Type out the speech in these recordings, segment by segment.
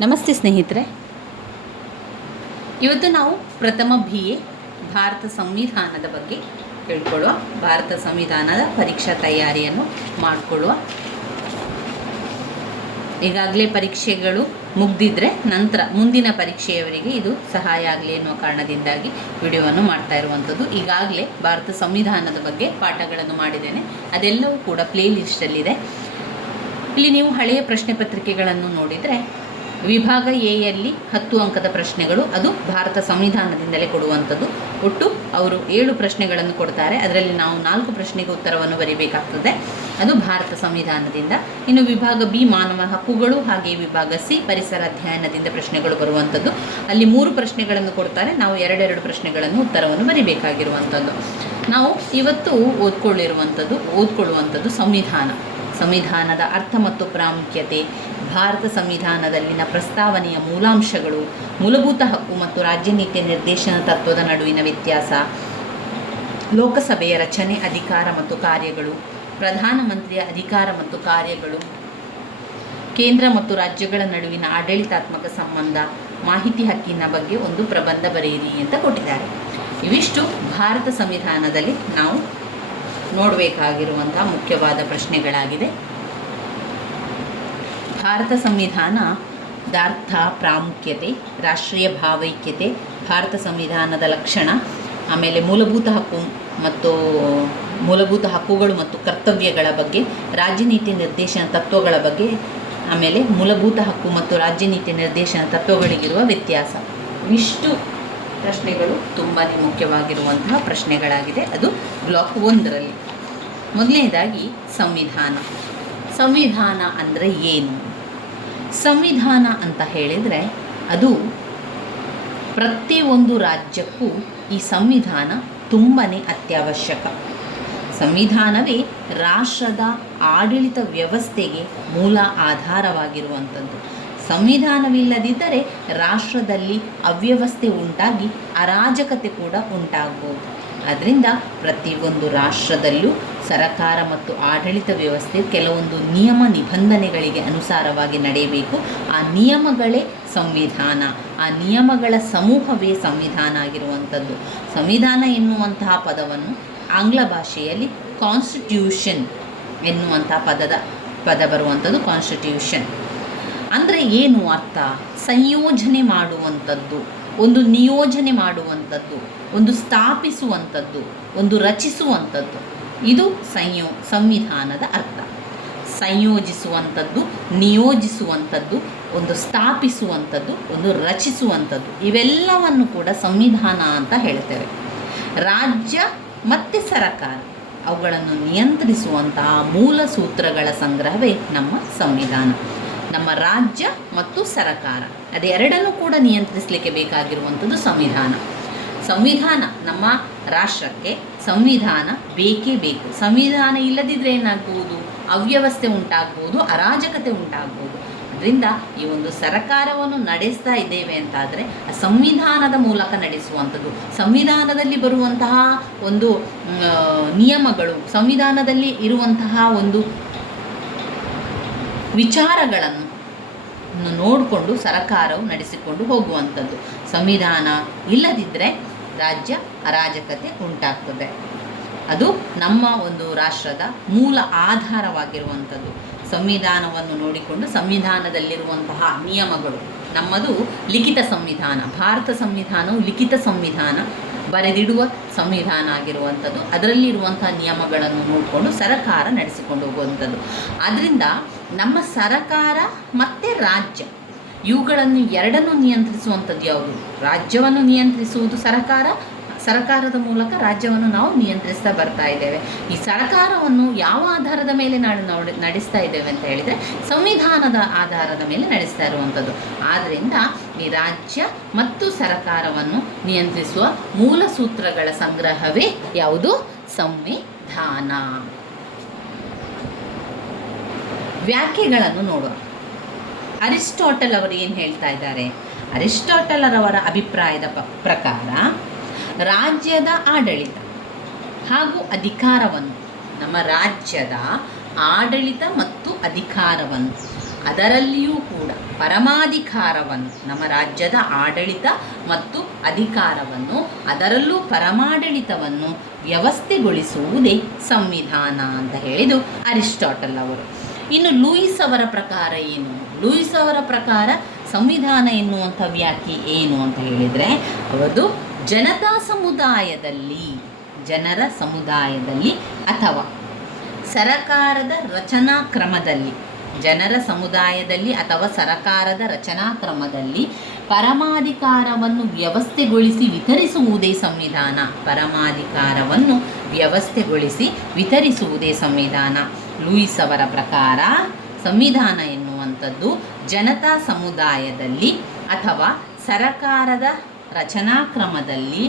ನಮಸ್ತೆ ಸ್ನೇಹಿತರೆ, ಇವತ್ತು ನಾವು ಪ್ರಥಮ BA ಭಾರತ ಸಂವಿಧಾನದ ಬಗ್ಗೆ ತಿಳ್ಕೊಳ್ಳುವ, ಭಾರತ ಸಂವಿಧಾನದ ಪರೀಕ್ಷಾ ತಯಾರಿಯನ್ನು ಮಾಡಿಕೊಳ್ಳುವ. ಈಗಾಗಲೇ ಪರೀಕ್ಷೆಗಳು ಮುಗ್ದಿದ್ರೆ ನಂತರ ಮುಂದಿನ ಪರೀಕ್ಷೆಯವರಿಗೆ ಇದು ಸಹಾಯ ಆಗಲಿ ಎನ್ನುವ ಕಾರಣದಿಂದಾಗಿ ವಿಡಿಯೋವನ್ನು ಮಾಡ್ತಾ ಇರುವಂಥದ್ದು. ಈಗಾಗಲೇ ಭಾರತ ಸಂವಿಧಾನದ ಬಗ್ಗೆ ಪಾಠಗಳನ್ನು ಮಾಡಿದ್ದೇನೆ, ಅದೆಲ್ಲವೂ ಕೂಡ ಪ್ಲೇ ಲಿಸ್ಟಲ್ಲಿದೆ. ಇಲ್ಲಿ ನೀವು ಹಳೆಯ ಪ್ರಶ್ನೆ ಪತ್ರಿಕೆಗಳನ್ನು ನೋಡಿದರೆ ವಿಭಾಗ ಎಯಲ್ಲಿ 10 ಅಂಕದ ಪ್ರಶ್ನೆಗಳು, ಅದು ಭಾರತ ಸಂವಿಧಾನದಿಂದಲೇ ಕೊಡುವಂಥದ್ದು. ಒಟ್ಟು ಅವರು 7 ಪ್ರಶ್ನೆಗಳನ್ನು ಕೊಡ್ತಾರೆ, ಅದರಲ್ಲಿ ನಾವು 4 ಪ್ರಶ್ನೆಗೆ ಉತ್ತರವನ್ನು ಬರೀಬೇಕಾಗ್ತದೆ, ಅದು ಭಾರತ ಸಂವಿಧಾನದಿಂದ. ಇನ್ನು ವಿಭಾಗ B ಮಾನವ ಹಕ್ಕುಗಳು, ಹಾಗೆ ವಿಭಾಗ C ಪರಿಸರ ಅಧ್ಯಯನದಿಂದ ಪ್ರಶ್ನೆಗಳು ಬರುವಂಥದ್ದು. ಅಲ್ಲಿ 3 ಪ್ರಶ್ನೆಗಳನ್ನು ಕೊಡ್ತಾರೆ, ನಾವು 2 ಪ್ರಶ್ನೆಗಳನ್ನು ಉತ್ತರವನ್ನು ಬರೀಬೇಕಾಗಿರುವಂಥದ್ದು. ನಾವು ಇವತ್ತು ಓದ್ಕೊಳ್ಳುವಂಥದ್ದು ಸಂವಿಧಾನದ ಅರ್ಥ ಮತ್ತು ಪ್ರಾಮುಖ್ಯತೆ, ಭಾರತ ಸಂವಿಧಾನದಲ್ಲಿನ ಪ್ರಸ್ತಾವನೆಯ ಮೂಲಾಂಶಗಳು, ಮೂಲಭೂತ ಹಕ್ಕು ಮತ್ತು ರಾಜ್ಯ ನೀತಿ ನಿರ್ದೇಶನ ತತ್ವದ ನಡುವಿನ ವ್ಯತ್ಯಾಸ, ಲೋಕಸಭೆಯ ರಚನೆ, ಅಧಿಕಾರ ಮತ್ತು ಕಾರ್ಯಗಳು, ಪ್ರಧಾನಮಂತ್ರಿಯ ಅಧಿಕಾರ ಮತ್ತು ಕಾರ್ಯಗಳು, ಕೇಂದ್ರ ಮತ್ತು ರಾಜ್ಯಗಳ ನಡುವಿನ ಆಡಳಿತಾತ್ಮಕ ಸಂಬಂಧ, ಮಾಹಿತಿ ಹಕ್ಕಿನ ಬಗ್ಗೆ ಒಂದು ಪ್ರಬಂಧ ಬರೆಯಿರಿ ಅಂತ ಕೊಟ್ಟಿದ್ದಾರೆ. ಇವಿಷ್ಟು ಭಾರತ ಸಂವಿಧಾನದಲ್ಲಿ ನಾವು ನೋಡಬೇಕಾಗಿರುವಂತಹ ಮುಖ್ಯವಾದ ಪ್ರಶ್ನೆಗಳಾಗಿದೆ. ಭಾರತ ಸಂವಿಧಾನದ ಅರ್ಥ, ಪ್ರಾಮುಖ್ಯತೆ, ರಾಷ್ಟ್ರೀಯ ಭಾವೈಕ್ಯತೆ, ಭಾರತ ಸಂವಿಧಾನದ ಲಕ್ಷಣ, ಆಮೇಲೆ ಮೂಲಭೂತ ಹಕ್ಕುಗಳು ಮತ್ತು ಕರ್ತವ್ಯಗಳ ಬಗ್ಗೆ, ರಾಜ್ಯನೀತಿ ನಿರ್ದೇಶನ ತತ್ವಗಳ ಬಗ್ಗೆ, ಆಮೇಲೆ ಮೂಲಭೂತ ಹಕ್ಕು ಮತ್ತು ರಾಜ್ಯನೀತಿ ನಿರ್ದೇಶನ ತತ್ವಗಳಿಗಿರುವ ವ್ಯತ್ಯಾಸ. ಇಷ್ಟು ಪ್ರಶ್ನೆಗಳು ತುಂಬಾ ಮುಖ್ಯವಾಗಿರುವಂತಹ ಪ್ರಶ್ನೆಗಳಾಗಿದೆ. ಅದು ಬ್ಲಾಕ್ 1ರಲ್ಲಿ. ಮೊದಲನೇದಾಗಿ ಸಂವಿಧಾನ ಅಂದರೆ ಏನು? ಸಂವಿಧಾನ ಅಂತ ಹೇಳಿದರೆ ಅದು ಪ್ರತಿಯೊಂದು ರಾಜ್ಯಕ್ಕೂ ಈ ಸಂವಿಧಾನ ತುಂಬಾ ಅತ್ಯವಶ್ಯಕ. ಸಂವಿಧಾನವೇ ರಾಷ್ಟ್ರದ ಆಡಳಿತ ವ್ಯವಸ್ಥೆಗೆ ಮೂಲ ಆಧಾರವಾಗಿರುವಂಥದ್ದು. ಸಂವಿಧಾನವಿಲ್ಲದಿದ್ದರೆ ರಾಷ್ಟ್ರದಲ್ಲಿ ಅವ್ಯವಸ್ಥೆ ಉಂಟಾಗಿ ಅರಾಜಕತೆ ಕೂಡ ಉಂಟಾಗ್ಬೋದು. ಅದರಿಂದ ಪ್ರತಿಯೊಂದು ರಾಷ್ಟ್ರದಲ್ಲೂ ಸರಕಾರ ಮತ್ತು ಆಡಳಿತ ವ್ಯವಸ್ಥೆ ಕೆಲವೊಂದು ನಿಯಮ ನಿಬಂಧನೆಗಳಿಗೆ ಅನುಸಾರವಾಗಿ ನಡೆಯಬೇಕು. ಆ ನಿಯಮಗಳೇ ಸಂವಿಧಾನ, ಆ ನಿಯಮಗಳ ಸಮೂಹವೇ ಸಂವಿಧಾನ ಆಗಿರುವಂಥದ್ದು. ಸಂವಿಧಾನ ಎನ್ನುವಂತಹ ಪದವನ್ನು ಆಂಗ್ಲ ಭಾಷೆಯಲ್ಲಿ ಕಾನ್ಸ್ಟಿಟ್ಯೂಷನ್ ಎನ್ನುವಂತಹ ಪದ ಬರುವಂಥದ್ದು. ಕಾನ್ಸ್ಟಿಟ್ಯೂಷನ್ ಅಂದರೆ ಏನು ಅರ್ಥ? ಸಂಯೋಜನೆ ಮಾಡುವಂಥದ್ದು, ಒಂದು ನಿಯೋಜನೆ ಮಾಡುವಂಥದ್ದು, ಒಂದು ಸ್ಥಾಪಿಸುವಂಥದ್ದು, ಒಂದು ರಚಿಸುವಂಥದ್ದು. ಇದು ಸಂವಿಧಾನದ ಅರ್ಥ. ಸಂಯೋಜಿಸುವಂಥದ್ದು, ನಿಯೋಜಿಸುವಂಥದ್ದು, ಒಂದು ಸ್ಥಾಪಿಸುವಂಥದ್ದು, ಒಂದು ರಚಿಸುವಂಥದ್ದು, ಇವೆಲ್ಲವನ್ನು ಕೂಡ ಸಂವಿಧಾನ ಅಂತ ಹೇಳ್ತೇವೆ. ರಾಜ್ಯ ಮತ್ತು ಸರ್ಕಾರ ಅವುಗಳನ್ನು ನಿಯಂತ್ರಿಸುವಂತಹ ಮೂಲ ಸೂತ್ರಗಳ ಸಂಗ್ರಹವೇ ನಮ್ಮ ಸಂವಿಧಾನ. ನಮ್ಮ ರಾಜ್ಯ ಮತ್ತು ಸರ್ಕಾರ ಅದೆರಡನ್ನೂ ಕೂಡ ನಿಯಂತ್ರಿಸಲಿಕ್ಕೆ ಬೇಕಾಗಿರುವಂಥದ್ದು ಸಂವಿಧಾನ. ನಮ್ಮ ರಾಷ್ಟ್ರಕ್ಕೆ ಸಂವಿಧಾನ ಬೇಕೇ ಬೇಕು. ಸಂವಿಧಾನ ಇಲ್ಲದಿದ್ದರೆ ಏನಾಗ್ಬೋದು? ಅವ್ಯವಸ್ಥೆ ಉಂಟಾಗ್ಬೋದು, ಅರಾಜಕತೆ ಉಂಟಾಗ್ಬೋದು. ಅದರಿಂದ ಈ ಒಂದು ಸರ್ಕಾರವನ್ನು ನಡೆಸ್ತಾ ಇದ್ದೇವೆ ಅಂತಾದರೆ ಸಂವಿಧಾನದ ಮೂಲಕ ನಡೆಸುವಂಥದ್ದು. ಸಂವಿಧಾನದಲ್ಲಿ ಬರುವಂತಹ ಒಂದು ನಿಯಮಗಳು, ಸಂವಿಧಾನದಲ್ಲಿ ಇರುವಂತಹ ಒಂದು ವಿಚಾರಗಳನ್ನು ನೋಡಿಕೊಂಡು ಸರ್ಕಾರವು ನಡೆಸಿಕೊಂಡು ಹೋಗುವಂಥದ್ದು. ಸಂವಿಧಾನ ಇಲ್ಲದಿದ್ದರೆ ರಾಜ್ಯ ಅರಾಜಕತೆ ಉಂಟಾಗ್ತದೆ. ಅದು ನಮ್ಮ ಒಂದು ರಾಷ್ಟ್ರದ ಮೂಲ ಆಧಾರವಾಗಿರುವಂಥದ್ದು. ಸಂವಿಧಾನವನ್ನು ನೋಡಿಕೊಂಡು ಸಂವಿಧಾನದಲ್ಲಿರುವಂತಹ ನಿಯಮಗಳು, ನಮ್ಮದು ಲಿಖಿತ ಸಂವಿಧಾನ. ಭಾರತ ಸಂವಿಧಾನವು ಲಿಖಿತ ಸಂವಿಧಾನ, ಬರೆದಿಡುವ ಸಂವಿಧಾನ ಆಗಿರುವಂಥದ್ದು. ಅದರಲ್ಲಿರುವಂತಹ ನಿಯಮಗಳನ್ನು ನೋಡಿಕೊಂಡು ಸರ್ಕಾರ ನಡೆಸಿಕೊಂಡು ಹೋಗುವಂಥದ್ದು. ಆದ್ದರಿಂದ ನಮ್ಮ ಸರ್ಕಾರ ಮತ್ತು ರಾಜ್ಯ ಇವುಗಳನ್ನು ಎರಡನ್ನು ನಿಯಂತ್ರಿಸುವಂಥದ್ದು ಯಾವುದು? ರಾಜ್ಯವನ್ನು ನಿಯಂತ್ರಿಸುವುದು ಸರ್ಕಾರದ ಮೂಲಕ ರಾಜ್ಯವನ್ನು ನಾವು ನಿಯಂತ್ರಿಸ್ತಾ ಬರ್ತಾ ಇದ್ದೇವೆ. ಈ ಸರ್ಕಾರವನ್ನು ಯಾವ ಆಧಾರದ ಮೇಲೆ ನಡೆಸ್ತಾ ಇದ್ದೇವೆ ಅಂತ ಹೇಳಿದರೆ ಸಂವಿಧಾನದ ಆಧಾರದ ಮೇಲೆ ನಡೆಸ್ತಾ ಇರುವಂಥದ್ದು. ಆದ್ದರಿಂದ ಈ ರಾಜ್ಯ ಮತ್ತು ಸರ್ಕಾರವನ್ನು ನಿಯಂತ್ರಿಸುವ ಮೂಲ ಸೂತ್ರಗಳ ಸಂಗ್ರಹವೇ ಯಾವುದು? ಸಂವಿಧಾನ. ವ್ಯಾಖ್ಯೆಗಳನ್ನು ನೋಡುವ. ಅರಿಸ್ಟಾಟಲ್ ಅವರು ಏನು ಹೇಳ್ತಾ ಇದ್ದಾರೆ? ಅರಿಸ್ಟಾಟಲ್ ಅವರ ಅಭಿಪ್ರಾಯದ ಪ್ರಕಾರ ರಾಜ್ಯದ ಆಡಳಿತ ಹಾಗೂ ಅಧಿಕಾರವನ್ನು, ನಮ್ಮ ರಾಜ್ಯದ ಆಡಳಿತ ಮತ್ತು ಅಧಿಕಾರವನ್ನು ಅದರಲ್ಲಿಯೂ ಕೂಡ ಪರಮಾಧಿಕಾರವನ್ನು, ನಮ್ಮ ರಾಜ್ಯದ ಆಡಳಿತ ಮತ್ತು ಅಧಿಕಾರವನ್ನು, ಅದರಲ್ಲೂ ಪರಮಾಡಳಿತವನ್ನು ವ್ಯವಸ್ಥೆಗೊಳಿಸುವುದೇ ಸಂವಿಧಾನ ಅಂತ ಹೇಳಿದು ಅರಿಸ್ಟಾಟಲ್ ಅವರು. ಇನ್ನು ಲೂಯಿಸ್ ಅವರ ಪ್ರಕಾರ ಏನು? ಲೂಯಿಸ್ ಅವರ ಪ್ರಕಾರ ಸಂವಿಧಾನ ಎನ್ನುವಂಥ ವ್ಯಾಖ್ಯೆ ಏನು ಅಂತ ಹೇಳಿದರೆ, ಅದು ಜನರ ಸಮುದಾಯದಲ್ಲಿ ಅಥವಾ ಸರಕಾರದ ರಚನಾ ಕ್ರಮದಲ್ಲಿ, ಜನರ ಸಮುದಾಯದಲ್ಲಿ ಅಥವಾ ಸರಕಾರದ ರಚನಾ ಕ್ರಮದಲ್ಲಿ ಪರಮಾಧಿಕಾರವನ್ನು ವ್ಯವಸ್ಥೆಗೊಳಿಸಿ ವಿತರಿಸುವುದೇ ಸಂವಿಧಾನ. ಪರಮಾಧಿಕಾರವನ್ನು ವ್ಯವಸ್ಥೆಗೊಳಿಸಿ ವಿತರಿಸುವುದೇ ಸಂವಿಧಾನ. ಲೂಯಿಸ್ ಅವರ ಪ್ರಕಾರ ಸಂವಿಧಾನ ಎನ್ನುವಂಥದ್ದು ಜನತಾ ಸಮುದಾಯದಲ್ಲಿ ಅಥವಾ ಸರಕಾರದ ರಚನಾ ಕ್ರಮದಲ್ಲಿ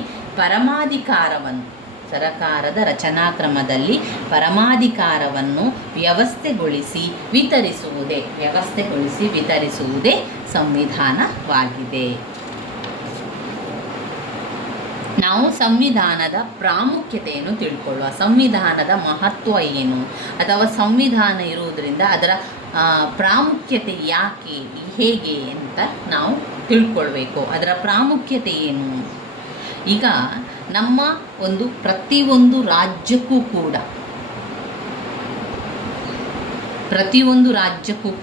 ಸರಕಾರದ ರಚನಾ ಕ್ರಮದಲ್ಲಿ ಪರಮಾಧಿಕಾರವನ್ನು ವ್ಯವಸ್ಥೆಗೊಳಿಸಿ ವಿತರಿಸುವುದೇ ಸಂವಿಧಾನವಾಗಿದೆ. ನಾವು ಸಂವಿಧಾನದ ಪ್ರಾಮುಖ್ಯತೆಯನ್ನು ತಿಳ್ಕೊಳ್ಳುವ, ಸಂವಿಧಾನದ ಮಹತ್ವ ಏನು, ಅಥವಾ ಸಂವಿಧಾನ ಇರುವುದರಿಂದ ಅದರ ಪ್ರಾಮುಖ್ಯತೆ ಯಾಕೆ, ಹೇಗೆ ಅಂತ ನಾವು ತಿಳ್ಕೊಳ್ಬೇಕು. ಅದರ ಪ್ರಾಮುಖ್ಯತೆ ಏನು? ಈಗ ನಮ್ಮ ಪ್ರತಿಯೊಂದು ರಾಜ್ಯಕ್ಕೂ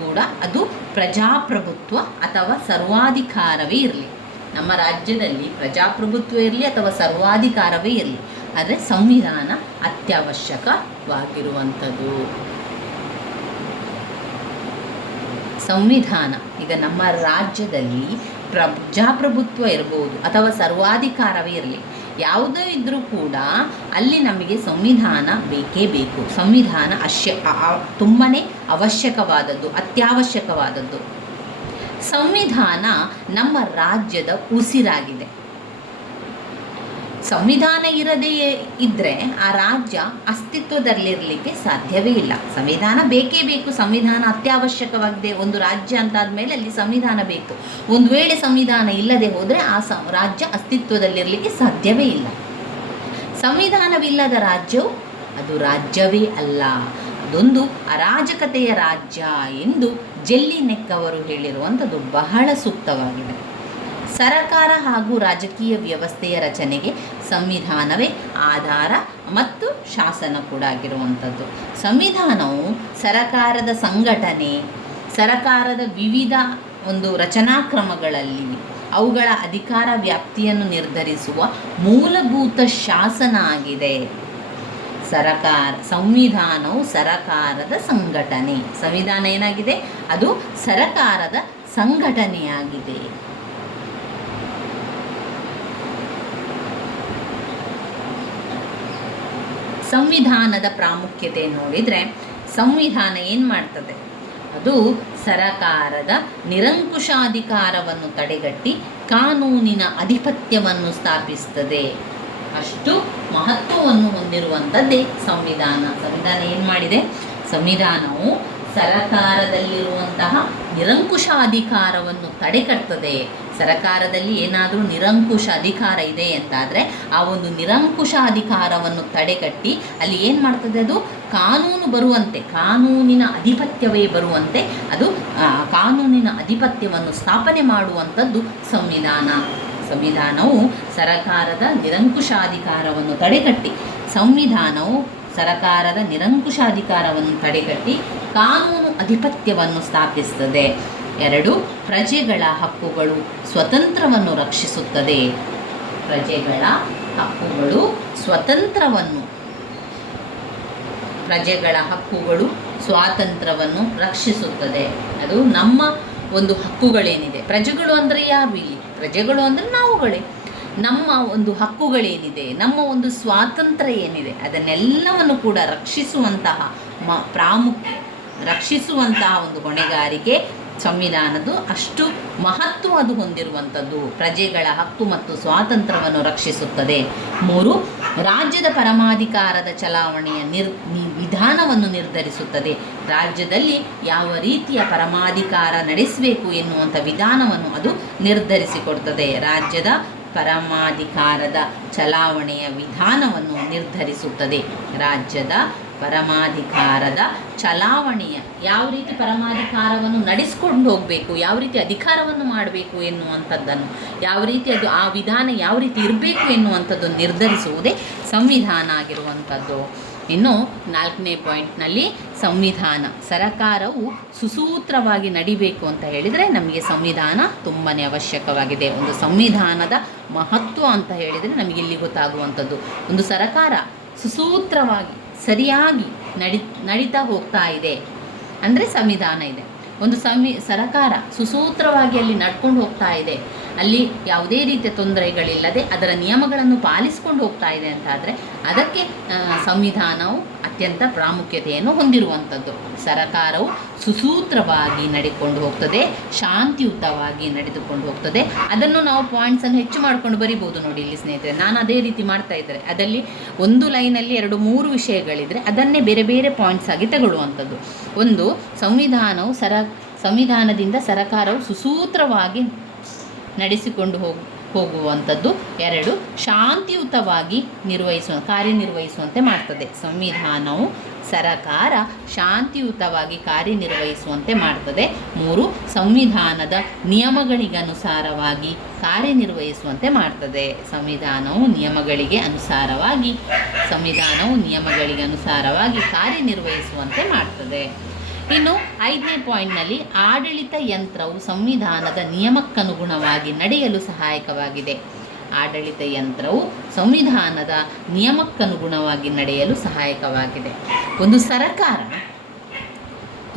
ಕೂಡ ಅದು ಪ್ರಜಾಪ್ರಭುತ್ವ ಅಥವಾ ಸರ್ವಾಧಿಕಾರವೇ ಇರಲಿ, ನಮ್ಮ ರಾಜ್ಯದಲ್ಲಿ ಪ್ರಜಾಪ್ರಭುತ್ವ ಇರಲಿ ಅಥವಾ ಸರ್ವಾಧಿಕಾರವೇ ಇರಲಿ, ಆದರೆ ಸಂವಿಧಾನ ಅತ್ಯವಶ್ಯಕವಾಗಿರುವಂಥದ್ದು. ಸಂವಿಧಾನ, ಈಗ ನಮ್ಮ ರಾಜ್ಯದಲ್ಲಿ ಪ್ರಜಾಪ್ರಭುತ್ವ ಇರಬಹುದು ಅಥವಾ ಸರ್ವಾಧಿಕಾರವೇ ಇರಲಿ, ಯಾವುದೇ ಇದ್ದರೂ ಕೂಡ ಅಲ್ಲಿ ನಮಗೆ ಸಂವಿಧಾನ ಬೇಕೇ ಬೇಕು. ಸಂವಿಧಾನ ತುಂಬಾ ಅವಶ್ಯಕವಾದದ್ದು, ಅತ್ಯವಶ್ಯಕವಾದದ್ದು. ಸಂವಿಧಾನ ನಮ್ಮ ರಾಜ್ಯದ ಉಸಿರಾಗಿದೆ. ಸಂವಿಧಾನ ಇರದೇ ಇದ್ದರೆ ಆ ರಾಜ್ಯ ಅಸ್ತಿತ್ವದಲ್ಲಿರಲಿಕ್ಕೆ ಸಾಧ್ಯವೇ ಇಲ್ಲ. ಸಂವಿಧಾನ ಬೇಕೇ ಬೇಕು, ಸಂವಿಧಾನ ಅತ್ಯವಶ್ಯಕವಾಗಿದೆ. ಒಂದು ರಾಜ್ಯ ಅಂತಾದಮೇಲೆ ಅಲ್ಲಿ ಸಂವಿಧಾನ ಬೇಕು. ಒಂದು ವೇಳೆ ಸಂವಿಧಾನ ಇಲ್ಲದೆ ಹೋದರೆ ಆ ರಾಜ್ಯ ಅಸ್ತಿತ್ವದಲ್ಲಿರಲಿಕ್ಕೆ ಸಾಧ್ಯವೇ ಇಲ್ಲ. ಸಂವಿಧಾನವಿಲ್ಲದ ರಾಜ್ಯವು ಅದು ರಾಜ್ಯವೇ ಅಲ್ಲ, ಅದೊಂದು ಅರಾಜಕತೆಯ ರಾಜ್ಯ ಎಂದು ಜೆಲ್ಲಿನೆಕ್ ಅವರು ಹೇಳಿರುವಂಥದ್ದು ಬಹಳ ಸೂಕ್ತವಾಗಿದೆ. ಸರಕಾರ ಹಾಗೂ ರಾಜಕೀಯ ವ್ಯವಸ್ಥೆಯ ರಚನೆಗೆ ಸಂವಿಧಾನವೇ ಆಧಾರ ಮತ್ತು ಶಾಸನ ಕೂಡ ಆಗಿರುವಂಥದ್ದು. ಸಂವಿಧಾನವು ಸರಕಾರದ ಸಂಘಟನೆ, ಸರಕಾರದ ವಿವಿಧ ರಚನಾ ಕ್ರಮಗಳಲ್ಲಿ ಅವುಗಳ ಅಧಿಕಾರ ವ್ಯಾಪ್ತಿಯನ್ನು ನಿರ್ಧರಿಸುವ ಮೂಲಭೂತ ಶಾಸನ ಆಗಿದೆ. ಸಂವಿಧಾನವು ಸರಕಾರದ ಸಂಘಟನೆ. ಸಂವಿಧಾನ ಏನಾಗಿದೆ? ಅದು ಸರಕಾರದ ಸಂಘಟನೆಯಾಗಿದೆ. ಸಂವಿಧಾನದ ಪ್ರಾಮುಖ್ಯತೆ ನೋಡಿದರೆ, ಸಂವಿಧಾನ ಏನು ಮಾಡ್ತದೆ? ಅದು ಸರಕಾರದ ನಿರಂಕುಶಾಧಿಕಾರವನ್ನು ತಡೆಗಟ್ಟಿ ಕಾನೂನಿನ ಅಧಿಪತ್ಯವನ್ನು ಸ್ಥಾಪಿಸ್ತದೆ. ಅಷ್ಟು ಮಹತ್ವವನ್ನು ಹೊಂದಿರುವಂಥದ್ದೇ ಸಂವಿಧಾನ. ಸಂವಿಧಾನ ಏನು ಮಾಡಿದೆ? ಸಂವಿಧಾನವು ಸರಕಾರದಲ್ಲಿರುವಂತಹ ನಿರಂಕುಶ ಅಧಿಕಾರವನ್ನು ತಡೆಗಟ್ಟುತ್ತದೆ. ಸರಕಾರದಲ್ಲಿ ಏನಾದರೂ ನಿರಂಕುಶ ಅಧಿಕಾರ ಇದೆ ಅಂತಾದರೆ ಆ ಒಂದು ನಿರಂಕುಶ ಅಧಿಕಾರವನ್ನು ತಡೆಗಟ್ಟಿ ಅಲ್ಲಿ ಏನು ಮಾಡ್ತದೆ? ಅದು ಕಾನೂನು ಬರುವಂತೆ, ಕಾನೂನಿನ ಅಧಿಪತ್ಯವೇ ಬರುವಂತೆ ಅದು ಕಾನೂನಿನ ಅಧಿಪತ್ಯವನ್ನು ಸ್ಥಾಪನೆ ಮಾಡುವಂಥದ್ದು ಸಂವಿಧಾನ. ಸಂವಿಧಾನವು ಸರಕಾರದ ನಿರಂಕುಶಾಧಿಕಾರವನ್ನು ತಡೆಗಟ್ಟಿ ಕಾನೂನು ಅಧಿಪತ್ಯವನ್ನು ಸ್ಥಾಪಿಸುತ್ತದೆ. 2, ಪ್ರಜೆಗಳ ಹಕ್ಕುಗಳು ಸ್ವತಂತ್ರವನ್ನು ರಕ್ಷಿಸುತ್ತದೆ. ಪ್ರಜೆಗಳ ಹಕ್ಕುಗಳು ಸ್ವಾತಂತ್ರ್ಯವನ್ನು ರಕ್ಷಿಸುತ್ತದೆ. ಅದು ನಮ್ಮ ಒಂದು ಹಕ್ಕುಗಳೇನಿದೆ, ಪ್ರಜೆಗಳು ಅಂದರೆ ಯಾರು ಇಲ್ಲಿ? ಪ್ರಜೆಗಳು ಅಂದರೆ ನಾವುಗಳೇ. ನಮ್ಮ ಒಂದು ಹಕ್ಕುಗಳೇನಿದೆ, ನಮ್ಮ ಒಂದು ಸ್ವಾತಂತ್ರ್ಯ ಏನಿದೆ, ಅದನ್ನೆಲ್ಲವನ್ನು ಕೂಡ ರಕ್ಷಿಸುವಂತಹ ಒಂದು ಹೊಣೆಗಾರಿಕೆ ಸಂವಿಧಾನದ್ದು. ಅಷ್ಟು ಮಹತ್ವ ಅದು ಹೊಂದಿರುವಂಥದ್ದು. ಪ್ರಜೆಗಳ ಹಕ್ಕು ಮತ್ತು ಸ್ವಾತಂತ್ರ್ಯವನ್ನು ರಕ್ಷಿಸುತ್ತದೆ. 3, ರಾಜ್ಯದ ಪರಮಾಧಿಕಾರದ ಚಲಾವಣೆಯ ವಿಧಾನವನ್ನು ನಿರ್ಧರಿಸುತ್ತದೆ. ರಾಜ್ಯದಲ್ಲಿ ಯಾವ ರೀತಿಯ ಪರಮಾಧಿಕಾರ ನಡೆಸಬೇಕು ಎನ್ನುವಂಥ ವಿಧಾನವನ್ನು ಅದು ನಿರ್ಧರಿಸಿಕೊಡ್ತದೆ. ರಾಜ್ಯದ ಪರಮಾಧಿಕಾರದ ಚಲಾವಣೆಯ ವಿಧಾನವನ್ನು ನಿರ್ಧರಿಸುತ್ತದೆ. ರಾಜ್ಯದ ಪರಮಾಧಿಕಾರದ ಚಲಾವಣೆಯ ಯಾವ ರೀತಿ ಪರಮಾಧಿಕಾರವನ್ನು ನಡೆಸ್ಕೊಂಡು ಹೋಗಬೇಕು, ಯಾವ ರೀತಿ ಅಧಿಕಾರವನ್ನು ಮಾಡಬೇಕು ಎನ್ನುವಂಥದ್ದನ್ನು, ಯಾವ ರೀತಿ ಅದು ಆ ವಿಧಾನ ಯಾವ ರೀತಿ ಇರಬೇಕು ಎನ್ನುವಂಥದ್ದನ್ನು ನಿರ್ಧರಿಸುವುದೇ ಸಂವಿಧಾನ ಆಗಿರುವಂಥದ್ದು. ಇನ್ನು 4ನೇ ಪಾಯಿಂಟ್ನಲ್ಲಿ ಸಂವಿಧಾನ, ಸರಕಾರವು ಸುಸೂತ್ರವಾಗಿ ನಡಿಬೇಕು ಅಂತ ಹೇಳಿದರೆ ನಮಗೆ ಸಂವಿಧಾನ ತುಂಬಾ ಅವಶ್ಯಕವಾಗಿದೆ. ಒಂದು ಸಂವಿಧಾನದ ಮಹತ್ವ ಅಂತ ಹೇಳಿದರೆ ನಮಗೆ ಇಲ್ಲಿ ಗೊತ್ತಾಗುವಂಥದ್ದು, ಒಂದು ಸರಕಾರ ಸುಸೂತ್ರವಾಗಿ ಸರಿಯಾಗಿ ನಡೀತಾ ಹೋಗ್ತಾ ಇದೆ ಅಂದರೆ ಸಂವಿಧಾನ ಇದೆ. ಒಂದು ಸರಕಾರ ಸುಸೂತ್ರವಾಗಿ ಅಲ್ಲಿ ನಡ್ಕೊಂಡು ಹೋಗ್ತಾ ಇದೆ, ಅಲ್ಲಿ ಯಾವುದೇ ರೀತಿಯ ತೊಂದರೆಗಳಿಲ್ಲದೆ ಅದರ ನಿಯಮಗಳನ್ನು ಪಾಲಿಸ್ಕೊಂಡು ಹೋಗ್ತಾ ಇದೆ ಅಂತಾದರೆ ಅದಕ್ಕೆ ಸಂವಿಧಾನವು ಅತ್ಯಂತ ಪ್ರಾಮುಖ್ಯತೆಯನ್ನು ಹೊಂದಿರುವಂಥದ್ದು. ಸರಕಾರವು ಸುಸೂತ್ರವಾಗಿ ನಡೆದುಕೊಂಡು ಹೋಗ್ತದೆ, ಶಾಂತಿಯುತವಾಗಿ ನಡೆದುಕೊಂಡು ಹೋಗ್ತದೆ. ಅದನ್ನು ನಾವು ಪಾಯಿಂಟ್ಸನ್ನು ಹೆಚ್ಚು ಮಾಡ್ಕೊಂಡು ಬರಿಬೋದು. ನೋಡಿ ಇಲ್ಲಿ ಸ್ನೇಹಿತರೆ, ನಾನು ಅದೇ ರೀತಿ ಮಾಡ್ತಾ ಇದ್ದರೆ ಅದರಲ್ಲಿ ಒಂದು ಲೈನಲ್ಲಿ 2-3 ವಿಷಯಗಳಿದ್ರೆ ಅದನ್ನೇ ಬೇರೆ ಬೇರೆ ಪಾಯಿಂಟ್ಸ್ ಆಗಿ ತಗೊಳ್ಳುವಂಥದ್ದು. ಒಂದು, ಸಂವಿಧಾನದಿಂದ ಸರಕಾರವು ಸುಸೂತ್ರವಾಗಿ ನಡೆಸಿಕೊಂಡು ಹೋಗುವಂಥದ್ದು. 2, ಶಾಂತಿಯುತವಾಗಿ ಕಾರ್ಯನಿರ್ವಹಿಸುವಂತೆ ಮಾಡ್ತದೆ. ಸಂವಿಧಾನವು ಸರಕಾರ ಶಾಂತಿಯುತವಾಗಿ ಕಾರ್ಯನಿರ್ವಹಿಸುವಂತೆ ಮಾಡ್ತದೆ. 3, ಸಂವಿಧಾನದ ನಿಯಮಗಳಿಗನುಸಾರವಾಗಿ ಕಾರ್ಯನಿರ್ವಹಿಸುವಂತೆ ಮಾಡ್ತದೆ. ಸಂವಿಧಾನವು ನಿಯಮಗಳಿಗೆ ಅನುಸಾರವಾಗಿ ಕಾರ್ಯನಿರ್ವಹಿಸುವಂತೆ ಮಾಡ್ತದೆ. ಇನ್ನು 5ನೇ ಪಾಯಿಂಟ್ನಲ್ಲಿ ಆಡಳಿತ ಯಂತ್ರವು ಸಂವಿಧಾನದ ನಿಯಮಕ್ಕನುಗುಣವಾಗಿ ನಡೆಯಲು ಸಹಾಯಕವಾಗಿದೆ. ಆಡಳಿತ ಯಂತ್ರವು ಸಂವಿಧಾನದ ನಿಯಮಕ್ಕನುಗುಣವಾಗಿ ನಡೆಯಲು ಸಹಾಯಕವಾಗಿದೆ.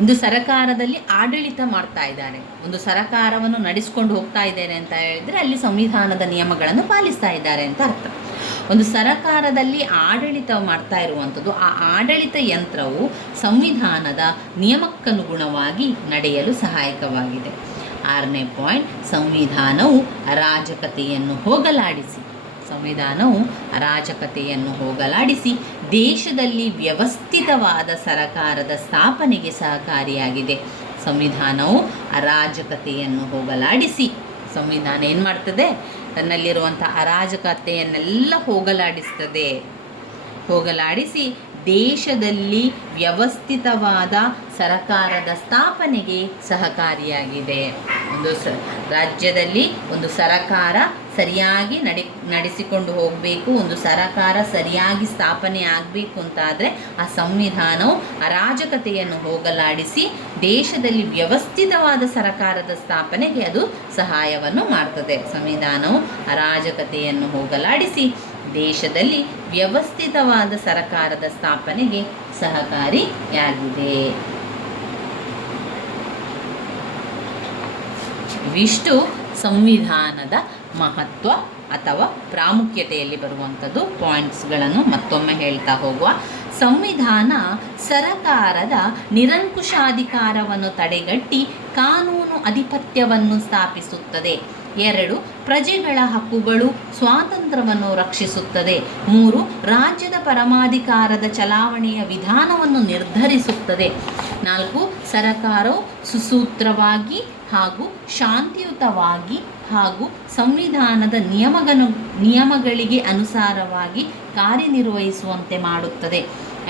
ಒಂದು ಸರಕಾರದಲ್ಲಿ ಆಡಳಿತ ಮಾಡ್ತಾ ಇದ್ದಾರೆ, ಒಂದು ಸರಕಾರವನ್ನು ನಡೆಸ್ಕೊಂಡು ಹೋಗ್ತಾ ಇದ್ದಾರೆ ಅಂತ ಹೇಳಿದರೆ ಅಲ್ಲಿ ಸಂವಿಧಾನದ ನಿಯಮಗಳನ್ನು ಪಾಲಿಸ್ತಾ ಇದ್ದಾರೆ ಅಂತ ಅರ್ಥ. ಒಂದು ಸರಕಾರದಲ್ಲಿ ಆಡಳಿತ ಮಾಡ್ತಾ ಇರುವಂಥದ್ದು, ಆ ಆಡಳಿತ ಯಂತ್ರವು ಸಂವಿಧಾನದ ನಿಯಮಕ್ಕನುಗುಣವಾಗಿ ನಡೆಯಲು ಸಹಾಯಕವಾಗಿದೆ. 6ನೇ ಪಾಯಿಂಟ್, ಸಂವಿಧಾನವು ಅರಾಜಕತೆಯನ್ನು ಹೋಗಲಾಡಿಸಿ ದೇಶದಲ್ಲಿ ವ್ಯವಸ್ಥಿತವಾದ ಸರಕಾರದ ಸ್ಥಾಪನೆಗೆ ಸಹಕಾರಿಯಾಗಿದೆ. ಸಂವಿಧಾನವು ಅರಾಜಕತೆಯನ್ನು ಹೋಗಲಾಡಿಸಿ, ಸಂವಿಧಾನ ಏನು ಮಾಡ್ತದೆ, ತನ್ನಲ್ಲಿರುವಂಥ ಅರಾಜಕತೆಯನ್ನೆಲ್ಲ ಹೋಗಲಾಡಿಸಿ ದೇಶದಲ್ಲಿ ವ್ಯವಸ್ಥಿತವಾದ ಸರಕಾರದ ಸ್ಥಾಪನೆಗೆ ಸಹಕಾರಿಯಾಗಿದೆ. ಒಂದು ರಾಜ್ಯದಲ್ಲಿ ಒಂದು ಸರಕಾರ ಸರಿಯಾಗಿ ನಡೆಸಿಕೊಂಡು ಹೋಗಬೇಕು, ಒಂದು ಸರಕಾರ ಸರಿಯಾಗಿ ಸ್ಥಾಪನೆ ಆಗಬೇಕು ಅಂತಾದರೆ ಆ ಸಂವಿಧಾನವು ಅರಾಜಕತೆಯನ್ನು ಹೋಗಲಾಡಿಸಿ ದೇಶದಲ್ಲಿ ವ್ಯವಸ್ಥಿತವಾದ ಸರಕಾರದ ಸ್ಥಾಪನೆಗೆ ಅದು ಸಹಾಯವನ್ನು ಮಾಡ್ತದೆ. ಸಂವಿಧಾನವು ಅರಾಜಕತೆಯನ್ನು ಹೋಗಲಾಡಿಸಿ ದೇಶದಲ್ಲಿ ವ್ಯವಸ್ಥಿತವಾದ ಸರಕಾರದ ಸ್ಥಾಪನೆಗೆ ಸಹಕಾರಿಯಾಗಿದೆ. ಇವಿಷ್ಟು ಸಂವಿಧಾನದ ಮಹತ್ವ ಅಥವಾ ಪ್ರಾಮುಖ್ಯತೆಯಲ್ಲಿ ಬರುವಂಥದ್ದು. ಪಾಯಿಂಟ್ಸ್ಗಳನ್ನು ಮತ್ತೊಮ್ಮೆ ಹೇಳ್ತಾ ಹೋಗುವ. ಸಂವಿಧಾನ ಸರಕಾರದ ನಿರಂಕುಶಾಧಿಕಾರವನ್ನು ತಡೆಗಟ್ಟಿ ಕಾನೂನು ಅಧಿಪತ್ಯವನ್ನು ಸ್ಥಾಪಿಸುತ್ತದೆ. 2, ಪ್ರಜೆಗಳ ಹಕ್ಕುಗಳು ಸ್ವಾತಂತ್ರ್ಯವನ್ನು ರಕ್ಷಿಸುತ್ತದೆ. 3, ರಾಜ್ಯದ ಪರಮಾಧಿಕಾರದ ಚಲಾವಣೆಯ ವಿಧಾನವನ್ನು ನಿರ್ಧರಿಸುತ್ತದೆ. 4, ಸರಕಾರವು ಸುಸೂತ್ರವಾಗಿ ಹಾಗೂ ಶಾಂತಿಯುತವಾಗಿ ಹಾಗೂ ಸಂವಿಧಾನದ ನಿಯಮಗಳಿಗೆ ಅನುಸಾರವಾಗಿ ಕಾರ್ಯನಿರ್ವಹಿಸುವಂತೆ ಮಾಡುತ್ತದೆ.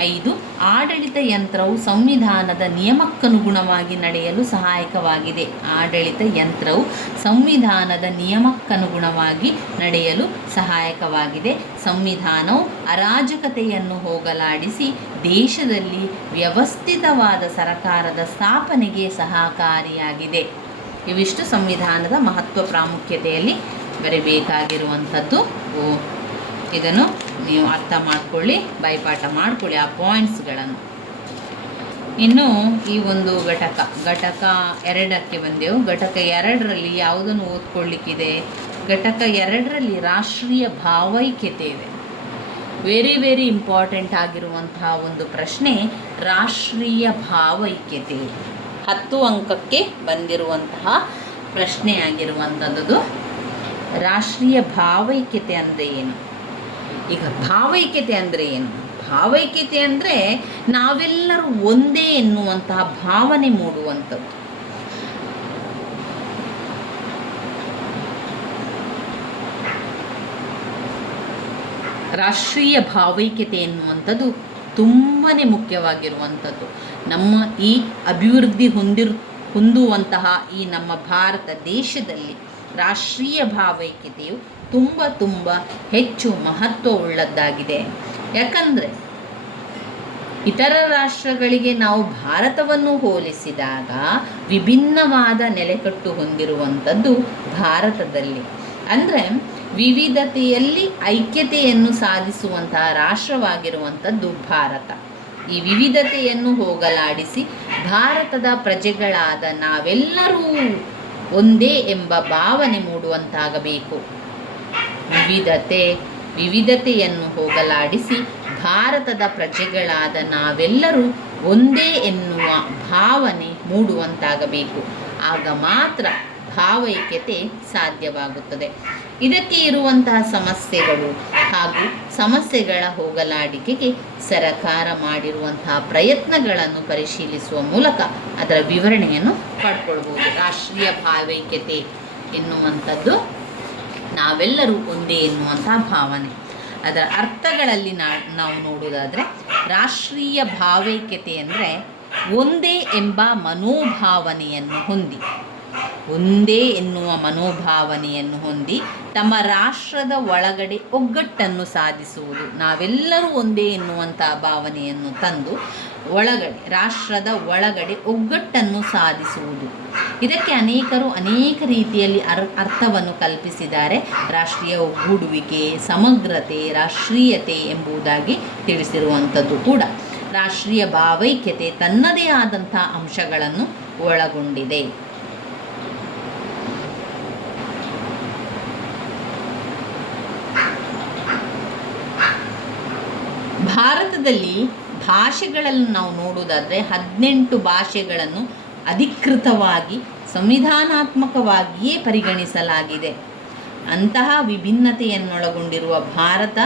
5, ಆಡಳಿತ ಯಂತ್ರವು ಸಂವಿಧಾನದ ನಿಯಮಕ್ಕನುಗುಣವಾಗಿ ನಡೆಯಲು ಸಹಾಯಕವಾಗಿದೆ. ಆಡಳಿತ ಯಂತ್ರವು ಸಂವಿಧಾನದ ನಿಯಮಕ್ಕನುಗುಣವಾಗಿ ನಡೆಯಲು ಸಹಾಯಕವಾಗಿದೆ. ಸಂವಿಧಾನವು ಅರಾಜಕತೆಯನ್ನು ಹೋಗಲಾಡಿಸಿ ದೇಶದಲ್ಲಿ ವ್ಯವಸ್ಥಿತವಾದ ಸರಕಾರದ ಸ್ಥಾಪನೆಗೆ ಸಹಕಾರಿಯಾಗಿದೆ. ಇವಿಷ್ಟು ಸಂವಿಧಾನದ ಮಹತ್ವ ಪ್ರಾಮುಖ್ಯತೆಯಲ್ಲಿ ಬರೀಬೇಕಾಗಿರುವಂಥದ್ದು. ಇದನ್ನು ನೀವು ಅರ್ಥ ಮಾಡ್ಕೊಳ್ಳಿ, ಬಾಯಿಪಾಠ ಮಾಡ್ಕೊಳ್ಳಿ ಆ ಪಾಯಿಂಟ್ಸ್ಗಳನ್ನು. ಇನ್ನು ಈ ಒಂದು ಘಟಕ 2ಕ್ಕೆ ಬಂದೆವು. ಘಟಕ 2ರಲ್ಲಿ ಯಾವುದನ್ನು ಓದ್ಕೊಳ್ಳಿಕ್ಕಿದೆ? ಘಟಕ 2ರಲ್ಲಿ ರಾಷ್ಟ್ರೀಯ ಭಾವೈಕ್ಯತೆ ಇದೆ. ವೆರಿ ಇಂಪಾರ್ಟೆಂಟ್ ಆಗಿರುವಂತಹ ಒಂದು ಪ್ರಶ್ನೆ ರಾಷ್ಟ್ರೀಯ ಭಾವೈಕ್ಯತೆ. 10 ಅಂಕಕ್ಕೆ ಬಂದಿರುವಂತಹ ಪ್ರಶ್ನೆ ಆಗಿರುವಂಥದ್ದು. ರಾಷ್ಟ್ರೀಯ ಭಾವೈಕ್ಯತೆ ಅಂದರೆ ಏನು? ಈಗ ಭಾವೈಕ್ಯತೆ ಅಂದರೆ ಏನು? ಭಾವೈಕ್ಯತೆ ಅಂದರೆ ನಾವೆಲ್ಲರೂ ಒಂದೇ ಎನ್ನುವಂತಹ ಭಾವನೆ ಮೂಡುವಂಥದ್ದು. ರಾಷ್ಟ್ರೀಯ ಭಾವೈಕ್ಯತೆ ಎನ್ನುವಂಥದ್ದು ತುಂಬಾ ಮುಖ್ಯವಾಗಿರುವಂಥದ್ದು. ನಮ್ಮ ಈ ಅಭಿವೃದ್ಧಿ ಹೊಂದುವಂತಹ ಈ ನಮ್ಮ ಭಾರತ ದೇಶದಲ್ಲಿ ರಾಷ್ಟ್ರೀಯ ಭಾವೈಕ್ಯತೆಯು ತುಂಬ ಹೆಚ್ಚು ಮಹತ್ವವುಳ್ಳದ್ದಾಗಿದೆ. ಯಾಕಂದರೆ ಇತರ ರಾಷ್ಟ್ರಗಳಿಗೆ ನಾವು ಭಾರತವನ್ನು ಹೋಲಿಸಿದಾಗ ವಿಭಿನ್ನವಾದ ನೆಲೆಕಟ್ಟು ಹೊಂದಿರುವಂಥದ್ದು ಭಾರತದಲ್ಲಿ. ಅಂದರೆ ವಿವಿಧತೆಯಲ್ಲಿ ಐಕ್ಯತೆಯನ್ನು ಸಾಧಿಸುವಂತಹ ರಾಷ್ಟ್ರವಾಗಿರುವಂಥದ್ದು ಭಾರತ. ಈ ವಿವಿಧತೆಯನ್ನು ಹೋಗಲಾಡಿಸಿ ಭಾರತದ ಪ್ರಜೆಗಳಾದ ನಾವೆಲ್ಲರೂ ಒಂದೇ ಎಂಬ ಭಾವನೆ ಮೂಡುವಂತಾಗಬೇಕು. ವಿವಿಧತೆಯನ್ನು ಹೋಗಲಾಡಿಸಿ ಭಾರತದ ಪ್ರಜೆಗಳಾದ ನಾವೆಲ್ಲರೂ ಒಂದೇ ಎನ್ನುವ ಭಾವನೆ ಮೂಡುವಂತಾಗಬೇಕು. ಆಗ ಮಾತ್ರ ಭಾವೈಕ್ಯತೆ ಸಾಧ್ಯವಾಗುತ್ತದೆ. ಇದಕ್ಕೆ ಇರುವಂತಹ ಸಮಸ್ಯೆಗಳು ಹಾಗೂ ಸಮಸ್ಯೆಗಳ ಹೋಗಲಾಡಿಕೆಗೆ ಸರಕಾರ ಮಾಡಿರುವಂತಹ ಪ್ರಯತ್ನಗಳನ್ನು ಪರಿಶೀಲಿಸುವ ಮೂಲಕ ಅದರ ವಿವರಣೆಯನ್ನು ಪಡ್ಕೊಳ್ಬೋದು. ರಾಷ್ಟ್ರೀಯ ಭಾವೈಕ್ಯತೆ ಎನ್ನುವಂಥದ್ದು ನಾವೆಲ್ಲರೂ ಒಂದೇ ಎನ್ನುವಂತಹ ಭಾವನೆ. ಅದರ ಅರ್ಥಗಳಲ್ಲಿ ನಾವು ನೋಡುವುದಾದರೆ ರಾಷ್ಟ್ರೀಯ ಭಾವೈಕ್ಯತೆ ಅಂದರೆ ಒಂದೇ ಎಂಬ ಮನೋಭಾವನೆಯನ್ನು ಹೊಂದಿ, ಒಂದೇ ಎನ್ನುವ ಮನೋಭಾವನೆಯನ್ನು ಹೊಂದಿ ತಮ್ಮ ರಾಷ್ಟ್ರದ ಒಳಗಡೆ ಒಗ್ಗಟ್ಟನ್ನು ಸಾಧಿಸುವುದು. ನಾವೆಲ್ಲರೂ ಒಂದೇ ಎನ್ನುವಂಥ ಭಾವನೆಯನ್ನು ತಂದು ರಾಷ್ಟ್ರದ ಒಳಗಡೆ ಒಗ್ಗಟ್ಟನ್ನು ಸಾಧಿಸುವುದು. ಇದಕ್ಕೆ ಅನೇಕರು ಅನೇಕ ರೀತಿಯಲ್ಲಿ ಅರ್ಥವನ್ನು ಕಲ್ಪಿಸಿದ್ದಾರೆ. ರಾಷ್ಟ್ರೀಯ ಒಗ್ಗೂಡುವಿಕೆ, ಸಮಗ್ರತೆ, ರಾಷ್ಟ್ರೀಯತೆ ಎಂಬುದಾಗಿ ತಿಳಿಸಿರುವಂಥದ್ದು ಕೂಡ. ರಾಷ್ಟ್ರೀಯ ಭಾವೈಕ್ಯತೆ ತನ್ನದೇ ಆದಂಥ ಅಂಶಗಳನ್ನು ಒಳಗೊಂಡಿದೆ. ಭಾರತದಲ್ಲಿ ಭಾಷೆಗಳನ್ನು ನಾವು ನೋಡುವುದಾದರೆ 18 ಭಾಷೆಗಳನ್ನು ಅಧಿಕೃತವಾಗಿ ಸಂವಿಧಾನಾತ್ಮಕವಾಗಿಯೇ ಪರಿಗಣಿಸಲಾಗಿದೆ. ಅಂತಹ ವಿಭಿನ್ನತೆಯನ್ನೊಳಗೊಂಡಿರುವ ಭಾರತ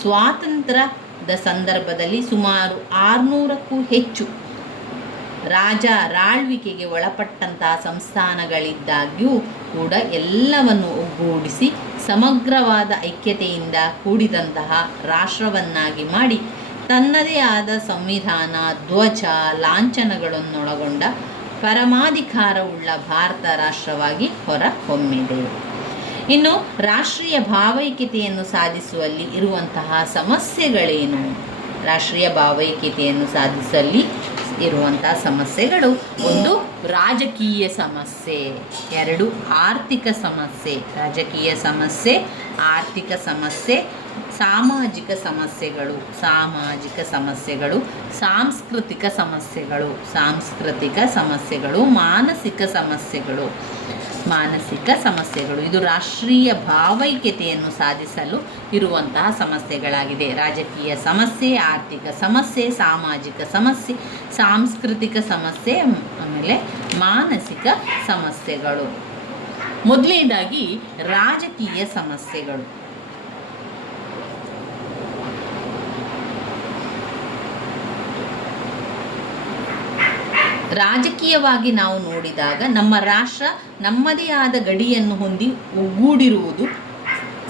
ಸ್ವಾತಂತ್ರ್ಯದ ಸಂದರ್ಭದಲ್ಲಿ ಸುಮಾರು 600ಕ್ಕೂ ಹೆಚ್ಚು ರಾಳ್ವಿಕೆಗೆ ಒಳಪಟ್ಟಂತಹ ಸಂಸ್ಥಾನಗಳಿದ್ದಾಗ್ಯೂ ಕೂಡ ಎಲ್ಲವನ್ನು ಒಗ್ಗೂಡಿಸಿ ಸಮಗ್ರವಾದ ಐಕ್ಯತೆಯಿಂದ ಕೂಡಿದಂತಹ ರಾಷ್ಟ್ರವನ್ನಾಗಿ ಮಾಡಿ ತನ್ನದೇ ಆದ ಸಂವಿಧಾನ, ಧ್ವಜ, ಲಾಂಛನಗಳನ್ನೊಳಗೊಂಡ ಪರಮಾಧಿಕಾರವುಳ್ಳ ಭಾರತ ರಾಷ್ಟ್ರವಾಗಿ ಹೊರಹೊಮ್ಮಿದೆ. ಇನ್ನು ರಾಷ್ಟ್ರೀಯ ಭಾವೈಕ್ಯತೆಯನ್ನು ಸಾಧಿಸುವಲ್ಲಿ ಇರುವಂತಹ ಸಮಸ್ಯೆಗಳೇನು? ರಾಷ್ಟ್ರೀಯ ಭಾವೈಕ್ಯತೆಯನ್ನು ಸಾಧಿಸುವಲ್ಲಿ ಇರುವಂತಹ ಸಮಸ್ಯೆಗಳು: 1, ರಾಜಕೀಯ ಸಮಸ್ಯೆ; 2, ಆರ್ಥಿಕ ಸಮಸ್ಯೆ. ರಾಜಕೀಯ ಸಮಸ್ಯೆ, ಆರ್ಥಿಕ ಸಮಸ್ಯೆ, ಸಾಮಾಜಿಕ ಸಮಸ್ಯೆಗಳು, ಸಾಂಸ್ಕೃತಿಕ ಸಮಸ್ಯೆಗಳು, ಮಾನಸಿಕ ಸಮಸ್ಯೆಗಳು. ಇದು ರಾಷ್ಟ್ರೀಯ ಭಾವೈಕ್ಯತೆಯನ್ನು ಸಾಧಿಸಲು ಇರುವಂತಹ ಸಮಸ್ಯೆಗಳಾಗಿದೆ. ರಾಜಕೀಯ ಸಮಸ್ಯೆ, ಆರ್ಥಿಕ ಸಮಸ್ಯೆ, ಸಾಮಾಜಿಕ ಸಮಸ್ಯೆ, ಸಾಂಸ್ಕೃತಿಕ ಸಮಸ್ಯೆ, ಆಮೇಲೆ ಮಾನಸಿಕ ಸಮಸ್ಯೆಗಳು. ಮೊದಲನೇದಾಗಿ ರಾಜಕೀಯ ಸಮಸ್ಯೆಗಳು. ರಾಜಕೀಯವಾಗಿ ನಾವು ನೋಡಿದಾಗ ನಮ್ಮ ರಾಷ್ಟ್ರ ನಮ್ಮದೇ ಆದ ಗಡಿಯನ್ನು ಹೊಂದಿ ಒಗ್ಗೂಡಿರುವುದು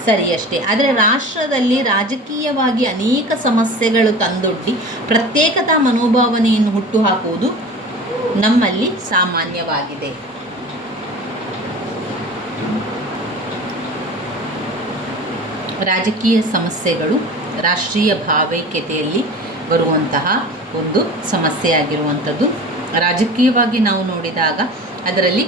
ಸರಿಯಷ್ಟೇ. ಆದರೆ ರಾಷ್ಟ್ರದಲ್ಲಿ ರಾಜಕೀಯವಾಗಿ ಅನೇಕ ಸಮಸ್ಯೆಗಳು ತಂದೊಡ್ಡಿ ಪ್ರತ್ಯೇಕತಾ ಮನೋಭಾವನೆಯನ್ನು ಹುಟ್ಟುಹಾಕುವುದು ನಮ್ಮಲ್ಲಿ ಸಾಮಾನ್ಯವಾಗಿದೆ. ರಾಜಕೀಯ ಸಮಸ್ಯೆಗಳು ರಾಷ್ಟ್ರೀಯ ಭಾವೈಕ್ಯತೆಯಲ್ಲಿ ಬರುವಂತಹ ಒಂದು ಸಮಸ್ಯೆಯಾಗಿರುವಂಥದ್ದು. ರಾಜಕೀಯವಾಗಿ ನಾವು ನೋಡಿದಾಗ ಅದರಲ್ಲಿ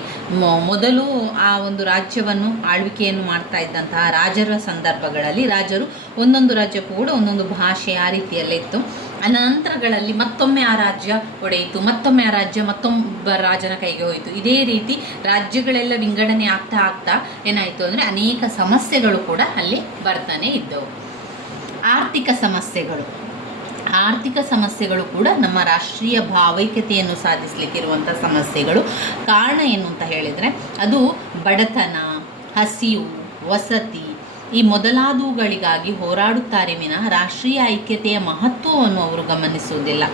ಮೊದಲು ಆ ಒಂದು ರಾಜ್ಯವನ್ನು ಆಳ್ವಿಕೆಯನ್ನು ಮಾಡ್ತಾ ಇದ್ದಂತಹ ರಾಜರ ಸಂದರ್ಭಗಳಲ್ಲಿ ರಾಜರು ಒಂದೊಂದು ರಾಜ್ಯಕ್ಕೂ ಕೂಡ ಒಂದೊಂದು ಭಾಷೆ ಆ ರೀತಿಯಲ್ಲೇ ಇತ್ತು. ಅನಂತರಗಳಲ್ಲಿ ಮತ್ತೊಮ್ಮೆ ಆ ರಾಜ್ಯ ಒಡೆಯಿತು, ಮತ್ತೊಮ್ಮೆ ಆ ರಾಜ್ಯ ಮತ್ತೊಬ್ಬ ರಾಜನ ಕೈಗೆ ಹೋಯಿತು. ಇದೇ ರೀತಿ ರಾಜ್ಯಗಳೆಲ್ಲ ವಿಂಗಡಣೆ ಆಗ್ತಾ ಏನಾಯಿತು ಅಂದರೆ ಅನೇಕ ಸಮಸ್ಯೆಗಳು ಕೂಡ ಅಲ್ಲಿ ಬರ್ತಾನೆ ಇದ್ದವು. ಆರ್ಥಿಕ ಸಮಸ್ಯೆಗಳು ಕೂಡ ನಮ್ಮ ರಾಷ್ಟ್ರೀಯ ಭಾವೈಕ್ಯತೆಯನ್ನು ಸಾಧಿಸಲಿಕ್ಕಿರುವಂಥ ಸಮಸ್ಯೆಗಳು. ಕಾರಣ ಏನು ಅಂತ ಹೇಳಿದರೆ ಅದು ಬಡತನ, ಹಸಿವು, ವಸತಿ ಈ ಮೊದಲಾದವುಗಳಿಗಾಗಿ ಹೋರಾಡುತ್ತಾರೆ ವಿನಃ ರಾಷ್ಟ್ರೀಯ ಐಕ್ಯತೆಯ ಮಹತ್ವವನ್ನು ಅವರು ಗಮನಿಸುವುದಿಲ್ಲ.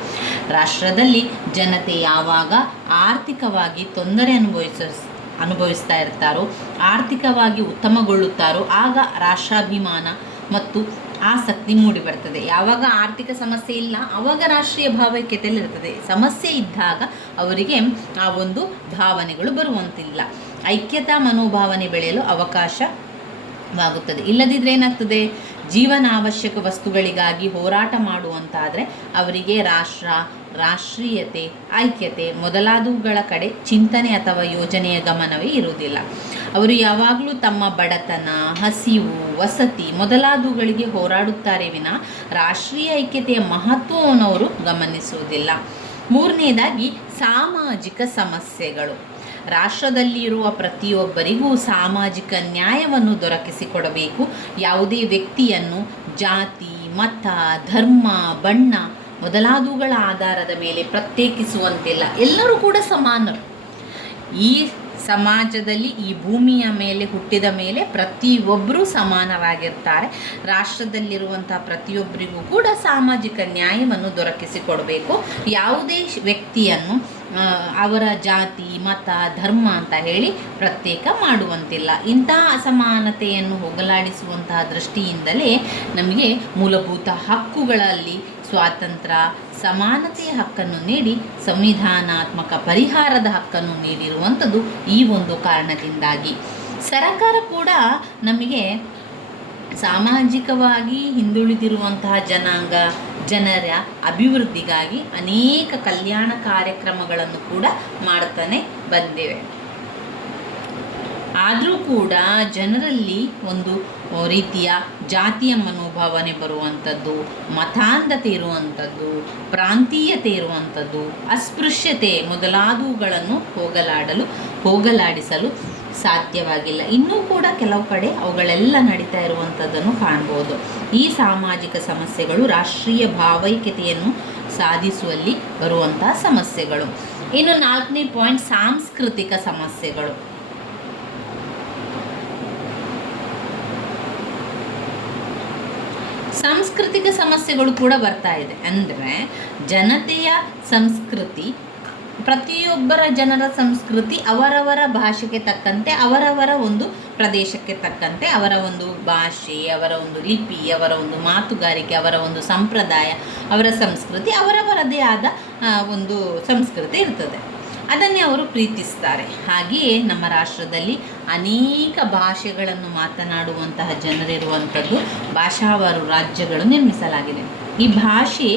ರಾಷ್ಟ್ರದಲ್ಲಿ ಜನತೆ ಯಾವಾಗ ಆರ್ಥಿಕವಾಗಿ ತೊಂದರೆ ಅನುಭವಿಸ್ತಾ ಇರ್ತಾರೋ, ಆರ್ಥಿಕವಾಗಿ ಉತ್ತಮಗೊಳ್ಳುತ್ತಾರೋ ಆಗ ರಾಷ್ಟ್ರಾಭಿಮಾನ ಮತ್ತು ಆಸಕ್ತಿ ಮೂಡಿಬರ್ತದೆ. ಯಾವಾಗ ಆರ್ಥಿಕ ಸಮಸ್ಯೆ ಇಲ್ಲ ಆವಾಗ ರಾಷ್ಟ್ರೀಯ ಭಾವೈಕ್ಯತೆಯಲ್ಲಿರ್ತದೆ. ಸಮಸ್ಯೆ ಇದ್ದಾಗ ಅವರಿಗೆ ಆ ಒಂದು ಭಾವನೆಗಳು ಬರುವಂತಿಲ್ಲ. ಐಕ್ಯತಾ ಮನೋಭಾವನೆ ಬೆಳೆಯಲು ಅವಕಾಶವಾಗುತ್ತದೆ. ಇಲ್ಲದಿದ್ದರೆ ಏನಾಗ್ತದೆ, ಜೀವನಾವಶ್ಯಕ ವಸ್ತುಗಳಿಗಾಗಿ ಹೋರಾಟ ಮಾಡುವಂತಾದರೆ ಅವರಿಗೆ ರಾಷ್ಟ್ರೀಯತೆ, ಐಕ್ಯತೆ ಮೊದಲಾದವುಗಳ ಕಡೆ ಚಿಂತನೆ ಅಥವಾ ಯೋಜನೆಯ ಗಮನವೇ ಇರುವುದಿಲ್ಲ. ಅವರು ಯಾವಾಗಲೂ ತಮ್ಮ ಬಡತನ, ಹಸಿವು, ವಸತಿ ಮೊದಲಾದವುಗಳಿಗೆ ಹೋರಾಡುತ್ತಾರೆ ವಿನ ರಾಷ್ಟ್ರೀಯ ಐಕ್ಯತೆಯ ಮಹತ್ವವನ್ನು ಅವರು ಗಮನಿಸುವುದಿಲ್ಲ. ಮೂರನೇದಾಗಿ ಸಾಮಾಜಿಕ ಸಮಸ್ಯೆಗಳು. ರಾಷ್ಟ್ರದಲ್ಲಿರುವ ಪ್ರತಿಯೊಬ್ಬರಿಗೂ ಸಾಮಾಜಿಕ ನ್ಯಾಯವನ್ನು ದೊರಕಿಸಿಕೊಡಬೇಕು. ಯಾವುದೇ ವ್ಯಕ್ತಿಯನ್ನು ಜಾತಿ, ಮತ, ಧರ್ಮ, ಬಣ್ಣ ಮೊದಲಾದವುಗಳ ಆಧಾರದ ಮೇಲೆ ಪ್ರತ್ಯೇಕಿಸುವಂತಿಲ್ಲ. ಎಲ್ಲರೂ ಕೂಡ ಸಮಾನರು. ಈ ಸಮಾಜದಲ್ಲಿ, ಈ ಭೂಮಿಯ ಮೇಲೆ ಹುಟ್ಟಿದ ಮೇಲೆ ಪ್ರತಿಯೊಬ್ಬರೂ ಸಮಾನವಾಗಿರ್ತಾರೆ. ರಾಷ್ಟ್ರದಲ್ಲಿರುವಂಥ ಪ್ರತಿಯೊಬ್ಬರಿಗೂ ಕೂಡ ಸಾಮಾಜಿಕ ನ್ಯಾಯವನ್ನು ದೊರಕಿಸಿಕೊಡಬೇಕು. ಯಾವುದೇ ವ್ಯಕ್ತಿಯನ್ನು ಅವರ ಜಾತಿ, ಮತ, ಧರ್ಮ ಅಂತ ಹೇಳಿ ಪ್ರತ್ಯೇಕ ಮಾಡುವಂತಿಲ್ಲ. ಇಂತಹ ಅಸಮಾನತೆಯನ್ನು ಹೋಗಲಾಡಿಸುವಂತಹ ದೃಷ್ಟಿಯಿಂದಲೇ ನಮಗೆ ಮೂಲಭೂತ ಹಕ್ಕುಗಳಲ್ಲಿ ಸ್ವಾತಂತ್ರ್ಯ, ಸಮಾನತೆಯ ಹಕ್ಕನ್ನು ನೀಡಿ ಸಂವಿಧಾನಾತ್ಮಕ ಪರಿಹಾರದ ಹಕ್ಕನ್ನು ನೀಡಿರುವಂಥದ್ದು ಈ ಒಂದು ಕಾರಣದಿಂದಾಗಿ. ಸರ್ಕಾರ ಕೂಡ ನಮಗೆ ಸಾಮಾಜಿಕವಾಗಿ ಹಿಂದುಳಿದಿರುವಂತಹ ಜನರ ಅಭಿವೃದ್ಧಿಗಾಗಿ ಅನೇಕ ಕಲ್ಯಾಣ ಕಾರ್ಯಕ್ರಮಗಳನ್ನು ಕೂಡ ಮಾಡ್ತಾನೆ ಬಂದಿವೆ. ಆದರೂ ಕೂಡ ಜನರಲ್ಲಿ ಒಂದು ರೀತಿಯ ಜಾತಿಯ ಮನೋಭಾವನೆ ಬರುವಂಥದ್ದು, ಮತಾಂಧತೆ ಇರುವಂಥದ್ದು, ಪ್ರಾಂತೀಯತೆ ಇರುವಂಥದ್ದು, ಅಸ್ಪೃಶ್ಯತೆ ಮೊದಲಾದವುಗಳನ್ನು ಹೋಗಲಾಡಿಸಲು ಸಾಧ್ಯವಾಗಿಲ್ಲ. ಇನ್ನೂ ಕೂಡ ಕೆಲವು ಕಡೆ ಅವುಗಳೆಲ್ಲ ನಡೀತಾ ಇರುವಂಥದ್ದನ್ನು ಕಾಣ್ಬೋದು. ಈ ಸಾಮಾಜಿಕ ಸಮಸ್ಯೆಗಳು ರಾಷ್ಟ್ರೀಯ ಭಾವೈಕ್ಯತೆಯನ್ನು ಸಾಧಿಸುವಲ್ಲಿ ಬರುವಂತಹ ಸಮಸ್ಯೆಗಳು. ಇನ್ನು 4ನೇ ಪಾಯಿಂಟ್ ಸಾಂಸ್ಕೃತಿಕ ಸಮಸ್ಯೆಗಳು. ಸಾಂಸ್ಕೃತಿಕ ಸಮಸ್ಯೆಗಳು ಕೂಡ ಬರ್ತಾ ಇದೆ. ಅಂದರೆ ಜನತೆಯ ಸಂಸ್ಕೃತಿ, ಪ್ರತಿಯೊಬ್ಬರ ಜನರ ಸಂಸ್ಕೃತಿ ಅವರವರ ಭಾಷೆಗೆ ತಕ್ಕಂತೆ, ಅವರವರ ಒಂದು ಪ್ರದೇಶಕ್ಕೆ ತಕ್ಕಂತೆ ಅವರ ಒಂದು ಭಾಷೆ, ಅವರ ಒಂದು ಲಿಪಿ, ಅವರ ಒಂದು ಮಾತುಗಾರಿಕೆ, ಅವರ ಒಂದು ಸಂಪ್ರದಾಯ, ಅವರ ಸಂಸ್ಕೃತಿ, ಅವರವರದೇ ಆದ ಒಂದು ಸಂಸ್ಕೃತಿ ಇರ್ತದೆ. ಅದನ್ನೇ ಅವರು ಪ್ರೀತಿಸ್ತಾರೆ. ಹಾಗೆಯೇ ನಮ್ಮ ರಾಷ್ಟ್ರದಲ್ಲಿ ಅನೇಕ ಭಾಷೆಗಳನ್ನು ಮಾತನಾಡುವಂತಹ ಜನರಿರುವಂಥದ್ದು ಭಾಷಾವಾರು ರಾಜ್ಯಗಳು ನಿರ್ಮಿಸಲಾಗಿದೆ. ಈ ಭಾಷೆ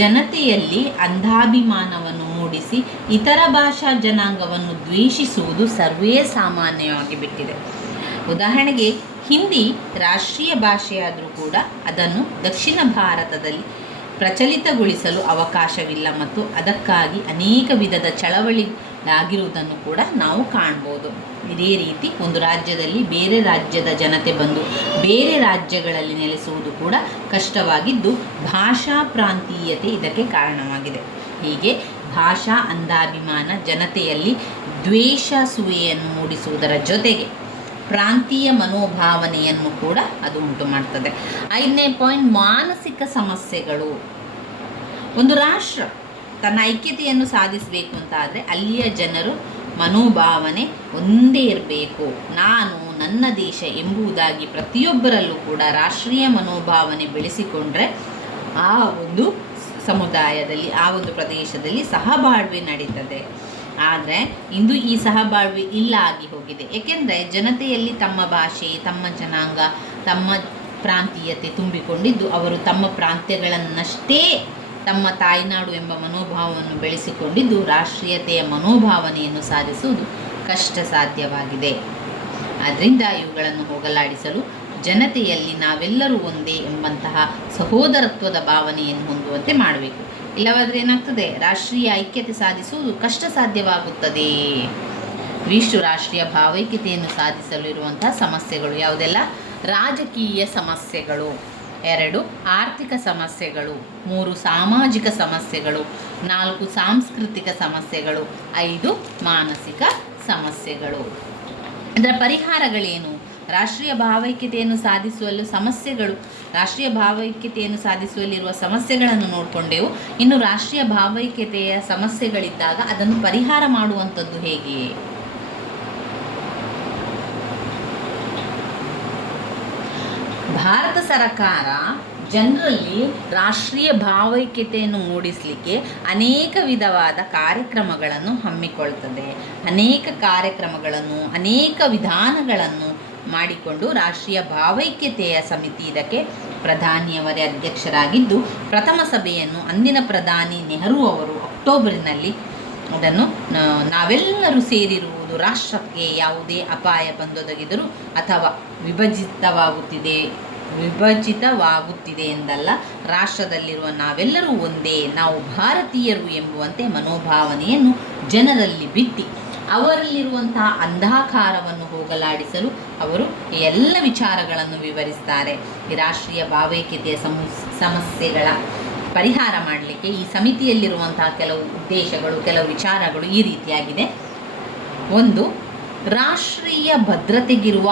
ಜನತೆಯಲ್ಲಿ ಅಂಧಾಭಿಮಾನವನ್ನು ಮೂಡಿಸಿ ಇತರ ಭಾಷಾ ಜನಾಂಗವನ್ನು ದ್ವೇಷಿಸುವುದು ಸರ್ವೇ ಸಾಮಾನ್ಯವಾಗಿ ಬಿಟ್ಟಿದೆ. ಉದಾಹರಣೆಗೆ ಹಿಂದಿ ರಾಷ್ಟ್ರೀಯ ಭಾಷೆಯಾದರೂ ಕೂಡ ಅದನ್ನು ದಕ್ಷಿಣ ಭಾರತದಲ್ಲಿ ಪ್ರಚಲಿತಗೊಳಿಸಲು ಅವಕಾಶವಿಲ್ಲ ಮತ್ತು ಅದಕ್ಕಾಗಿ ಅನೇಕ ವಿಧದ ಚಳವಳಿಯಾಗಿರುವುದನ್ನು ಕೂಡ ನಾವು ಕಾಣ್ಬೋದು. ಇದೇ ರೀತಿ ಒಂದು ರಾಜ್ಯದಲ್ಲಿ ಬೇರೆ ರಾಜ್ಯದ ಜನತೆ ಬಂದು ಬೇರೆ ರಾಜ್ಯಗಳಲ್ಲಿ ನೆಲೆಸುವುದು ಕೂಡ ಕಷ್ಟವಾಗಿದ್ದು ಭಾಷಾ ಪ್ರಾಂತೀಯತೆ ಇದಕ್ಕೆ ಕಾರಣವಾಗಿದೆ. ಹೀಗೆ ಭಾಷಾ ಅಂಧಾಭಿಮಾನ ಜನತೆಯಲ್ಲಿ ದ್ವೇಷಾಸೂಯೆಯನ್ನು ಮೂಡಿಸುವುದರ ಜೊತೆಗೆ ಪ್ರಾಂತೀಯ ಮನೋಭಾವನೆಯನ್ನು ಕೂಡ ಅದು ಉಂಟು ಮಾಡ್ತದೆ. 5ನೇ ಪಾಯಿಂಟ್ ಮಾನಸಿಕ ಸಮಸ್ಯೆಗಳು. ಒಂದು ರಾಷ್ಟ್ರ ತನ್ನ ಐಕ್ಯತೆಯನ್ನು ಸಾಧಿಸಬೇಕು ಅಂತಾದರೆ ಅಲ್ಲಿಯ ಜನರು ಮನೋಭಾವನೆ ಒಂದೇ ಇರಬೇಕು. ನಾನು ನನ್ನ ದೇಶ ಎಂಬುದಾಗಿ ಪ್ರತಿಯೊಬ್ಬರಲ್ಲೂ ಕೂಡ ರಾಷ್ಟ್ರೀಯ ಮನೋಭಾವನೆ ಬೆಳೆಸಿಕೊಂಡ್ರೆ ಆ ಒಂದು ಸಮುದಾಯದಲ್ಲಿ, ಆ ಒಂದು ಪ್ರದೇಶದಲ್ಲಿ ಸಹಬಾಳ್ವೆ ನಡೀತದೆ. ಆದರೆ ಇಂದು ಈ ಸಹಬಾಳ್ವೆ ಇಲ್ಲ ಆಗಿ ಹೋಗಿದೆ. ಏಕೆಂದರೆ ಜನತೆಯಲ್ಲಿ ತಮ್ಮ ಭಾಷೆ, ತಮ್ಮ ಜನಾಂಗ, ತಮ್ಮ ಪ್ರಾಂತೀಯತೆ ತುಂಬಿಕೊಂಡಿದ್ದು ಅವರು ತಮ್ಮ ಪ್ರಾಂತ್ಯಗಳನ್ನಷ್ಟೇ ತಮ್ಮ ತಾಯ್ನಾಡು ಎಂಬ ಮನೋಭಾವವನ್ನು ಬೆಳೆಸಿಕೊಂಡಿದ್ದು ರಾಷ್ಟ್ರೀಯತೆಯ ಮನೋಭಾವನೆಯನ್ನು ಸಾಧಿಸುವುದು ಕಷ್ಟ ಸಾಧ್ಯವಾಗಿದೆ. ಆದ್ದರಿಂದ ಇವುಗಳನ್ನು ಹೋಗಲಾಡಿಸಲು ಜನತೆಯಲ್ಲಿ ನಾವೆಲ್ಲರೂ ಒಂದೇ ಎಂಬಂತಹ ಸಹೋದರತ್ವದ ಭಾವನೆಯನ್ನು ಹೊಂದುವಂತೆ ಮಾಡಬೇಕು. ಇಲ್ಲವಾದರೆ ಏನಾಗ್ತದೆ, ರಾಷ್ಟ್ರೀಯ ಐಕ್ಯತೆ ಸಾಧಿಸುವುದು ಕಷ್ಟ ಸಾಧ್ಯವಾಗುತ್ತದೆ. ಇವಿಷ್ಟು ರಾಷ್ಟ್ರೀಯ ಭಾವೈಕ್ಯತೆಯನ್ನು ಸಾಧಿಸಲು ಇರುವಂತಹ ಸಮಸ್ಯೆಗಳು. ಯಾವುದೆಲ್ಲ? ರಾಜಕೀಯ ಸಮಸ್ಯೆಗಳು, 2 ಆರ್ಥಿಕ ಸಮಸ್ಯೆಗಳು, 3 ಸಾಮಾಜಿಕ ಸಮಸ್ಯೆಗಳು, 4 ಸಾಂಸ್ಕೃತಿಕ ಸಮಸ್ಯೆಗಳು, 5 ಮಾನಸಿಕ ಸಮಸ್ಯೆಗಳು. ಇದರ ಪರಿಹಾರಗಳೇನು? ರಾಷ್ಟ್ರೀಯ ಭಾವೈಕ್ಯತೆಯನ್ನು ರಾಷ್ಟ್ರೀಯ ಭಾವೈಕ್ಯತೆಯನ್ನು ಸಾಧಿಸುವಲ್ಲಿರುವ ಸಮಸ್ಯೆಗಳನ್ನು ನೋಡಿಕೊಂಡೆವು. ಇನ್ನು ರಾಷ್ಟ್ರೀಯ ಭಾವೈಕ್ಯತೆಯ ಸಮಸ್ಯೆಗಳಿದ್ದಾಗ ಅದನ್ನು ಪರಿಹಾರ ಮಾಡುವಂಥದ್ದು ಹೇಗೆ? ಭಾರತ ಸರ್ಕಾರ ಜನರಲ್ಲಿ ರಾಷ್ಟ್ರೀಯ ಭಾವೈಕ್ಯತೆಯನ್ನು ಮೂಡಿಸಲಿಕ್ಕೆ ಅನೇಕ ವಿಧವಾದ ಕಾರ್ಯಕ್ರಮಗಳನ್ನು ಹಮ್ಮಿಕೊಳ್ತದೆ. ಅನೇಕ ಕಾರ್ಯಕ್ರಮಗಳನ್ನು, ಅನೇಕ ವಿಧಾನಗಳನ್ನು ಮಾಡಿಕೊಂಡು ರಾಷ್ಟ್ರೀಯ ಭಾವೈಕ್ಯತೆಯ ಸಮಿತಿ ಇದಕ್ಕೆ ಪ್ರಧಾನಿಯವರೇ ಅಧ್ಯಕ್ಷರಾಗಿದ್ದು, ಪ್ರಥಮ ಸಭೆಯನ್ನು ಅಂದಿನ ಪ್ರಧಾನಿ ನೆಹರು ಅವರು ಅಕ್ಟೋಬರಿನಲ್ಲಿ ಅದನ್ನು ನಾವೆಲ್ಲರೂ ಸೇರಿರುವುದು ರಾಷ್ಟ್ರಕ್ಕೆ ಯಾವುದೇ ಅಪಾಯ ಬಂದೊದಗಿದರೂ ಅಥವಾ ವಿಭಜಿತವಾಗುತ್ತಿದೆ ಎಂದಲ್ಲ, ರಾಷ್ಟ್ರದಲ್ಲಿರುವ ನಾವೆಲ್ಲರೂ ಒಂದೇ, ನಾವು ಭಾರತೀಯರು ಎಂಬುವಂತೆ ಮನೋಭಾವನೆಯನ್ನು ಜನರಲ್ಲಿ ಬಿತ್ತಿ ಅವರಲ್ಲಿರುವಂತಹ ಅಂಧಾಕಾರವನ್ನು ಹೋಗಲಾಡಿಸಲು ಅವರು ಎಲ್ಲ ವಿಚಾರಗಳನ್ನು ವಿವರಿಸ್ತಾರೆ. ಈ ರಾಷ್ಟ್ರೀಯ ಭಾವೈಕ್ಯತೆಯ ಸಮಸ್ಯೆಗಳ ಪರಿಹಾರ ಮಾಡಲಿಕ್ಕೆ ಈ ಸಮಿತಿಯಲ್ಲಿರುವಂತಹ ಕೆಲವು ಉದ್ದೇಶಗಳು, ಕೆಲವು ವಿಚಾರಗಳು ಈ ರೀತಿಯಾಗಿದೆ. 1. ರಾಷ್ಟ್ರೀಯ ಭದ್ರತೆಗಿರುವ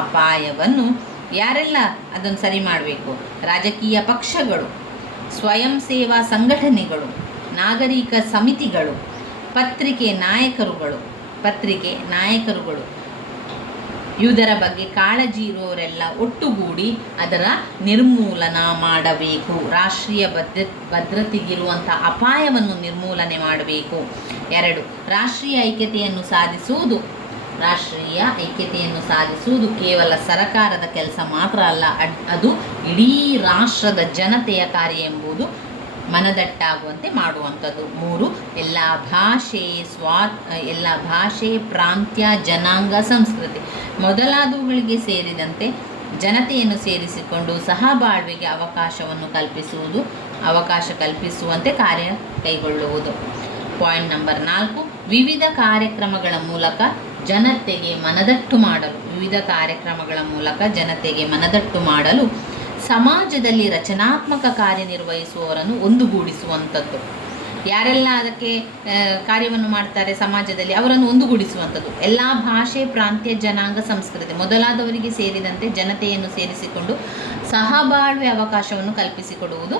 ಅಪಾಯವನ್ನು ಯಾರೆಲ್ಲ ಅದನ್ನು ಸರಿ ಮಾಡಬೇಕು? ರಾಜಕೀಯ ಪಕ್ಷಗಳು, ಸ್ವಯಂ ಸೇವಾ ಸಂಘಟನೆಗಳು, ನಾಗರಿಕ ಸಮಿತಿಗಳು, ಪತ್ರಿಕೆ ನಾಯಕರುಗಳು ಇವುದರ ಬಗ್ಗೆ ಕಾಳಜಿ ಇರುವವರೆಲ್ಲ ಒಟ್ಟುಗೂಡಿ ಅದರ ನಿರ್ಮೂಲನ ಮಾಡಬೇಕು. ರಾಷ್ಟ್ರೀಯ ಭದ್ರತೆಗಿರುವಂಥ ಅಪಾಯವನ್ನು ನಿರ್ಮೂಲನೆ ಮಾಡಬೇಕು. 2. ರಾಷ್ಟ್ರೀಯ ಐಕ್ಯತೆಯನ್ನು ಸಾಧಿಸುವುದು ಕೇವಲ ಸರಕಾರದ ಕೆಲಸ ಮಾತ್ರ ಅಲ್ಲ, ಅದು ಇಡೀ ರಾಷ್ಟ್ರದ ಜನತೆಯ ಕಾರ್ಯ ಎಂಬುದು ಮನದಟ್ಟಾಗುವಂತೆ ಮಾಡುವಂಥದ್ದು. 3. ಎಲ್ಲ ಭಾಷೆ, ಪ್ರಾಂತ್ಯ, ಜನಾಂಗ, ಸಂಸ್ಕೃತಿ ಮೊದಲಾದವುಗಳಿಗೆ ಸೇರಿದಂತೆ ಜನತೆಯನ್ನು ಸೇರಿಸಿಕೊಂಡು ಸಹಬಾಳ್ವೆಗೆ ಅವಕಾಶ ಕಲ್ಪಿಸುವಂತೆ ಕಾರ್ಯ ಕೈಗೊಳ್ಳುವುದು. Point number 4. ವಿವಿಧ ಕಾರ್ಯಕ್ರಮಗಳ ಮೂಲಕ ಜನತೆಗೆ ಮನದಟ್ಟು ಮಾಡಲು ಸಮಾಜದಲ್ಲಿ ರಚನಾತ್ಮಕ ಕಾರ್ಯನಿರ್ವಹಿಸುವವರನ್ನು ಒಂದುಗೂಡಿಸುವಂಥದ್ದು. ಯಾರೆಲ್ಲ ಅದಕ್ಕೆ ಕಾರ್ಯವನ್ನು ಮಾಡ್ತಾರೆ ಸಮಾಜದಲ್ಲಿ, ಅವರನ್ನು ಒಂದುಗೂಡಿಸುವಂಥದ್ದು. ಎಲ್ಲ ಭಾಷೆ, ಪ್ರಾಂತ್ಯ, ಜನಾಂಗ, ಸಂಸ್ಕೃತಿ ಮೊದಲಾದವರಿಗೆ ಸೇರಿದಂತೆ ಜನತೆಯನ್ನು ಸೇರಿಸಿಕೊಂಡು ಸಹಬಾಳ್ವೆ ಅವಕಾಶವನ್ನು ಕಲ್ಪಿಸಿಕೊಡುವುದು.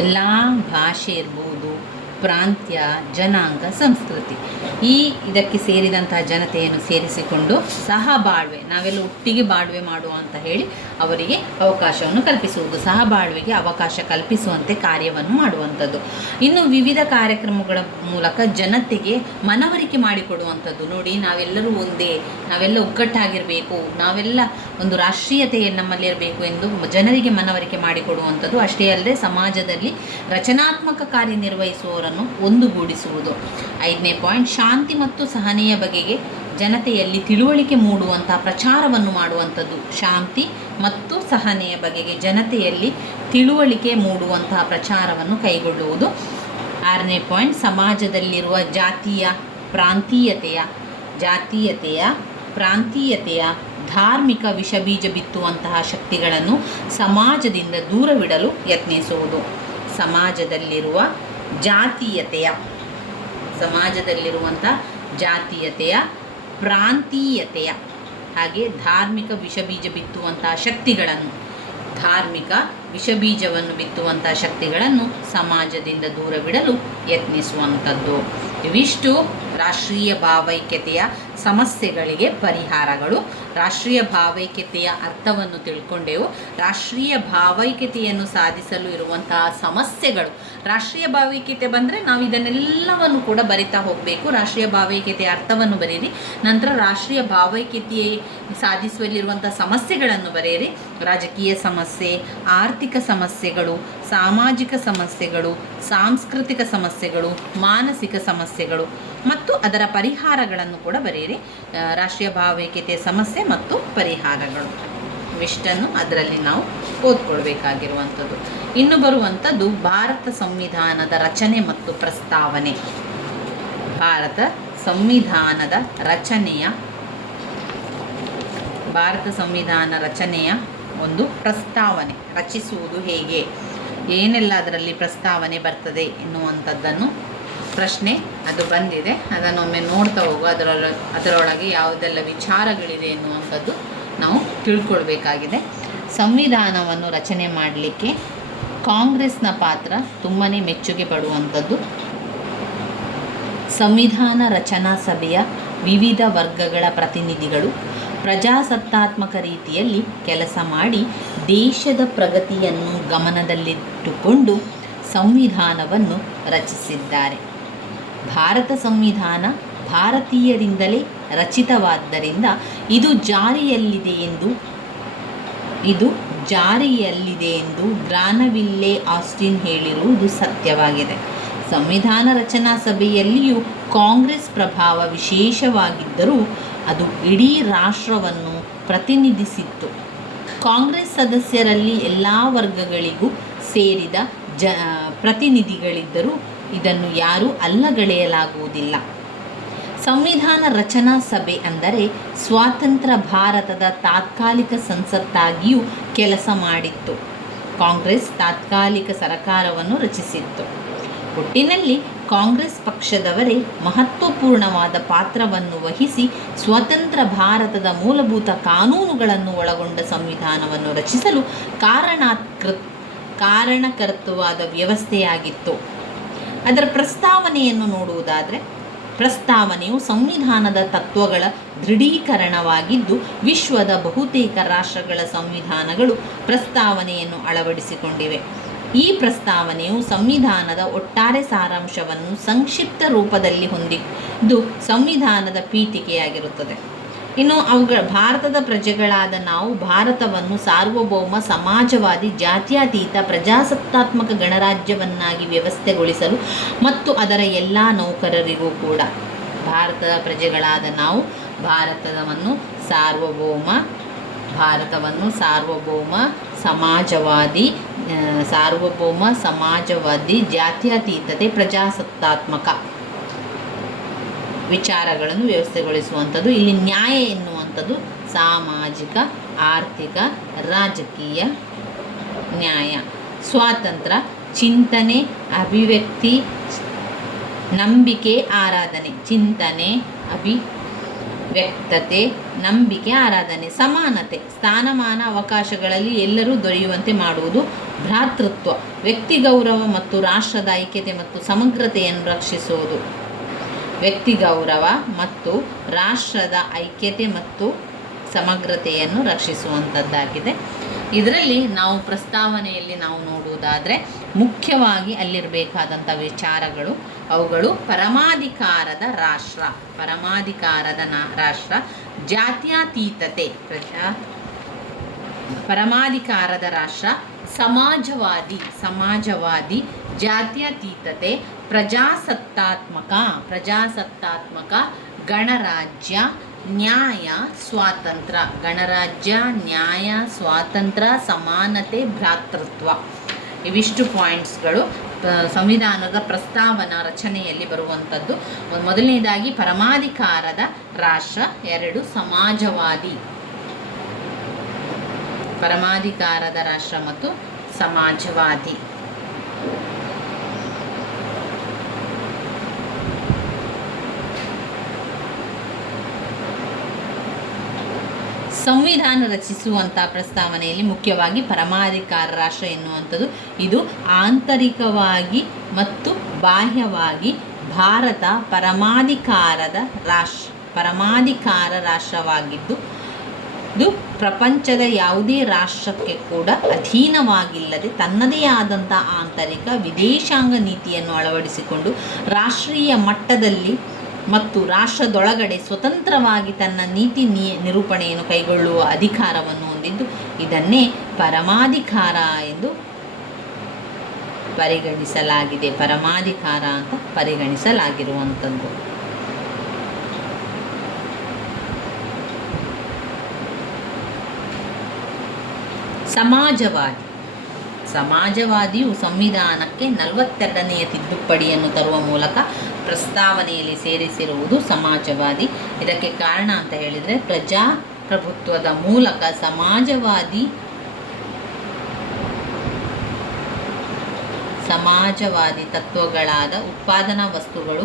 ಎಲ್ಲ ಭಾಷೆ ಇರ್ಬೋದು, ಪ್ರಾಂತ್ಯ, ಜನಾಂಗ, ಸಂಸ್ಕೃತಿ ಇದಕ್ಕೆ ಸೇರಿದಂತಹ ಜನತೆಯನ್ನು ಸೇರಿಸಿಕೊಂಡು ಸಹಬಾಳ್ವೆ, ನಾವೆಲ್ಲ ಒಟ್ಟಿಗೆ ಬಾಳ್ವೆ ಮಾಡುವ ಅಂತ ಹೇಳಿ ಅವರಿಗೆ ಅವಕಾಶವನ್ನು ಕಲ್ಪಿಸುವುದು, ಸಹಬಾಳ್ವೆಗೆ ಅವಕಾಶ ಕಲ್ಪಿಸುವಂತೆ ಕಾರ್ಯವನ್ನು ಮಾಡುವಂಥದ್ದು. ಇನ್ನು ವಿವಿಧ ಕಾರ್ಯಕ್ರಮಗಳ ಮೂಲಕ ಜನತೆಗೆ ಮನವರಿಕೆ ಮಾಡಿಕೊಡುವಂಥದ್ದು. ನೋಡಿ, ನಾವೆಲ್ಲರೂ ಒಂದೇ, ನಾವೆಲ್ಲ ಒಗ್ಗಟ್ಟಾಗಿರಬೇಕು, ನಾವೆಲ್ಲ ಒಂದು ರಾಷ್ಟ್ರೀಯತೆ ನಮ್ಮಲ್ಲಿರಬೇಕು ಎಂದು ಜನರಿಗೆ ಮನವರಿಕೆ ಮಾಡಿಕೊಡುವಂಥದ್ದು. ಅಷ್ಟೇ ಅಲ್ಲದೆ ಸಮಾಜದಲ್ಲಿ ರಚನಾತ್ಮಕ ಕಾರ್ಯನಿರ್ವಹಿಸುವವರನ್ನು ಒಂದುಗೂಡಿಸುವುದು. 5ನೇ ಪಾಯಿಂಟ್, ಶಾಂತಿ ಮತ್ತು ಸಹನೆಯ ಬಗೆಗೆ ಜನತೆಯಲ್ಲಿ ತಿಳುವಳಿಕೆ ಮೂಡುವಂತಹ ಪ್ರಚಾರವನ್ನು ಮಾಡುವಂಥದ್ದು. ಶಾಂತಿ ಮತ್ತು ಸಹನೆಯ ಬಗೆಗೆ ಜನತೆಯಲ್ಲಿ ತಿಳುವಳಿಕೆ ಮೂಡುವಂತಹ ಪ್ರಚಾರವನ್ನು ಕೈಗೊಳ್ಳುವುದು. 6ನೇ ಪಾಯಿಂಟ್, ಸಮಾಜದಲ್ಲಿರುವ ಜಾತೀಯತೆಯ ಧಾರ್ಮಿಕ ವಿಷಬೀಜ ಬಿತ್ತುವಂತಹ ಶಕ್ತಿಗಳನ್ನು ಸಮಾಜದಿಂದ ದೂರವಿಡಲು ಯತ್ನಿಸುವುದು. ಸಮಾಜದಲ್ಲಿರುವಂಥ ಜಾತೀಯತೆಯ, ಪ್ರಾಂತೀಯತೆಯ ಹಾಗೆ ಧಾರ್ಮಿಕ ವಿಷಬೀಜ ಬಿತ್ತುವಂತಹ ಶಕ್ತಿಗಳನ್ನು ಸಮಾಜದಿಂದ ದೂರವಿಡಲು ಯತ್ನಿಸುವಂಥದ್ದು. ಇವಿಷ್ಟು ರಾಷ್ಟ್ರೀಯ ಭಾವೈಕ್ಯತೆಯ ಸಮಸ್ಯೆಗಳಿಗೆ ಪರಿಹಾರಗಳು. ರಾಷ್ಟ್ರೀಯ ಭಾವೈಕ್ಯತೆಯ ಅರ್ಥವನ್ನು ತಿಳ್ಕೊಂಡೆವು. ರಾಷ್ಟ್ರೀಯ ಭಾವೈಕ್ಯತೆಯನ್ನು ಸಾಧಿಸಲು ಇರುವಂತಹ ಸಮಸ್ಯೆಗಳು, ರಾಷ್ಟ್ರೀಯ ಭಾವೈಕ್ಯತೆ ಬಂದರೆ ನಾವು ಇದನ್ನೆಲ್ಲವನ್ನು ಕೂಡ ಬರಿತಾ ಹೋಗಬೇಕು. ರಾಷ್ಟ್ರೀಯ ಭಾವೈಕ್ಯತೆಯ ಅರ್ಥವನ್ನು ಬರೀರಿ, ನಂತರ ರಾಷ್ಟ್ರೀಯ ಭಾವೈಕ್ಯತೆ ಸಾಧಿಸುವಲ್ಲಿರುವಂಥ ಸಮಸ್ಯೆಗಳನ್ನು ಬರೆಯಿರಿ. ರಾಜಕೀಯ ಸಮಸ್ಯೆ, ಆರ್ಥಿಕ ಸಮಸ್ಯೆಗಳು, ಸಾಮಾಜಿಕ ಸಮಸ್ಯೆಗಳು, ಸಾಂಸ್ಕೃತಿಕ ಸಮಸ್ಯೆಗಳು, ಮಾನಸಿಕ ಸಮಸ್ಯೆಗಳು ಮತ್ತು ಅದರ ಪರಿಹಾರಗಳನ್ನು ಕೂಡ ಬರೆಯಿರಿ. ರಾಷ್ಟ್ರೀಯ ಭಾವೈಕ್ಯತೆಯ ಸಮಸ್ಯೆ ಮತ್ತು ಪರಿಹಾರಗಳು ಇಷ್ಟನ್ನು ಅದರಲ್ಲಿ ನಾವು ಓದ್ಕೊಳ್ಬೇಕಾಗಿರುವಂಥದ್ದು. ಇನ್ನು ಬರುವಂಥದ್ದು ಭಾರತ ಸಂವಿಧಾನದ ರಚನೆ ಮತ್ತು ಪ್ರಸ್ತಾವನೆ. ಭಾರತ ಸಂವಿಧಾನ ರಚನೆಯ ಒಂದು ಪ್ರಸ್ತಾವನೆ, ರಚಿಸುವುದು ಹೇಗೆ, ಏನೆಲ್ಲ ಅದರಲ್ಲಿ ಪ್ರಸ್ತಾವನೆ ಬರ್ತದೆ ಎನ್ನುವಂಥದ್ದನ್ನು ಪ್ರಶ್ನೆ ಅದು ಬಂದಿದೆ. ಅದನ್ನೊಮ್ಮೆ ನೋಡ್ತಾ ಹೋಗುವ, ಅದರೊಳಗೆ ಯಾವುದೆಲ್ಲ ವಿಚಾರಗಳಿದೆ ಎನ್ನುವಂಥದ್ದು ನಾವು ತಿಳ್ಕೊಳ್ಬೇಕಾಗಿದೆ. ಸಂವಿಧಾನವನ್ನು ರಚನೆ ಮಾಡಲಿಕ್ಕೆ ಕಾಂಗ್ರೆಸ್ನ ಪಾತ್ರ ತುಂಬಾ ಮೆಚ್ಚುಗೆ ಪಡುವಂಥದ್ದು. ಸಂವಿಧಾನ ರಚನಾ ಸಭೆಯ ವಿವಿಧ ವರ್ಗಗಳ ಪ್ರತಿನಿಧಿಗಳು ಪ್ರಜಾಸತ್ತಾತ್ಮಕ ರೀತಿಯಲ್ಲಿ ಕೆಲಸ ಮಾಡಿ ದೇಶದ ಪ್ರಗತಿಯನ್ನು ಗಮನದಲ್ಲಿಟ್ಟುಕೊಂಡು ಸಂವಿಧಾನವನ್ನು ರಚಿಸಿದ್ದಾರೆ. ಭಾರತ ಸಂವಿಧಾನ ಭಾರತೀಯರಿಂದಲೇ ರಚಿತವಾದ್ದರಿಂದ ಇದು ಜಾರಿಯಲ್ಲಿದೆ ಎಂದು ಗ್ರಾನವಿಲ್ಲೆ ಆಸ್ಟಿನ್ ಹೇಳಿರುವುದು ಸತ್ಯವಾಗಿದೆ. ಸಂವಿಧಾನ ರಚನಾ ಸಭೆಯಲ್ಲಿಯೂ ಕಾಂಗ್ರೆಸ್ ಪ್ರಭಾವ ವಿಶೇಷವಾಗಿದ್ದರೂ ಅದು ಇಡೀ ರಾಷ್ಟ್ರವನ್ನು ಪ್ರತಿನಿಧಿಸಿತ್ತು. ಕಾಂಗ್ರೆಸ್ ಸದಸ್ಯರಲ್ಲಿ ಎಲ್ಲ ವರ್ಗಗಳಿಗೂ ಸೇರಿದ ಪ್ರತಿನಿಧಿಗಳಿದ್ದರೂ ಇದನ್ನು ಯಾರೂ ಅಲ್ಲಗಳೆಯಲಾಗುವುದಿಲ್ಲ. ಸಂವಿಧಾನ ರಚನಾ ಸಭೆ ಅಂದರೆ ಸ್ವಾತಂತ್ರ್ಯ ಭಾರತದ ತಾತ್ಕಾಲಿಕ ಸಂಸತ್ತಾಗಿಯೂ ಕೆಲಸ ಮಾಡಿತ್ತು. ಕಾಂಗ್ರೆಸ್ ತಾತ್ಕಾಲಿಕ ಸರಕಾರವನ್ನು ರಚಿಸಿತ್ತು. ಒಟ್ಟಿನಲ್ಲಿ ಕಾಂಗ್ರೆಸ್ ಪಕ್ಷದವರೇ ಮಹತ್ವಪೂರ್ಣವಾದ ಪಾತ್ರವನ್ನು ವಹಿಸಿ ಸ್ವತಂತ್ರ ಭಾರತದ ಮೂಲಭೂತ ಕಾನೂನುಗಳನ್ನು ಒಳಗೊಂಡ ಸಂವಿಧಾನವನ್ನು ರಚಿಸಲು ಕಾರಣಕರ್ತವಾದ ವ್ಯವಸ್ಥೆಯಾಗಿತ್ತು. ಅದರ ಪ್ರಸ್ತಾವನೆಯನ್ನು ನೋಡುವುದಾದರೆ, ಪ್ರಸ್ತಾವನೆಯು ಸಂವಿಧಾನದ ತತ್ವಗಳ ದೃಢೀಕರಣವಾಗಿದ್ದು, ವಿಶ್ವದ ಬಹುತೇಕ ರಾಷ್ಟ್ರಗಳ ಸಂವಿಧಾನಗಳು ಪ್ರಸ್ತಾವನೆಯನ್ನು ಅಳವಡಿಸಿಕೊಂಡಿವೆ. ಈ ಪ್ರಸ್ತಾವನೆಯು ಸಂವಿಧಾನದ ಒಟ್ಟಾರೆ ಸಾರಾಂಶವನ್ನು ಸಂಕ್ಷಿಪ್ತ ರೂಪದಲ್ಲಿ ಹೊಂದಿದ್ದು ಸಂವಿಧಾನದ ಪೀಠಿಕೆಯಾಗಿರುತ್ತದೆ. ಇನ್ನು ಭಾರತದ ಪ್ರಜೆಗಳಾದ ನಾವು ಭಾರತವನ್ನು ಸಾರ್ವಭೌಮ, ಸಮಾಜವಾದಿ, ಜಾತ್ಯತೀತ, ಪ್ರಜಾಸತ್ತಾತ್ಮಕ ಗಣರಾಜ್ಯವನ್ನಾಗಿ ವ್ಯವಸ್ಥೆಗೊಳಿಸಲು ಮತ್ತು ಅದರ ಎಲ್ಲ ನೌಕರರಿಗೂ ಕೂಡ ಭಾರತದ ಪ್ರಜೆಗಳಾದ ನಾವು ಭಾರತವನ್ನು ಸಾರ್ವಭೌಮ ಸಮಾಜವಾದಿ, ಜಾತ್ಯತೀತತೆ, ಪ್ರಜಾಸತ್ತಾತ್ಮಕ ವಿಚಾರಗಳನ್ನು ವ್ಯವಸ್ಥೆಗೊಳಿಸುವಂಥದ್ದು. ಇಲ್ಲಿ ನ್ಯಾಯ ಎನ್ನುವಂಥದ್ದು ಸಾಮಾಜಿಕ, ಆರ್ಥಿಕ, ರಾಜಕೀಯ ನ್ಯಾಯ. ಸ್ವಾತಂತ್ರ್ಯ, ಚಿಂತನೆ, ಅಭಿವ್ಯಕ್ತಿ, ನಂಬಿಕೆ, ಆರಾಧನೆ. ವ್ಯಕ್ತತೆ, ನಂಬಿಕೆ, ಆರಾಧನೆ. ಸಮಾನತೆ, ಸ್ಥಾನಮಾನ, ಅವಕಾಶಗಳಲ್ಲಿ ಎಲ್ಲರೂ ದೊರೆಯುವಂತೆ ಮಾಡುವುದು. ಭ್ರಾತೃತ್ವ, ವ್ಯಕ್ತಿ ಗೌರವ ಮತ್ತು ರಾಷ್ಟ್ರದ ಐಕ್ಯತೆ ಮತ್ತು ಸಮಗ್ರತೆಯನ್ನು ರಕ್ಷಿಸುವುದು. ವ್ಯಕ್ತಿ ಗೌರವ ಮತ್ತು ರಾಷ್ಟ್ರದ ಐಕ್ಯತೆ ಮತ್ತು ಸಮಗ್ರತೆಯನ್ನು ರಕ್ಷಿಸುವಂಥದ್ದಾಗಿದೆ. ಇದರಲ್ಲಿ ನಾವು ಪ್ರಸ್ತಾವನೆಯಲ್ಲಿ ನಾವು ನೋಡುವುದಾದರೆ ಮುಖ್ಯವಾಗಿ ಅಲ್ಲಿರಬೇಕಾದಂಥ ವಿಚಾರಗಳು ಅವುಗಳು ಪರಮಾಧಿಕಾರದ ರಾಷ್ಟ್ರ, ಜಾತ್ಯತೀತತೆ, ಪರಮಾಧಿಕಾರದ ರಾಷ್ಟ್ರ, ಸಮಾಜವಾದಿ, ಜಾತ್ಯತೀತತೆ, ಪ್ರಜಾಸತ್ತಾತ್ಮಕ, ಗಣರಾಜ್ಯ, ನ್ಯಾಯ, ಸ್ವಾತಂತ್ರ್ಯ, ಸಮಾನತೆ, ಭ್ರಾತೃತ್ವ. ಇವಿಷ್ಟು ಪಾಯಿಂಟ್ಸ್ಗಳು ಸಂವಿಧಾನದ ಪ್ರಸ್ತಾವನಾ ರಚನೆಯಲ್ಲಿ ಬರುವಂಥದ್ದು. ಮೊದಲನೇದಾಗಿ ಪರಮಾಧಿಕಾರದ ರಾಷ್ಟ್ರ, 2 ಪರಮಾಧಿಕಾರದ ರಾಷ್ಟ್ರ ಮತ್ತು ಸಮಾಜವಾದಿ. ಸಂವಿಧಾನ ರಚಿಸುವಂಥ ಪ್ರಸ್ತಾವನೆಯಲ್ಲಿ ಮುಖ್ಯವಾಗಿ ಪರಮಾಧಿಕಾರ ರಾಷ್ಟ್ರ ಎನ್ನುವಂಥದ್ದು ಇದು ಆಂತರಿಕವಾಗಿ ಮತ್ತು ಬಾಹ್ಯವಾಗಿ ಭಾರತ ಪರಮಾಧಿಕಾರ ರಾಷ್ಟ್ರವಾಗಿದ್ದು ಇದು ಪ್ರಪಂಚದ ಯಾವುದೇ ರಾಷ್ಟ್ರಕ್ಕೆ ಕೂಡ ಅಧೀನವಾಗಿಲ್ಲದೆ ತನ್ನದೇ ಆದಂಥ ಆಂತರಿಕ ವಿದೇಶಾಂಗ ನೀತಿಯನ್ನು ಅಳವಡಿಸಿಕೊಂಡು ರಾಷ್ಟ್ರೀಯ ಮಟ್ಟದಲ್ಲಿ ಮತ್ತು ರಾಷ್ಟ್ರದೊಳಗಡೆ ಸ್ವತಂತ್ರವಾಗಿ ತನ್ನ ನೀತಿ ನಿರೂಪಣೆಯನ್ನು ಕೈಗೊಳ್ಳುವ ಅಧಿಕಾರವನ್ನು ಹೊಂದಿದ್ದು ಇದನ್ನೇ ಪರಮಾಧಿಕಾರ ಎಂದು ಪರಿಗಣಿಸಲಾಗಿದೆ. ಪರಮಾಧಿಕಾರ ಅಂತ ಪರಿಗಣಿಸಲಾಗಿರುವಂಥದ್ದು. ಸಮಾಜವಾದಿಯು ಸಂವಿಧಾನಕ್ಕೆ 42ನೇ ತಿದ್ದುಪಡಿಯನ್ನು ತರುವ ಮೂಲಕ ಪ್ರಸ್ತಾವನೆಯಲ್ಲಿ ಸೇರಿಸಿರುವುದು ಸಮಾಜವಾದಿ. ಇದಕ್ಕೆ ಕಾರಣ ಅಂತ ಹೇಳಿದರೆ ಪ್ರಜಾಪ್ರಭುತ್ವದ ಮೂಲಕ ಸಮಾಜವಾದಿ ತತ್ವಗಳಾದ ಉತ್ಪಾದನಾ ವಸ್ತುಗಳು,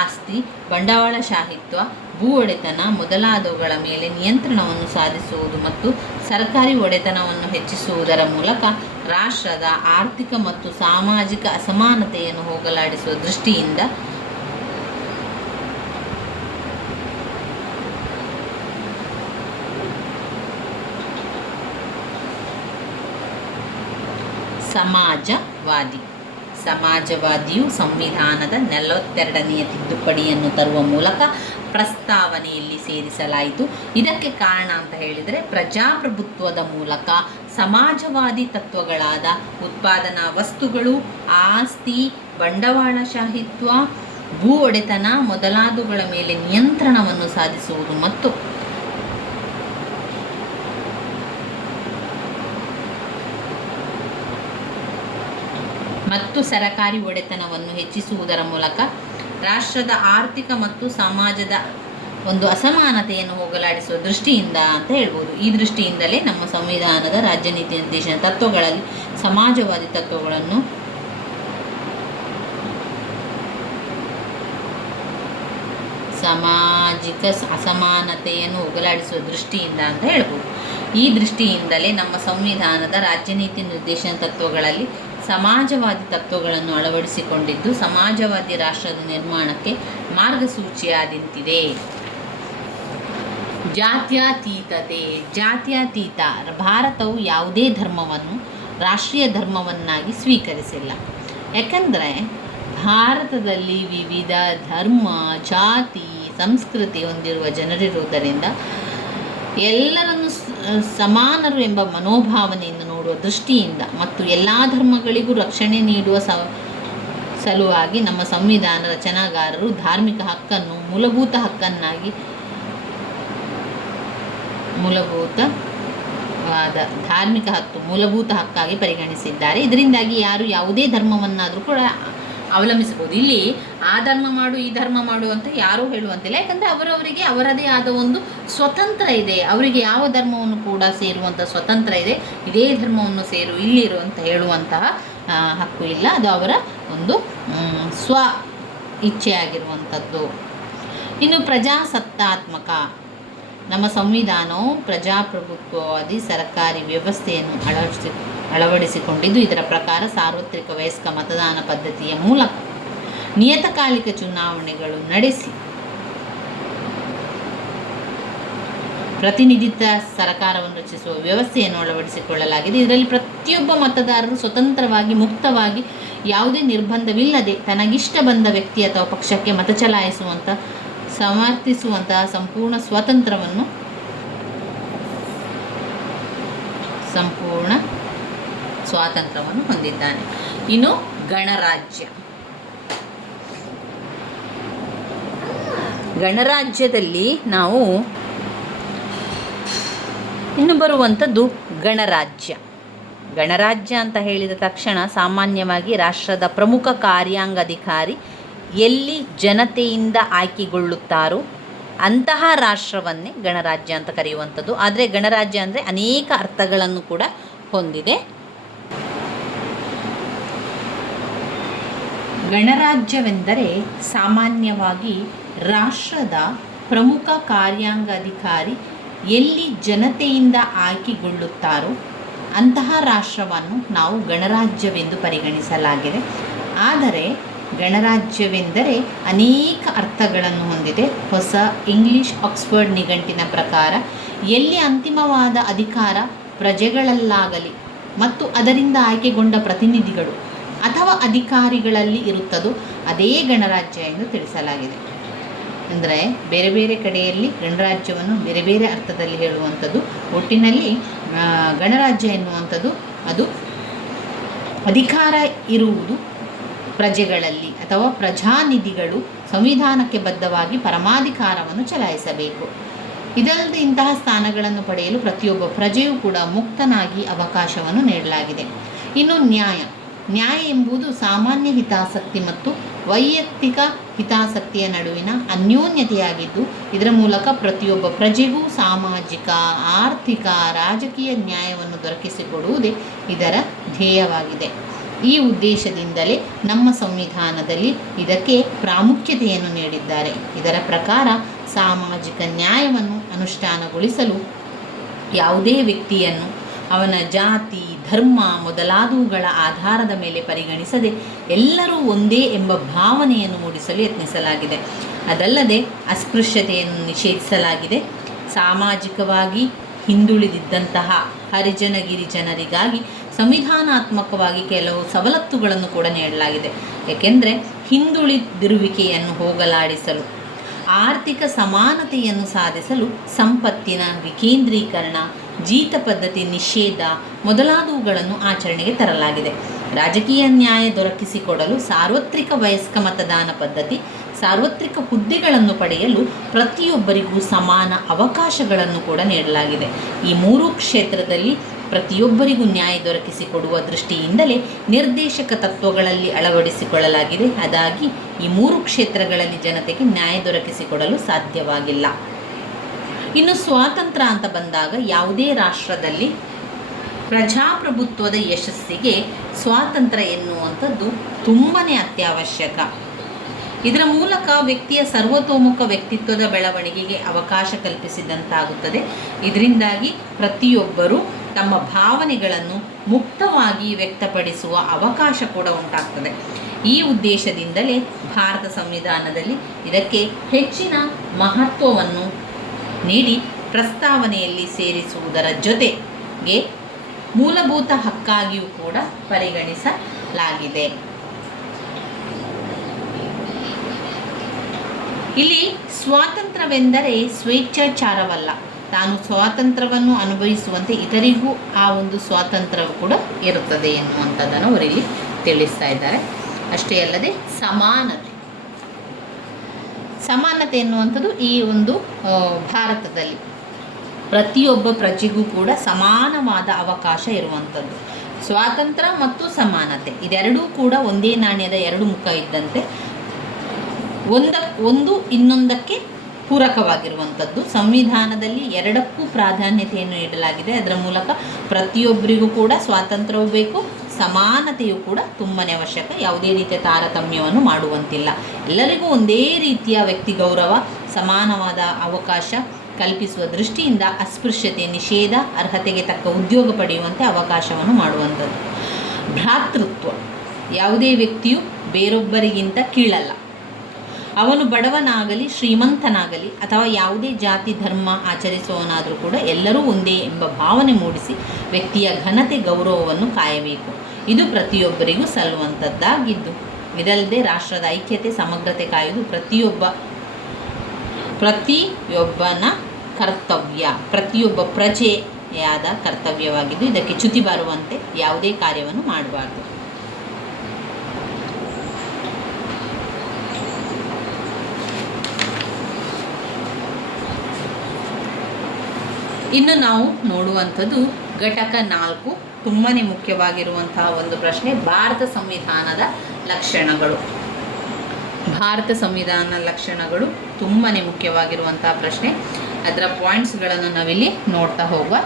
ಆಸ್ತಿ, ಬಂಡವಾಳಶಾಹಿತ್ವ, ಭೂ ಒಡೆತನ ಮೊದಲಾದವುಗಳ ಮೇಲೆ ನಿಯಂತ್ರಣವನ್ನು ಸಾಧಿಸುವುದು ಮತ್ತು ಸರ್ಕಾರಿ ಒಡೆತನವನ್ನು ಹೆಚ್ಚಿಸುವುದರ ಮೂಲಕ ರಾಷ್ಟ್ರದ ಆರ್ಥಿಕ ಮತ್ತು ಸಾಮಾಜಿಕ ಅಸಮಾನತೆಯನ್ನು ಹೋಗಲಾಡಿಸುವ ದೃಷ್ಟಿಯಿಂದ ಸಮಾಜವಾದಿಯು ಸಂವಿಧಾನದ 42ನೇ ತಿದ್ದುಪಡಿಯನ್ನು ತರುವ ಮೂಲಕ ಪ್ರಸ್ತಾವನೆಯಲ್ಲಿ ಸೇರಿಸಲಾಯಿತು. ಇದಕ್ಕೆ ಕಾರಣ ಅಂತ ಹೇಳಿದರೆ, ಪ್ರಜಾಪ್ರಭುತ್ವದ ಮೂಲಕ ಸಮಾಜವಾದಿ ತತ್ವಗಳಾದ ಉತ್ಪಾದನಾ ವಸ್ತುಗಳು, ಆಸ್ತಿ, ಬಂಡವಾಳಶಾಹಿತ್ವ, ಭೂ ಒಡೆತನ ಮೊದಲಾದವುಗಳ ಮೇಲೆ ನಿಯಂತ್ರಣವನ್ನು ಸಾಧಿಸುವುದು ಮತ್ತು ಸರಕಾರಿ ಒಡೆತನವನ್ನು ಹೆಚ್ಚಿಸುವುದರ ಮೂಲಕ ರಾಷ್ಟ್ರದ ಆರ್ಥಿಕ ಮತ್ತು ಸಮಾಜದ ಒಂದು ಅಸಮಾನತೆಯನ್ನು ಹೋಗಲಾಡಿಸುವ ದೃಷ್ಟಿಯಿಂದ ಅಂತ ಹೇಳ್ಬೋದು. ಈ ದೃಷ್ಟಿಯಿಂದಲೇ ನಮ್ಮ ಸಂವಿಧಾನದ ರಾಜ್ಯ ನೀತಿ ನಿರ್ದೇಶನ ತತ್ವಗಳಲ್ಲಿ ಸಮಾಜವಾದಿ ತತ್ವಗಳನ್ನು ಸಾಮಾಜಿಕ ಅಸಮಾನತೆಯನ್ನು ಹೋಗಲಾಡಿಸುವ ದೃಷ್ಟಿಯಿಂದ ಅಂತ ಹೇಳ್ಬೋದು. ಈ ದೃಷ್ಟಿಯಿಂದಲೇ ನಮ್ಮ ಸಂವಿಧಾನದ ರಾಜ್ಯ ನೀತಿ ನಿರ್ದೇಶನ ತತ್ವಗಳಲ್ಲಿ ಸಮಾಜವಾದಿ ತತ್ವಗಳನ್ನು ಅಳವಡಿಸಿಕೊಂಡಿದ್ದು ಸಮಾಜವಾದಿ ರಾಷ್ಟ್ರದ ನಿರ್ಮಾಣಕ್ಕೆ ಮಾರ್ಗಸೂಚಿಯಾದಂತಿದೆ. ಜಾತ್ಯತೀತ ಭಾರತವು ಯಾವುದೇ ಧರ್ಮವನ್ನು ರಾಷ್ಟ್ರೀಯ ಧರ್ಮವನ್ನಾಗಿ ಸ್ವೀಕರಿಸಿಲ್ಲ. ಯಾಕಂದರೆ ಭಾರತದಲ್ಲಿ ವಿವಿಧ ಧರ್ಮ, ಜಾತಿ, ಸಂಸ್ಕೃತಿ ಹೊಂದಿರುವ ಜನರಿರುವುದರಿಂದ ಎಲ್ಲರನ್ನು ಸಮಾನರು ಎಂಬ ಮನೋಭಾವನೆಯಿಂದ ನೋಡುವ ದೃಷ್ಟಿಯಿಂದ ಮತ್ತು ಎಲ್ಲ ಧರ್ಮಗಳಿಗೂ ರಕ್ಷಣೆ ನೀಡುವ ಸಲುವಾಗಿ ನಮ್ಮ ಸಂವಿಧಾನ ರಚನಾಕಾರರು ಧಾರ್ಮಿಕ ಹಕ್ಕನ್ನು ಮೂಲಭೂತ ಹಕ್ಕಾಗಿ ಪರಿಗಣಿಸಿದ್ದಾರೆ. ಇದರಿಂದಾಗಿ ಯಾರು ಯಾವುದೇ ಧರ್ಮವನ್ನಾದರೂ ಕೂಡ ಅವಲಂಬಿಸಬಹುದು. ಇಲ್ಲಿ ಆ ಧರ್ಮ ಮಾಡು, ಈ ಧರ್ಮ ಮಾಡು ಅಂತ ಯಾರೂ ಹೇಳುವಂತಿಲ್ಲ. ಯಾಕಂದರೆ ಅವರವರಿಗೆ ಅವರದೇ ಆದ ಒಂದು ಸ್ವತಂತ್ರ ಇದೆ. ಅವರಿಗೆ ಯಾವ ಧರ್ಮವನ್ನು ಕೂಡ ಸೇರುವಂಥ ಸ್ವತಂತ್ರ ಇದೆ. ಇದೇ ಧರ್ಮವನ್ನು ಸೇರು, ಇಲ್ಲಿರು ಅಂತ ಹೇಳುವಂತಹ ಹಕ್ಕು ಇಲ್ಲ. ಅದು ಅವರ ಒಂದು ಸ್ವ ಇಚ್ಛೆಯಾಗಿರುವಂಥದ್ದು. ಇನ್ನು ಪ್ರಜಾಸತ್ತಾತ್ಮಕ, ನಮ್ಮ ಸಂವಿಧಾನವು ಪ್ರಜಾಪ್ರಭುತ್ವವಾದಿ ಸರ್ಕಾರಿ ವ್ಯವಸ್ಥೆಯನ್ನು ಅಳವಡಿಸಿಕೊಂಡಿದ್ದು ಇದರ ಪ್ರಕಾರ ಸಾರ್ವತ್ರಿಕ ವಯಸ್ಕ ಮತದಾನ ಪದ್ಧತಿಯ ಮೂಲಕ ನಿಯತಕಾಲಿಕ ಚುನಾವಣೆಗಳು ನಡೆಸಿ ಪ್ರತಿನಿಧಿತ್ವ ಸರ್ಕಾರವನ್ನು ರಚಿಸುವ ವ್ಯವಸ್ಥೆಯನ್ನು ಅಳವಡಿಸಿಕೊಳ್ಳಲಾಗಿದೆ. ಇದರಲ್ಲಿ ಪ್ರತಿಯೊಬ್ಬ ಮತದಾರರು ಸ್ವತಂತ್ರವಾಗಿ, ಮುಕ್ತವಾಗಿ, ಯಾವುದೇ ನಿರ್ಬಂಧವಿಲ್ಲದೆ ತನಗಿಷ್ಟ ಬಂದ ವ್ಯಕ್ತಿ ಅಥವಾ ಪಕ್ಷಕ್ಕೆ ಮತ ಚಲಾಯಿಸುವಂಥ ಸಮರ್ಥಿಸುವಂತಹ ಸಂಪೂರ್ಣ ಸ್ವಾತಂತ್ರ್ಯವನ್ನು ಹೊಂದಿದ್ದಾನೆ. ಇನ್ನು ಗಣರಾಜ್ಯದಲ್ಲಿ ನಾವು ಇನ್ನು ಬರುವಂಥದ್ದು ಗಣರಾಜ್ಯ ಅಂತ ಹೇಳಿದ ತಕ್ಷಣ ಸಾಮಾನ್ಯವಾಗಿ ರಾಷ್ಟ್ರದ ಪ್ರಮುಖ ಕಾರ್ಯಾಂಗಾಧಿಕಾರಿ ಎಲ್ಲಿ ಜನತೆಯಿಂದ ಆಯ್ಕೆಗೊಳ್ಳುತ್ತಾರೋ ಅಂತಹ ರಾಷ್ಟ್ರವನ್ನೇ ಗಣರಾಜ್ಯ ಅಂತ ಕರೆಯುವಂಥದ್ದು. ಆದರೆ ಗಣರಾಜ್ಯ ಅಂದರೆ ಅನೇಕ ಅರ್ಥಗಳನ್ನು ಕೂಡ ಹೊಂದಿದೆ. ಗಣರಾಜ್ಯವೆಂದರೆ ಸಾಮಾನ್ಯವಾಗಿ ರಾಷ್ಟ್ರದ ಪ್ರಮುಖ ಕಾರ್ಯಾಂಗಾಧಿಕಾರಿ ಎಲ್ಲಿ ಜನತೆಯಿಂದ ಆಯ್ಕೆಗೊಳ್ಳುತ್ತಾರೋ ಅಂತಹ ರಾಷ್ಟ್ರವನ್ನು ನಾವು ಗಣರಾಜ್ಯವೆಂದು ಪರಿಗಣಿಸಲಾಗಿದೆ. ಆದರೆ ಗಣರಾಜ್ಯವೆಂದರೆ ಅನೇಕ ಅರ್ಥಗಳನ್ನು ಹೊಂದಿದೆ. ಹೊಸ ಇಂಗ್ಲಿಷ್ ಆಕ್ಸ್ಫರ್ಡ್ ನಿಘಂಟಿನ ಪ್ರಕಾರ ಎಲ್ಲಿ ಅಂತಿಮವಾದ ಅಧಿಕಾರ ಪ್ರಜೆಗಳಲ್ಲಾಗಲಿ ಮತ್ತು ಅದರಿಂದ ಆಯ್ಕೆಗೊಂಡ ಪ್ರತಿನಿಧಿಗಳು ಅಥವಾ ಅಧಿಕಾರಿಗಳಲ್ಲಿ ಇರುತ್ತದೋ ಅದೇ ಗಣರಾಜ್ಯ ಎಂದು ತಿಳಿಸಲಾಗಿದೆ. ಅಂದರೆ ಬೇರೆ ಬೇರೆ ಕಡೆಯಲ್ಲಿ ಗಣರಾಜ್ಯವನ್ನು ಬೇರೆ ಬೇರೆ ಅರ್ಥದಲ್ಲಿ ಹೇಳುವಂಥದ್ದು. ಒಟ್ಟಿನಲ್ಲಿ ಗಣರಾಜ್ಯ ಎನ್ನುವಂಥದ್ದು ಅದು ಅಧಿಕಾರ ಇರುವುದು ಪ್ರಜೆಗಳಲ್ಲಿ ಅಥವಾ ಪ್ರಜಾನಿಧಿಗಳು ಸಂವಿಧಾನಕ್ಕೆ ಬದ್ಧವಾಗಿ ಪರಮಾಧಿಕಾರವನ್ನು ಚಲಾಯಿಸಬೇಕು. ಇದಲ್ಲದೆ ಇಂತಹ ಸ್ಥಾನಗಳನ್ನು ಪಡೆಯಲು ಪ್ರತಿಯೊಬ್ಬ ಪ್ರಜೆಯೂ ಕೂಡ ಮುಕ್ತನಾಗಿ ಅವಕಾಶವನ್ನು ನೀಡಲಾಗಿದೆ. ಇನ್ನು ನ್ಯಾಯ ಎಂಬುದು ಸಾಮಾನ್ಯ ಹಿತಾಸಕ್ತಿ ಮತ್ತು ವೈಯಕ್ತಿಕ ಹಿತಾಸಕ್ತಿಯ ನಡುವಿನ ಅನ್ಯೋನ್ಯತೆಯಾಗಿದ್ದು ಇದರ ಮೂಲಕ ಪ್ರತಿಯೊಬ್ಬ ಪ್ರಜೆಗೂ ಸಾಮಾಜಿಕ, ಆರ್ಥಿಕ, ರಾಜಕೀಯ ನ್ಯಾಯವನ್ನು ದೊರಕಿಸಿಕೊಡುವುದೇ ಇದರ ಧ್ಯೇಯವಾಗಿದೆ. ಈ ಉದ್ದೇಶದಿಂದಲೇ ನಮ್ಮ ಸಂವಿಧಾನದಲ್ಲಿ ಇದಕ್ಕೆ ಪ್ರಾಮುಖ್ಯತೆಯನ್ನು ನೀಡಿದ್ದಾರೆ. ಇದರ ಪ್ರಕಾರ ಸಾಮಾಜಿಕ ನ್ಯಾಯವನ್ನು ಅನುಷ್ಠಾನಗೊಳಿಸಲು ಯಾವುದೇ ವ್ಯಕ್ತಿಯನ್ನು ಅವನ ಜಾತಿ, ಧರ್ಮ ಮೊದಲಾದವುಗಳ ಆಧಾರದ ಮೇಲೆ ಪರಿಗಣಿಸದೆ ಎಲ್ಲರೂ ಒಂದೇ ಎಂಬ ಭಾವನೆಯನ್ನು ಮೂಡಿಸಲು ಯತ್ನಿಸಲಾಗಿದೆ. ಅದಲ್ಲದೆ ಅಸ್ಪೃಶ್ಯತೆಯನ್ನು ನಿಷೇಧಿಸಲಾಗಿದೆ. ಸಾಮಾಜಿಕವಾಗಿ ಹಿಂದುಳಿದಿದ್ದಂತಹ ಹರಿಜನ ಗಿರಿಜನರಿಗಾಗಿ ಸಂವಿಧಾನಾತ್ಮಕವಾಗಿ ಕೆಲವು ಸವಲತ್ತುಗಳನ್ನು ಕೂಡ ನೀಡಲಾಗಿದೆ. ಏಕೆಂದರೆ ಹಿಂದುಳಿದಿರುವಿಕೆಯನ್ನು ಹೋಗಲಾಡಿಸಲು, ಆರ್ಥಿಕ ಸಮಾನತೆಯನ್ನು ಸಾಧಿಸಲು ಸಂಪತ್ತಿನ ವಿಕೇಂದ್ರೀಕರಣ, ಜೀತ ಪದ್ಧತಿ ನಿಷೇಧ ಮೊದಲಾದವುಗಳನ್ನು ಆಚರಣೆಗೆ ತರಲಾಗಿದೆ. ರಾಜಕೀಯ ನ್ಯಾಯ ದೊರಕಿಸಿಕೊಡಲು ಸಾರ್ವತ್ರಿಕ ವಯಸ್ಕ ಮತದಾನ ಪದ್ಧತಿ, ಸಾರ್ವತ್ರಿಕ ಹುದ್ದೆಗಳನ್ನು ಪಡೆಯಲು ಪ್ರತಿಯೊಬ್ಬರಿಗೂ ಸಮಾನ ಅವಕಾಶಗಳನ್ನು ಕೂಡ ನೀಡಲಾಗಿದೆ. ಈ ಮೂರೂ ಕ್ಷೇತ್ರದಲ್ಲಿ ಪ್ರತಿಯೊಬ್ಬರಿಗೂ ನ್ಯಾಯ ದೊರಕಿಸಿಕೊಡುವ ದೃಷ್ಟಿಯಿಂದಲೇ ನಿರ್ದೇಶಕ ತತ್ವಗಳಲ್ಲಿ ಅಳವಡಿಸಿಕೊಳ್ಳಲಾಗಿದೆ. ಅದಾಗಿ ಈ ಮೂರು ಕ್ಷೇತ್ರಗಳಲ್ಲಿ ಜನತೆಗೆ ನ್ಯಾಯ ದೊರಕಿಸಿಕೊಡಲು ಸಾಧ್ಯವಾಗಿಲ್ಲ. ಇನ್ನು ಸ್ವಾತಂತ್ರ್ಯ ಅಂತ ಬಂದಾಗ ಯಾವುದೇ ರಾಷ್ಟ್ರದಲ್ಲಿ ಪ್ರಜಾಪ್ರಭುತ್ವದ ಯಶಸ್ಸಿಗೆ ಸ್ವಾತಂತ್ರ್ಯ ಎನ್ನುವಂಥದ್ದು ತುಂಬಾ ಅತ್ಯವಶ್ಯಕ. ಇದರ ಮೂಲಕ ವ್ಯಕ್ತಿಯ ಸರ್ವತೋಮುಖ ವ್ಯಕ್ತಿತ್ವದ ಬೆಳವಣಿಗೆಗೆ ಅವಕಾಶ ಕಲ್ಪಿಸಿದಂತಾಗುತ್ತದೆ. ಇದರಿಂದಾಗಿ ಪ್ರತಿಯೊಬ್ಬರೂ ತಮ್ಮ ಭಾವನೆಗಳನ್ನು ಮುಕ್ತವಾಗಿ ವ್ಯಕ್ತಪಡಿಸುವ ಅವಕಾಶ ಕೂಡ ಉಂಟಾಗ್ತದೆ. ಈ ಉದ್ದೇಶದಿಂದಲೇ ಭಾರತ ಸಂವಿಧಾನದಲ್ಲಿ ಇದಕ್ಕೆ ಹೆಚ್ಚಿನ ಮಹತ್ವವನ್ನು ನೀಡಿ ಪ್ರಸ್ತಾವನೆಯಲ್ಲಿ ಸೇರಿಸುವುದರ ಜೊತೆಗೆ ಮೂಲಭೂತ ಹಕ್ಕಾಗಿಯೂ ಕೂಡ ಪರಿಗಣಿಸಲಾಗಿದೆ. ಇಲ್ಲಿ ಸ್ವಾತಂತ್ರ್ಯವೆಂದರೆ ಸ್ವೇಚ್ಛಾಚಾರವಲ್ಲ. ತಾನು ಸ್ವಾತಂತ್ರ್ಯವನ್ನು ಅನುಭವಿಸುವಂತೆ ಇತರಿಗೂ ಆ ಒಂದು ಸ್ವಾತಂತ್ರ್ಯ ಕೂಡ ಇರುತ್ತದೆ ಎನ್ನುವಂಥದ್ದನ್ನು ಅವರಿಲ್ಲಿ ತಿಳಿಸ್ತಾ ಇದ್ದಾರೆ. ಅಷ್ಟೇ ಅಲ್ಲದೆ ಸಮಾನತೆ ಎನ್ನುವಂಥದ್ದು ಈ ಒಂದು ಭಾರತದಲ್ಲಿ ಪ್ರತಿಯೊಬ್ಬ ಪ್ರಜೆಗೂ ಕೂಡ ಸಮಾನವಾದ ಅವಕಾಶ ಇರುವಂಥದ್ದು. ಸ್ವಾತಂತ್ರ್ಯ ಮತ್ತು ಸಮಾನತೆ ಇದೆರಡೂ ಕೂಡ ಒಂದೇ ನಾಣ್ಯದ ಎರಡು ಮುಖ ಇದ್ದಂತೆ, ಒಂದು ಇನ್ನೊಂದಕ್ಕೆ ಪೂರಕವಾಗಿರುವಂಥದ್ದು. ಸಂವಿಧಾನದಲ್ಲಿ ಎರಡಕ್ಕೂ ಪ್ರಾಧಾನ್ಯತೆಯನ್ನು ನೀಡಲಾಗಿದೆ. ಅದರ ಮೂಲಕ ಪ್ರತಿಯೊಬ್ಬರಿಗೂ ಕೂಡ ಸ್ವಾತಂತ್ರ್ಯವೂ ಬೇಕು, ಸಮಾನತೆಯೂ ಕೂಡ ತುಂಬಾ ಅವಶ್ಯಕ. ಯಾವುದೇ ರೀತಿಯ ತಾರತಮ್ಯವನ್ನು ಮಾಡುವಂತಿಲ್ಲ. ಎಲ್ಲರಿಗೂ ಒಂದೇ ರೀತಿಯ ವ್ಯಕ್ತಿ ಗೌರವ, ಸಮಾನವಾದ ಅವಕಾಶ ಕಲ್ಪಿಸುವ ದೃಷ್ಟಿಯಿಂದ ಅಸ್ಪೃಶ್ಯತೆ ನಿಷೇಧ, ಅರ್ಹತೆಗೆ ತಕ್ಕ ಉದ್ಯೋಗ ಪಡೆಯುವಂತೆ ಅವಕಾಶವನ್ನು ಮಾಡುವಂಥದ್ದು. ಭ್ರಾತೃತ್ವ, ಯಾವುದೇ ವ್ಯಕ್ತಿಯು ಬೇರೊಬ್ಬರಿಗಿಂತ ಕೀಳಲ್ಲ. ಅವನು ಬಡವನಾಗಲಿ ಶ್ರೀಮಂತನಾಗಲಿ ಅಥವಾ ಯಾವುದೇ ಜಾತಿ ಧರ್ಮ ಆಚರಿಸುವವನಾದರೂ ಕೂಡ ಎಲ್ಲರೂ ಒಂದೇ ಎಂಬ ಭಾವನೆ ಮೂಡಿಸಿ ವ್ಯಕ್ತಿಯ ಘನತೆ ಗೌರವವನ್ನು ಕಾಯಬೇಕು. ಇದು ಪ್ರತಿಯೊಬ್ಬರಿಗೂ ಸಲ್ಲುವಂಥದ್ದಾಗಿದ್ದು, ಇದಲ್ಲದೆ ರಾಷ್ಟ್ರದ ಐಕ್ಯತೆ ಸಮಗ್ರತೆ ಕಾಯುವುದು ಪ್ರತಿಯೊಬ್ಬನ ಕರ್ತವ್ಯ, ಪ್ರತಿಯೊಬ್ಬ ಪ್ರಜೆಯಾದ ಕರ್ತವ್ಯವಾಗಿದ್ದು ಇದಕ್ಕೆ ಚ್ಯುತಿ ಬರುವಂತೆ ಯಾವುದೇ ಕಾರ್ಯವನ್ನು ಮಾಡಬಾರ್ದು. ಇನ್ನು ನಾವು ನೋಡುವಂಥದ್ದು ಘಟಕ 4, ತುಂಬಾ ಮುಖ್ಯವಾಗಿರುವಂತಹ ಒಂದು ಪ್ರಶ್ನೆ, ಭಾರತ ಸಂವಿಧಾನದ ಲಕ್ಷಣಗಳು. ಭಾರತ ಸಂವಿಧಾನ ಲಕ್ಷಣಗಳು ತುಂಬಾ ಮುಖ್ಯವಾಗಿರುವಂತಹ ಪ್ರಶ್ನೆ. ಅದರ ಪಾಯಿಂಟ್ಸ್ಗಳನ್ನು ನಾವಿಲ್ಲಿ ನೋಡ್ತಾ ಹೋಗುವ.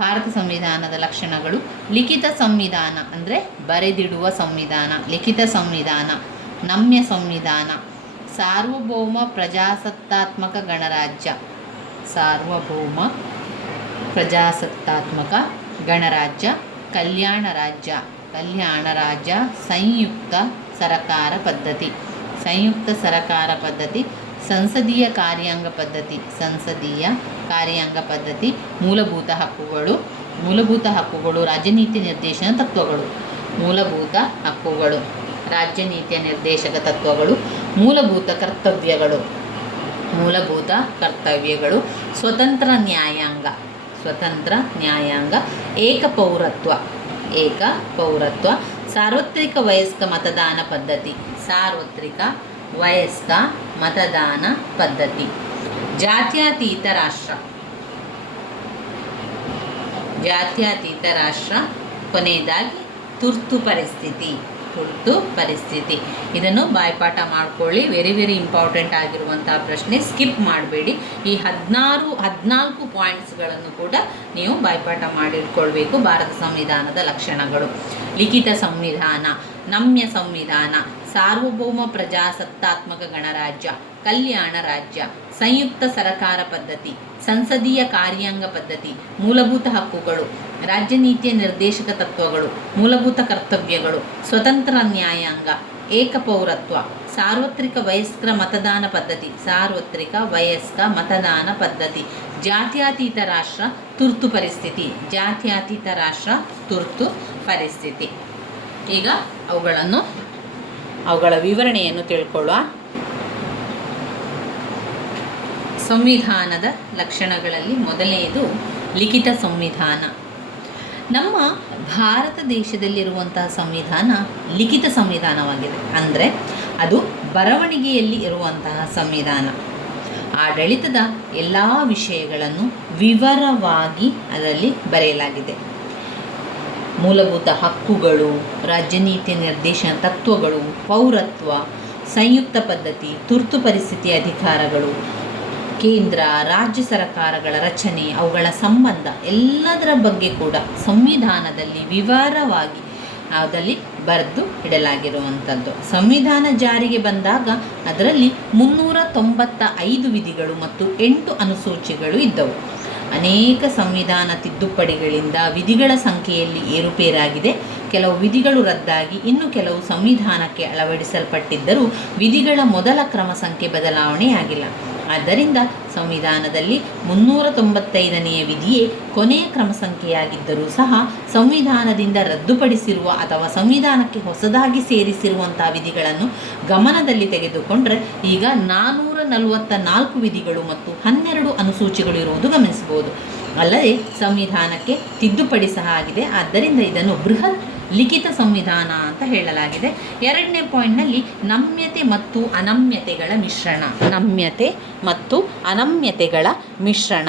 ಭಾರತ ಸಂವಿಧಾನದ ಲಕ್ಷಣಗಳು: ಲಿಖಿತ ಸಂವಿಧಾನ ಅಂದರೆ ಬರೆದಿಡುವ ಸಂವಿಧಾನ, ಲಿಖಿತ ಸಂವಿಧಾನ. ನಮ್ಯ ಸಂವಿಧಾನ, ಸಾರ್ವಭೌಮ ಪ್ರಜಾಸತ್ತಾತ್ಮಕ ಗಣರಾಜ್ಯ, ಸಾರ್ವಭೌಮ ಪ್ರಜಾಸತ್ತಾತ್ಮಕ ಗಣರಾಜ್ಯ. ಕಲ್ಯಾಣ ರಾಜ್ಯ, ಸಂಯುಕ್ತ ಸರಕಾರ ಪದ್ಧತಿ, ಸಂಸದೀಯ ಕಾರ್ಯಾಂಗ ಪದ್ಧತಿ. ಮೂಲಭೂತ ಹಕ್ಕುಗಳು, ರಾಜ್ಯನೀತಿ ನಿರ್ದೇಶನ ತತ್ವಗಳು. ಮೂಲಭೂತ ಹಕ್ಕುಗಳು, ರಾಜ್ಯನೀತಿಯ ನಿರ್ದೇಶಕ ತತ್ವಗಳು. ಮೂಲಭೂತ ಕರ್ತವ್ಯಗಳು. ಸ್ವತಂತ್ರ ನ್ಯಾಯಾಂಗ. ಏಕಪೌರತ್ವ, ಸಾರ್ವತ್ರಿಕ ವಯಸ್ಕ ಮತದಾನ ಪದ್ಧತಿ. ಜಾತ್ಯತೀತ ರಾಷ್ಟ್ರ. ಕೊನೆಯದಾಗಿ ತುರ್ತು ಪರಿಸ್ಥಿತಿ. ಇದನ್ನು ಬಾಯ್ಪಾಠ ಮಾಡ್ಕೊಳ್ಳಿ. ವೆರಿ ಇಂಪಾರ್ಟೆಂಟ್ ಆಗಿರುವಂತಹ ಪ್ರಶ್ನೆ, ಸ್ಕಿಪ್ ಮಾಡಬೇಡಿ. ಈ 14 ಪಾಯಿಂಟ್ಸ್ಗಳನ್ನು ಕೂಡ ನೀವು ಬಾಯ್ಪಾಠ ಮಾಡಿಟ್ಕೊಳ್ಬೇಕು. ಭಾರತ ಸಂವಿಧಾನದ ಲಕ್ಷಣಗಳು: ಲಿಖಿತ ಸಂವಿಧಾನ, ನಮ್ಯ ಸಂವಿಧಾನ, ಸಾರ್ವಭೌಮ ಪ್ರಜಾಸತ್ತಾತ್ಮಕ ಗಣರಾಜ್ಯ, ಕಲ್ಯಾಣ ರಾಜ್ಯ, ಸಂಯುಕ್ತ ಸರಕಾರ ಪದ್ಧತಿ, ಸಂಸದೀಯ ಕಾರ್ಯಾಂಗ ಪದ್ಧತಿ, ಮೂಲಭೂತ ಹಕ್ಕುಗಳು, ರಾಜ್ಯ ನೀತಿಯ ನಿರ್ದೇಶಕ ತತ್ವಗಳು, ಮೂಲಭೂತ ಕರ್ತವ್ಯಗಳು, ಸ್ವತಂತ್ರ ನ್ಯಾಯಾಂಗ, ಏಕಪೌರತ್ವ, ಸಾರ್ವತ್ರಿಕ ವಯಸ್ಕರ ಮತದಾನ ಪದ್ಧತಿ, ಸಾರ್ವತ್ರಿಕ ವಯಸ್ಕ ಮತದಾನ ಪದ್ಧತಿ, ಜಾತ್ಯತೀತ ರಾಷ್ಟ್ರ, ತುರ್ತು ಪರಿಸ್ಥಿತಿ, ಜಾತ್ಯತೀತ ರಾಷ್ಟ್ರ, ತುರ್ತು ಪರಿಸ್ಥಿತಿ. ಈಗ ಅವುಗಳ ವಿವರಣೆಯನ್ನು ತಿಳ್ಕೊಳ್ಳುವ. ಸಂವಿಧಾನದ ಲಕ್ಷಣಗಳಲ್ಲಿ ಮೊದಲನೆಯದು ಲಿಖಿತ ಸಂವಿಧಾನ. ನಮ್ಮ ಭಾರತ ದೇಶದಲ್ಲಿರುವಂತಹ ಸಂವಿಧಾನ ಲಿಖಿತ ಸಂವಿಧಾನವಾಗಿದೆ. ಅಂದರೆ ಅದು ಬರವಣಿಗೆಯಲ್ಲಿ ಇರುವಂತಹ ಸಂವಿಧಾನ. ಆಡಳಿತದ ಎಲ್ಲ ವಿಷಯಗಳನ್ನು ವಿವರವಾಗಿ ಅದರಲ್ಲಿ ಬರೆಯಲಾಗಿದೆ. ಮೂಲಭೂತ ಹಕ್ಕುಗಳು, ರಾಜ್ಯನೀತಿ ನಿರ್ದೇಶನ ತತ್ವಗಳು, ಪೌರತ್ವ, ಸಂಯುಕ್ತ ಪದ್ಧತಿ, ತುರ್ತು ಪರಿಸ್ಥಿತಿ ಅಧಿಕಾರಗಳು, ಕೇಂದ್ರ ರಾಜ್ಯ ಸರ್ಕಾರಗಳ ರಚನೆ, ಅವುಗಳ ಸಂಬಂಧ ಎಲ್ಲದರ ಬಗ್ಗೆ ಕೂಡ ಸಂವಿಧಾನದಲ್ಲಿ ವಿವರವಾಗಿ ಅದರಲ್ಲಿ ಬರೆದು ಇಡಲಾಗಿರುವಂಥದ್ದು. ಸಂವಿಧಾನ ಜಾರಿಗೆ ಬಂದಾಗ ಅದರಲ್ಲಿ 395 ವಿಧಿಗಳು ಮತ್ತು 8 ಅನುಸೂಚಿಗಳು ಇದ್ದವು. ಅನೇಕ ಸಂವಿಧಾನ ತಿದ್ದುಪಡಿಗಳಿಂದ ವಿಧಿಗಳ ಸಂಖ್ಯೆಯಲ್ಲಿ ಏರುಪೇರಾಗಿದೆ. ಕೆಲವು ವಿಧಿಗಳು ರದ್ದಾಗಿ ಇನ್ನು ಕೆಲವು ಸಂವಿಧಾನಕ್ಕೆ ಅಳವಡಿಸಲ್ಪಟ್ಟಿದ್ದರೂ ವಿಧಿಗಳ ಮೊದಲ ಕ್ರಮ ಸಂಖ್ಯೆ ಬದಲಾವಣೆಯಾಗಿಲ್ಲ. ಆದ್ದರಿಂದ ಸಂವಿಧಾನದಲ್ಲಿ 395ನೆಯ ವಿಧಿಯೇ ಕೊನೆಯ ಕ್ರಮ ಸಂಖ್ಯೆಯಾಗಿದ್ದರೂ ಸಹ ಸಂವಿಧಾನದಿಂದ ರದ್ದುಪಡಿಸಿರುವ ಅಥವಾ ಸಂವಿಧಾನಕ್ಕೆ ಹೊಸದಾಗಿ ಸೇರಿಸಿರುವಂತಹ ವಿಧಿಗಳನ್ನು ಗಮನದಲ್ಲಿ ತೆಗೆದುಕೊಂಡರೆ ಈಗ 444 ವಿಧಿಗಳು ಮತ್ತು 12 ಅನುಸೂಚಿಗಳು ಇರುವುದು ಗಮನಿಸಬಹುದು. ಅಲ್ಲದೆ ಸಂವಿಧಾನಕ್ಕೆ ತಿದ್ದುಪಡಿ ಸಹ ಆಗಿದೆ. ಆದ್ದರಿಂದ ಇದನ್ನು ಬೃಹತ್ ಲಿಖಿತ ಸಂವಿಧಾನ ಅಂತ ಹೇಳಲಾಗಿದೆ. 2ನೇ ಪಾಯಿಂಟ್ನಲ್ಲಿ ನಮ್ಯತೆ ಮತ್ತು ಅನಮ್ಯತೆಗಳ ಮಿಶ್ರಣ. ನಮ್ಯತೆ ಮತ್ತು ಅನಮ್ಯತೆಗಳ ಮಿಶ್ರಣ.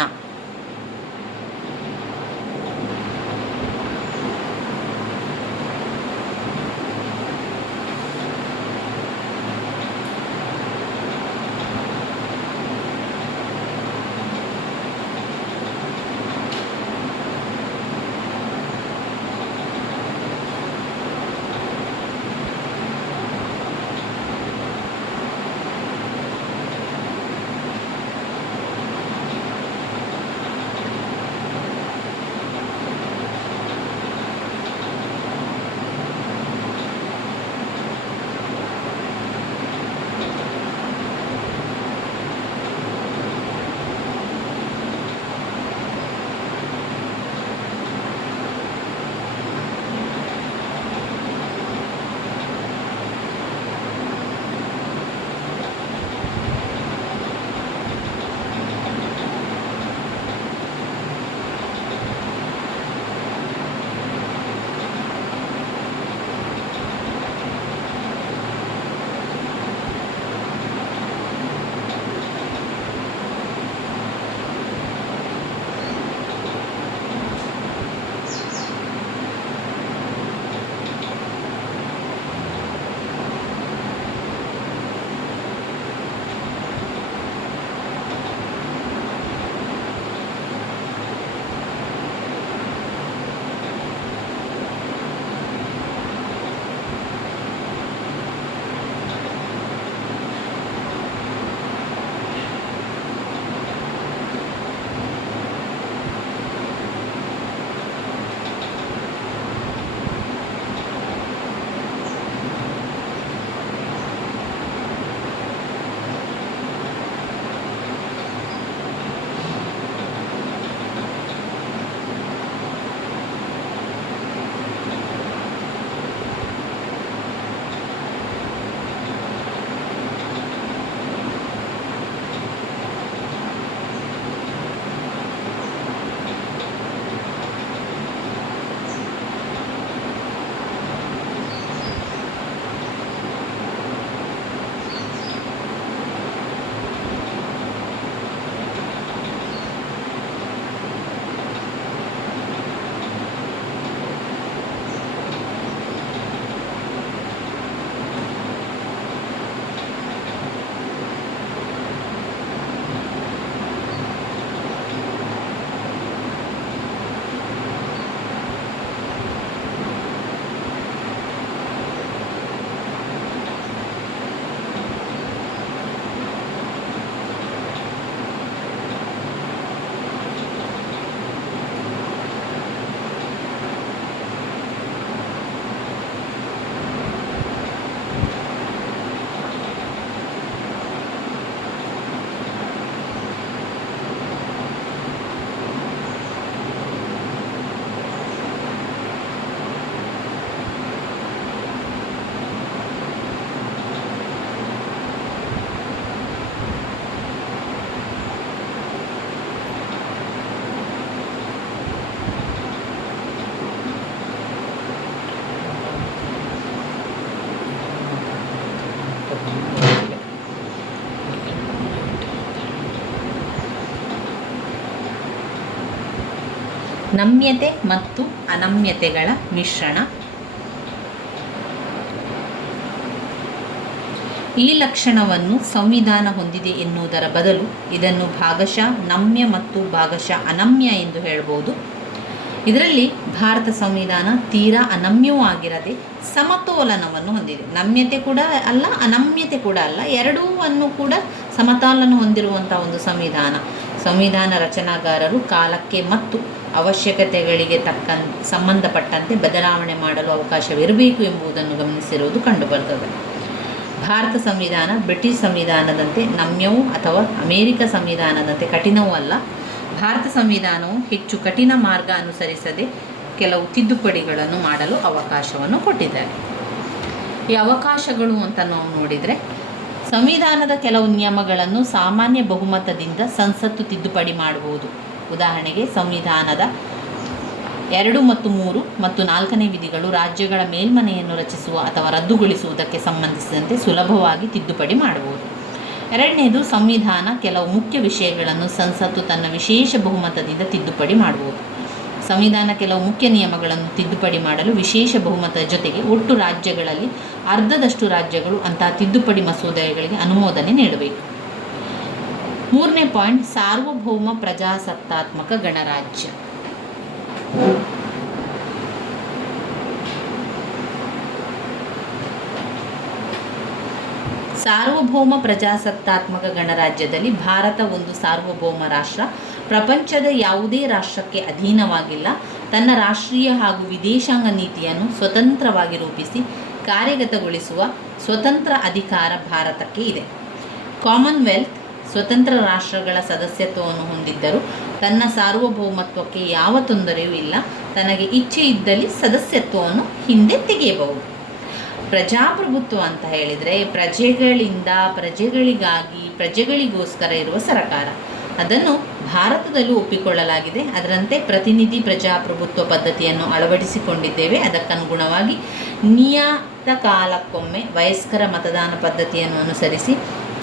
ನಮ್ಯತೆ ಮತ್ತು ಅನಮ್ಯತೆಗಳ ಮಿಶ್ರಣ. ಈ ಲಕ್ಷಣವನ್ನು ಸಂವಿಧಾನ ಹೊಂದಿದೆ ಎನ್ನುವುದರ ಬದಲು ಇದನ್ನು ಭಾಗಶಃ ನಮ್ಯ ಮತ್ತು ಭಾಗಶಃ ಅನಮ್ಯ ಎಂದು ಹೇಳಬಹುದು. ಇದರಲ್ಲಿ ಭಾರತ ಸಂವಿಧಾನ ತೀರಾ ಅನಮ್ಯವೂ ಆಗಿರದೆ ಸಮತೋಲನವನ್ನು ಹೊಂದಿದೆ. ನಮ್ಯತೆ ಕೂಡ ಅಲ್ಲ, ಅನಮ್ಯತೆ ಕೂಡ ಅಲ್ಲ, ಎರಡೂವನ್ನು ಕೂಡ ಸಮತೋಲನ ಹೊಂದಿರುವಂಥ ಒಂದು ಸಂವಿಧಾನ ರಚನಾಕಾರರು ಕಾಲಕ್ಕೆ ಮತ್ತು ಅವಶ್ಯಕತೆಗಳಿಗೆ ಸಂಬಂಧಪಟ್ಟಂತೆ ಬದಲಾವಣೆ ಮಾಡಲು ಅವಕಾಶವಿರಬೇಕು ಎಂಬುದನ್ನು ಗಮನಿಸಿರುವುದು ಕಂಡುಬರುತ್ತದೆ. ಭಾರತ ಸಂವಿಧಾನ ಬ್ರಿಟಿಷ್ ಸಂವಿಧಾನದಂತೆ ನಮ್ಯವೂ ಅಥವಾ ಅಮೇರಿಕ ಸಂವಿಧಾನದಂತೆ ಕಠಿಣವೂ ಅಲ್ಲ. ಭಾರತ ಸಂವಿಧಾನವು ಹೆಚ್ಚು ಕಠಿಣ ಮಾರ್ಗ ಅನುಸರಿಸದೆ ಕೆಲವು ತಿದ್ದುಪಡಿಗಳನ್ನು ಮಾಡಲು ಅವಕಾಶವನ್ನು ಕೊಟ್ಟಿದ್ದಾರೆ. ಈ ಅವಕಾಶಗಳು ಅಂತ ನಾವು ನೋಡಿದರೆ, ಸಂವಿಧಾನದ ಕೆಲವು ನಿಯಮಗಳನ್ನು ಸಾಮಾನ್ಯ ಬಹುಮತದಿಂದ ಸಂಸತ್ತು ತಿದ್ದುಪಡಿ ಮಾಡಬಹುದು. ಉದಾಹರಣೆಗೆ ಸಂವಿಧಾನದ 2 ಮತ್ತು 3 ಮತ್ತು 4ನೇ ವಿಧಿಗಳು ರಾಜ್ಯಗಳ ಮೇಲ್ಮನೆಯನ್ನು ರಚಿಸುವ ಅಥವಾ ರದ್ದುಗೊಳಿಸುವುದಕ್ಕೆ ಸಂಬಂಧಿಸಿದಂತೆ ಸುಲಭವಾಗಿ ತಿದ್ದುಪಡಿ ಮಾಡಬಹುದು. ಎರಡನೇದು, ಸಂವಿಧಾನ ಕೆಲವು ಮುಖ್ಯ ವಿಷಯಗಳನ್ನು ಸಂಸತ್ತು ತನ್ನ ವಿಶೇಷ ಬಹುಮತದಿಂದ ತಿದ್ದುಪಡಿ ಮಾಡಬಹುದು. ಸಂವಿಧಾನ ಕೆಲವು ಮುಖ್ಯ ನಿಯಮಗಳನ್ನು ತಿದ್ದುಪಡಿ ಮಾಡಲು ವಿಶೇಷ ಬಹುಮತದ ಜೊತೆಗೆ ಒಟ್ಟು ರಾಜ್ಯಗಳಲ್ಲಿ ಅರ್ಧದಷ್ಟು ರಾಜ್ಯಗಳು ಅಂತಹ ತಿದ್ದುಪಡಿ ಮಸೂದೆಗಳಿಗೆ ಅನುಮೋದನೆ ನೀಡಬೇಕು. 3ನೇ ಪಾಯಿಂಟ್, ಸಾರ್ವಭೌಮ ಪ್ರಜಾಸತ್ತಾತ್ಮಕ ಗಣರಾಜ್ಯ. ಸಾರ್ವಭೌಮ ಪ್ರಜಾಸತ್ತಾತ್ಮಕ ಗಣರಾಜ್ಯದಲ್ಲಿ ಭಾರತ ಒಂದು ಸಾರ್ವಭೌಮ ರಾಷ್ಟ್ರ. ಪ್ರಪಂಚದ ಯಾವುದೇ ರಾಷ್ಟ್ರಕ್ಕೆ ಅಧೀನವಾಗಿಲ್ಲ. ತನ್ನ ರಾಷ್ಟ್ರೀಯ ಹಾಗೂ ವಿದೇಶಾಂಗ ನೀತಿಯನ್ನು ಸ್ವತಂತ್ರವಾಗಿ ರೂಪಿಸಿ ಕಾರ್ಯಗತಗೊಳಿಸುವ ಸ್ವತಂತ್ರ ಅಧಿಕಾರ ಭಾರತಕ್ಕೆ ಇದೆ. ಕಾಮನ್ವೆಲ್ತ್ ಸ್ವತಂತ್ರ ರಾಷ್ಟ್ರಗಳ ಸದಸ್ಯತ್ವವನ್ನು ಹೊಂದಿದ್ದರೂ ತನ್ನ ಸಾರ್ವಭೌಮತ್ವಕ್ಕೆ ಯಾವ ತೊಂದರೆಯೂ ಇಲ್ಲ. ತನಗೆ ಇಚ್ಛೆ ಇದ್ದಲ್ಲಿ ಸದಸ್ಯತ್ವವನ್ನು ಹಿಂದೆ ತೆಗೆಯಬಹುದು. ಪ್ರಜಾಪ್ರಭುತ್ವ ಅಂತ ಹೇಳಿದರೆ ಪ್ರಜೆಗಳಿಂದ ಪ್ರಜೆಗಳಿಗಾಗಿ ಪ್ರಜೆಗಳಿಗೋಸ್ಕರ ಇರುವ ಸರಕಾರ. ಅದನ್ನು ಭಾರತದಲ್ಲೂ ಒಪ್ಪಿಕೊಳ್ಳಲಾಗಿದೆ. ಅದರಂತೆ ಪ್ರತಿನಿಧಿ ಪ್ರಜಾಪ್ರಭುತ್ವ ಪದ್ಧತಿಯನ್ನು ಅಳವಡಿಸಿಕೊಂಡಿದ್ದೇವೆ. ಅದಕ್ಕನುಗುಣವಾಗಿ ನಿಯತಕಾಲಕ್ಕೊಮ್ಮೆ ವಯಸ್ಕರ ಮತದಾನ ಪದ್ಧತಿಯನ್ನು ಅನುಸರಿಸಿ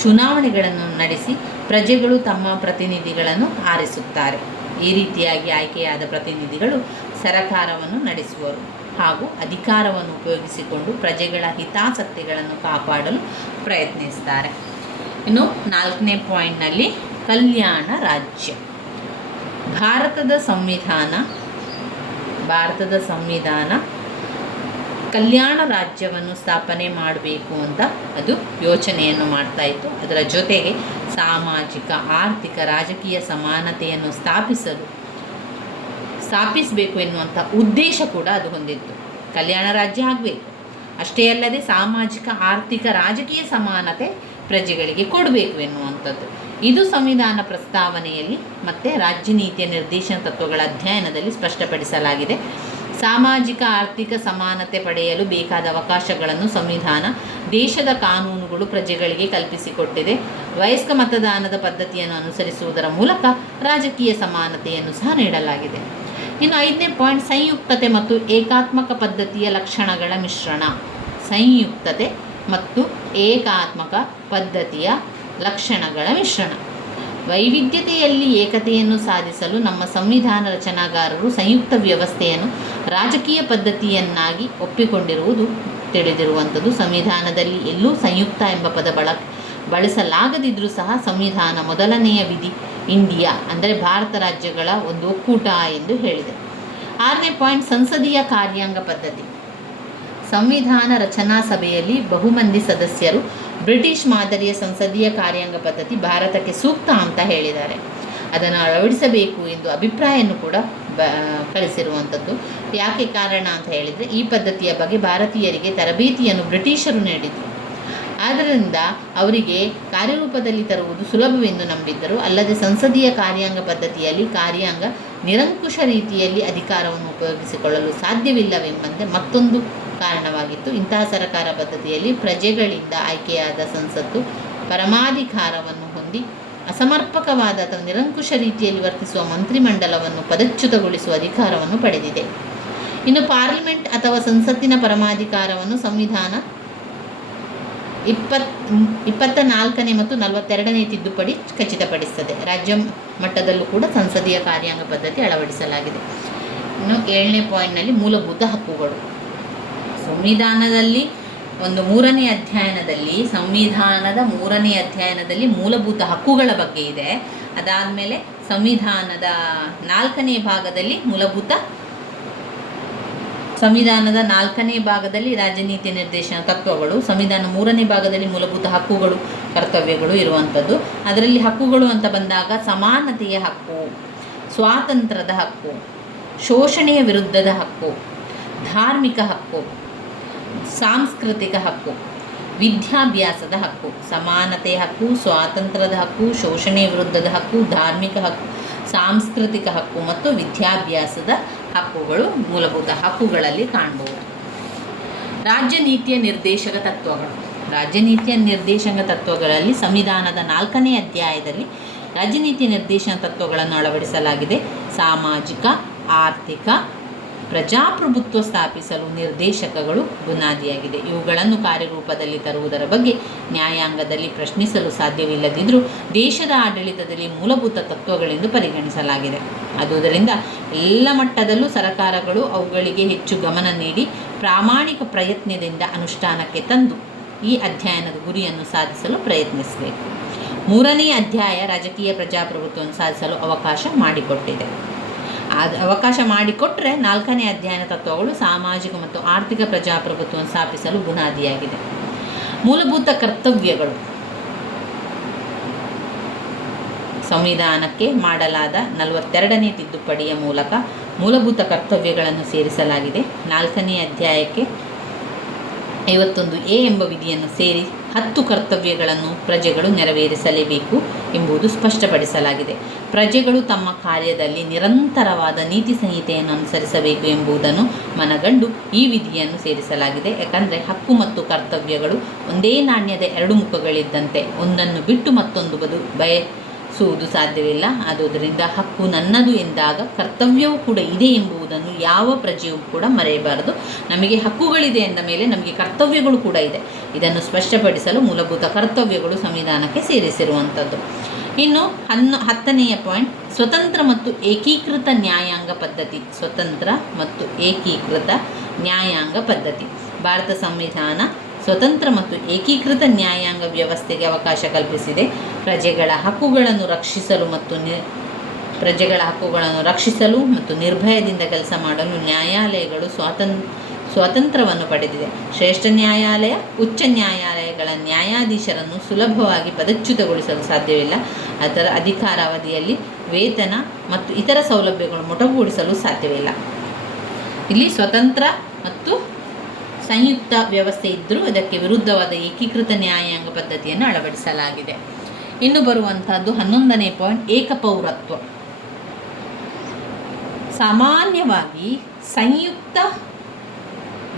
ಚುನಾವಣೆಗಳನ್ನು ನಡೆಸಿ ಪ್ರಜೆಗಳು ತಮ್ಮ ಪ್ರತಿನಿಧಿಗಳನ್ನು ಆರಿಸುತ್ತಾರೆ. ಈ ರೀತಿಯಾಗಿ ಆಯ್ಕೆಯಾದ ಪ್ರತಿನಿಧಿಗಳು ಸರಕಾರವನ್ನು ನಡೆಸುವರು ಹಾಗೂ ಅಧಿಕಾರವನ್ನು ಉಪಯೋಗಿಸಿಕೊಂಡು ಪ್ರಜೆಗಳ ಹಿತಾಸಕ್ತಿಗಳನ್ನು ಕಾಪಾಡಲು ಪ್ರಯತ್ನಿಸ್ತಾರೆ. ಇನ್ನು 4ನೇ ಪಾಯಿಂಟ್ನಲ್ಲಿ ಕಲ್ಯಾಣ ರಾಜ್ಯ. ಭಾರತದ ಸಂವಿಧಾನ ಕಲ್ಯಾಣ ರಾಜ್ಯವನ್ನು ಸ್ಥಾಪನೆ ಮಾಡಬೇಕು ಅಂತ ಅದು ಯೋಚನೆಯನ್ನು ಮಾಡ್ತಾ ಇತ್ತು. ಅದರ ಜೊತೆಗೆ ಸಾಮಾಜಿಕ, ಆರ್ಥಿಕ, ರಾಜಕೀಯ ಸಮಾನತೆಯನ್ನು ಸ್ಥಾಪಿಸಬೇಕು ಎನ್ನುವಂಥ ಉದ್ದೇಶ ಕೂಡ ಅದು ಹೊಂದಿತ್ತು. ಕಲ್ಯಾಣ ರಾಜ್ಯ ಆಗಬೇಕು, ಅಷ್ಟೇ ಅಲ್ಲದೆ ಸಾಮಾಜಿಕ, ಆರ್ಥಿಕ, ರಾಜಕೀಯ ಸಮಾನತೆ ಪ್ರಜೆಗಳಿಗೆ ಕೊಡಬೇಕು ಎನ್ನುವಂಥದ್ದು. ಇದು ಸಂವಿಧಾನ ಪ್ರಸ್ತಾವನೆಯಲ್ಲಿ ಮತ್ತು ರಾಜ್ಯ ನೀತಿಯ ನಿರ್ದೇಶನ ತತ್ವಗಳ ಅಧ್ಯಯನದಲ್ಲಿ ಸ್ಪಷ್ಟಪಡಿಸಲಾಗಿದೆ. ಸಾಮಾಜಿಕ ಆರ್ಥಿಕ ಸಮಾನತೆ ಪಡೆಯಲು ಬೇಕಾದ ಅವಕಾಶಗಳನ್ನು ಸಂವಿಧಾನ, ದೇಶದ ಕಾನೂನುಗಳು ಪ್ರಜೆಗಳಿಗೆ ಕಲ್ಪಿಸಿಕೊಟ್ಟಿದೆ. ವಯಸ್ಕ ಮತದಾನದ ಪದ್ಧತಿಯನ್ನು ಅನುಸರಿಸುವುದರ ಮೂಲಕ ರಾಜಕೀಯ ಸಮಾನತೆಯನ್ನು ಸಹ ನೀಡಲಾಗಿದೆ. ಇನ್ನು 5ನೇ ಪಾಯಿಂಟ್, ಸಂಯುಕ್ತತೆ ಮತ್ತು ಏಕಾತ್ಮಕ ಪದ್ಧತಿಯ ಲಕ್ಷಣಗಳ ಮಿಶ್ರಣ. ಸಂಯುಕ್ತತೆ ಮತ್ತು ಏಕಾತ್ಮಕ ಪದ್ಧತಿಯ ಲಕ್ಷಣಗಳ ಮಿಶ್ರಣ. ವೈವಿಧ್ಯತೆಯಲ್ಲಿ ಏಕತೆಯನ್ನು ಸಾಧಿಸಲು ನಮ್ಮ ಸಂವಿಧಾನ ರಚನಾಕಾರರು ಸಂಯುಕ್ತ ವ್ಯವಸ್ಥೆಯನ್ನು ರಾಜಕೀಯ ಪದ್ಧತಿಯನ್ನಾಗಿ ಒಪ್ಪಿಕೊಂಡಿರುವುದು ತಿಳಿದಿರುವಂಥದ್ದು. ಸಂವಿಧಾನದಲ್ಲಿ ಎಲ್ಲೂ ಸಂಯುಕ್ತ ಎಂಬ ಪದ ಬಳಸಲಾಗದಿದ್ದರೂ ಸಹ ಸಂವಿಧಾನ ಮೊದಲನೆಯ ವಿಧಿ ಇಂಡಿಯಾ ಅಂದರೆ ಭಾರತ ರಾಜ್ಯಗಳ ಒಂದು ಒಕ್ಕೂಟ ಎಂದು ಹೇಳಿದೆ. 6ನೇ ಪಾಯಿಂಟ್, ಸಂಸದೀಯ ಕಾರ್ಯಾಂಗ ಪದ್ಧತಿ. ಸಂವಿಧಾನ ರಚನಾ ಸಭೆಯಲ್ಲಿ ಬಹುಮಂದಿ ಸದಸ್ಯರು ಬ್ರಿಟಿಷ್ ಮಾದರಿಯ ಸಂಸದೀಯ ಕಾರ್ಯಾಂಗ ಪದ್ಧತಿ ಭಾರತಕ್ಕೆ ಸೂಕ್ತ ಅಂತ ಹೇಳಿದ್ದಾರೆ. ಅದನ್ನು ಅಳವಡಿಸಬೇಕು ಎಂದು ಅಭಿಪ್ರಾಯವನ್ನು ಕೂಡ ಕಳಿಸಿರುವಂಥದ್ದು. ಯಾಕೆ ಕಾರಣ ಅಂತ ಹೇಳಿದರೆ, ಈ ಪದ್ಧತಿಯ ಬಗ್ಗೆ ಭಾರತೀಯರಿಗೆ ತರಬೇತಿಯನ್ನು ಬ್ರಿಟಿಷರು ನೀಡಿದರು. ಆದ್ದರಿಂದ ಅವರಿಗೆ ಕಾರ್ಯರೂಪದಲ್ಲಿ ತರುವುದು ಸುಲಭವೆಂದು ನಂಬಿದ್ದರು. ಅಲ್ಲದೆ ಸಂಸದೀಯ ಕಾರ್ಯಾಂಗ ಪದ್ಧತಿಯಲ್ಲಿ ಕಾರ್ಯಾಂಗ ನಿರಂಕುಶ ರೀತಿಯಲ್ಲಿ ಅಧಿಕಾರವನ್ನು ಉಪಯೋಗಿಸಿಕೊಳ್ಳಲು ಸಾಧ್ಯವಿಲ್ಲವೆಂಬಂತೆ ಮತ್ತೊಂದು ಕಾರಣವಾಗಿತ್ತು. ಇಂತಹ ಸರಕಾರ ಪದ್ಧತಿಯಲ್ಲಿ ಪ್ರಜೆಗಳಿಂದ ಆಯ್ಕೆಯಾದ ಸಂಸತ್ತು ಪರಮಾಧಿಕಾರವನ್ನು ಹೊಂದಿ ಅಸಮರ್ಪಕವಾದ ಅಥವಾ ನಿರಂಕುಶ ರೀತಿಯಲ್ಲಿ ವರ್ತಿಸುವ ಮಂತ್ರಿಮಂಡಲವನ್ನು ಪದಚ್ಯುತಗೊಳಿಸುವ ಅಧಿಕಾರವನ್ನು ಪಡೆದಿದೆ. ಇನ್ನು ಪಾರ್ಲಿಮೆಂಟ್ ಅಥವಾ ಸಂಸತ್ತಿನ ಪರಮಾಧಿಕಾರವನ್ನು ಸಂವಿಧಾನ 24ನೇ ಮತ್ತು 42ನೇ ತಿದ್ದುಪಡಿ ಖಚಿತಪಡಿಸುತ್ತದೆ. ರಾಜ್ಯ ಮಟ್ಟದಲ್ಲೂ ಕೂಡ ಸಂಸದೀಯ ಕಾರ್ಯಾಂಗ ಪದ್ಧತಿ ಅಳವಡಿಸಲಾಗಿದೆ. ಇನ್ನು 7ನೇ ಪಾಯಿಂಟ್ನಲ್ಲಿ ಮೂಲಭೂತ ಹಕ್ಕುಗಳು. ಸಂವಿಧಾನದಲ್ಲಿ ಸಂವಿಧಾನದ 3ನೇ ಅಧ್ಯಯನದಲ್ಲಿ ಮೂಲಭೂತ ಹಕ್ಕುಗಳ ಬಗ್ಗೆ ಇದೆ. ಅದಾದಮೇಲೆ ಸಂವಿಧಾನದ 4ನೇ ಭಾಗದಲ್ಲಿ ರಾಜನೀತಿ ನಿರ್ದೇಶನ ತತ್ವಗಳು, ಸಂವಿಧಾನ 3ನೇ ಭಾಗದಲ್ಲಿ ಮೂಲಭೂತ ಹಕ್ಕುಗಳು, ಕರ್ತವ್ಯಗಳು ಇರುವಂಥದ್ದು. ಅದರಲ್ಲಿ ಹಕ್ಕುಗಳು ಅಂತ ಬಂದಾಗ ಸಮಾನತೆಯ ಹಕ್ಕು, ಸ್ವಾತಂತ್ರ್ಯದ ಹಕ್ಕು, ಶೋಷಣೆಯ ವಿರುದ್ಧದ ಹಕ್ಕು, ಧಾರ್ಮಿಕ ಹಕ್ಕು, ಸಾಂಸ್ಕೃತಿಕ ಹಕ್ಕು, ವಿದ್ಯಾಭ್ಯಾಸದ ಹಕ್ಕು. ಸಮಾನತೆಯ ಹಕ್ಕು, ಸ್ವಾತಂತ್ರ್ಯದ ಹಕ್ಕು, ಶೋಷಣೆಯ ವಿರುದ್ಧದ ಹಕ್ಕು, ಧಾರ್ಮಿಕ ಹಕ್ಕು, ಸಾಂಸ್ಕೃತಿಕ ಹಕ್ಕು ಮತ್ತು ವಿದ್ಯಾಭ್ಯಾಸದ ಹಕ್ಕುಗಳು ಮೂಲಭೂತ ಹಕ್ಕುಗಳಲ್ಲಿ ಕಾಣಬಹುದು. ರಾಜ್ಯ ನೀತಿಯ ನಿರ್ದೇಶಕ ತತ್ವಗಳಲ್ಲಿ ಸಂವಿಧಾನದ 4ನೇ ಅಧ್ಯಾಯದಲ್ಲಿ ರಾಜ್ಯನೀತಿಯ ನಿರ್ದೇಶನ ತತ್ವಗಳನ್ನು ಅಳವಡಿಸಲಾಗಿದೆ. ಸಾಮಾಜಿಕ, ಆರ್ಥಿಕ, ಪ್ರಜಾಪ್ರಭುತ್ವ ಸ್ಥಾಪಿಸಲು ನಿರ್ದೇಶಕಗಳು ಬುನಾದಿಯಾಗಿದೆ. ಇವುಗಳನ್ನು ಕಾರ್ಯರೂಪದಲ್ಲಿ ತರುವುದರ ಬಗ್ಗೆ ನ್ಯಾಯಾಂಗದಲ್ಲಿ ಪ್ರಶ್ನಿಸಲು ಸಾಧ್ಯವಿಲ್ಲದಿದ್ದರೂ ದೇಶದ ಆಡಳಿತದಲ್ಲಿ ಮೂಲಭೂತ ತತ್ವಗಳೆಂದು ಪರಿಗಣಿಸಲಾಗಿದೆ. ಆದುದರಿಂದ ಎಲ್ಲ ಮಟ್ಟದಲ್ಲೂ ಸರ್ಕಾರಗಳು ಅವುಗಳಿಗೆ ಹೆಚ್ಚು ಗಮನ ನೀಡಿ ಪ್ರಾಮಾಣಿಕ ಪ್ರಯತ್ನದಿಂದ ಅನುಷ್ಠಾನಕ್ಕೆ ತಂದು ಈ ಅಧ್ಯಯನದ ಗುರಿಯನ್ನು ಸಾಧಿಸಲು ಪ್ರಯತ್ನಿಸಬೇಕು. 3ನೇ ಅಧ್ಯಾಯ ರಾಜಕೀಯ ಪ್ರಜಾಪ್ರಭುತ್ವವನ್ನು ಸಾಧಿಸಲು ಅವಕಾಶ ಮಾಡಿಕೊಟ್ಟರೆ 4ನೇ ಅಧ್ಯಯನ ತತ್ವಗಳು ಸಾಮಾಜಿಕ ಮತ್ತು ಆರ್ಥಿಕ ಪ್ರಜಾಪ್ರಭುತ್ವವನ್ನು ಸ್ಥಾಪಿಸಲು ಬುನಾದಿಯಾಗಿದೆ. ಮೂಲಭೂತ ಕರ್ತವ್ಯಗಳು. ಸಂವಿಧಾನಕ್ಕೆ ಮಾಡಲಾದ 42ನೇ ತಿದ್ದುಪಡಿಯ ಮೂಲಕ ಮೂಲಭೂತ ಕರ್ತವ್ಯಗಳನ್ನು ಸೇರಿಸಲಾಗಿದೆ. 4ನೇ ಅಧ್ಯಾಯಕ್ಕೆ 51A ಎಂಬ ವಿಧಿಯನ್ನು ಸೇರಿ 10 ಕರ್ತವ್ಯಗಳನ್ನು ಪ್ರಜೆಗಳು ನೆರವೇರಿಸಲೇಬೇಕು ಎಂಬುದು ಸ್ಪಷ್ಟಪಡಿಸಲಾಗಿದೆ. ಪ್ರಜೆಗಳು ತಮ್ಮ ಕಾರ್ಯದಲ್ಲಿ ನಿರಂತರವಾದ ನೀತಿ ಸಂಹಿತೆಯನ್ನು ಅನುಸರಿಸಬೇಕು ಎಂಬುದನ್ನು ಮನಗಂಡು ಈ ವಿಧಿಯನ್ನು ಸೇರಿಸಲಾಗಿದೆ. ಯಾಕಂದರೆ ಹಕ್ಕು ಮತ್ತು ಕರ್ತವ್ಯಗಳು ಒಂದೇ ನಾಣ್ಯದ 2 ಮುಖಗಳಿದ್ದಂತೆ, ಒಂದನ್ನು ಬಿಟ್ಟು ಮತ್ತೊಂದು ಬಯಸುವುದು ಸಾಧ್ಯವಿಲ್ಲ. ಆದುದರಿಂದ ಹಕ್ಕು ನನ್ನದು ಎಂದಾಗ ಕರ್ತವ್ಯವೂ ಕೂಡ ಇದೆ ಎಂಬುದನ್ನು ಯಾವ ಪ್ರಜೆಯೂ ಕೂಡ ಮರೆಯಬಾರದು. ನಮಗೆ ಹಕ್ಕುಗಳಿದೆ ಎಂದ ಮೇಲೆ ನಮಗೆ ಕರ್ತವ್ಯಗಳು ಕೂಡ ಇದೆ. ಇದನ್ನು ಸ್ಪಷ್ಟಪಡಿಸಲು ಮೂಲಭೂತ ಕರ್ತವ್ಯಗಳು ಸಂವಿಧಾನಕ್ಕೆ ಸೇರಿಸಿರುವಂಥದ್ದು. ಇನ್ನು 10ನೆಯ ಪಾಯಿಂಟ್, ಸ್ವತಂತ್ರ ಮತ್ತು ಏಕೀಕೃತ ನ್ಯಾಯಾಂಗ ಪದ್ಧತಿ. ಭಾರತ ಸಂವಿಧಾನ ಸ್ವತಂತ್ರ ಮತ್ತು ಏಕೀಕೃತ ನ್ಯಾಯಾಂಗ ವ್ಯವಸ್ಥೆಗೆ ಅವಕಾಶ ಕಲ್ಪಿಸಿದೆ. ಪ್ರಜೆಗಳ ಹಕ್ಕುಗಳನ್ನು ರಕ್ಷಿಸಲು ಮತ್ತು ನಿರ್ಭಯದಿಂದ ಕೆಲಸ ಮಾಡಲು ನ್ಯಾಯಾಲಯಗಳು ಸ್ವಾತಂತ್ರ್ಯವನ್ನು ಪಡೆದಿದೆ. ಶ್ರೇಷ್ಠ ನ್ಯಾಯಾಲಯ, ಉಚ್ಚ ನ್ಯಾಯಾಲಯಗಳ ನ್ಯಾಯಾಧೀಶರನ್ನು ಸುಲಭವಾಗಿ ಪದಚ್ಯುತಗೊಳಿಸಲು ಸಾಧ್ಯವಿಲ್ಲ. ಅದರ ಅಧಿಕಾರಾವಧಿಯಲ್ಲಿ ವೇತನ ಮತ್ತು ಇತರ ಸೌಲಭ್ಯಗಳು ಮೊಟಕುಗೊಳಿಸಲು ಸಾಧ್ಯವಿಲ್ಲ. ಇಲ್ಲಿ ಸ್ವತಂತ್ರ ಮತ್ತು ಸಂಯುಕ್ತ ವ್ಯವಸ್ಥೆ ಇದ್ದರೂ ಅದಕ್ಕೆ ವಿರುದ್ಧವಾದ ಏಕೀಕೃತ ನ್ಯಾಯಾಂಗ ಪದ್ಧತಿಯನ್ನು ಅಳವಡಿಸಲಾಗಿದೆ. ಇನ್ನು ಬರುವಂತಹದ್ದು 11ನೇ ಪಾಯಿಂಟ್, ಏಕಪೌರತ್ವ. ಸಾಮಾನ್ಯವಾಗಿ ಸಂಯುಕ್ತ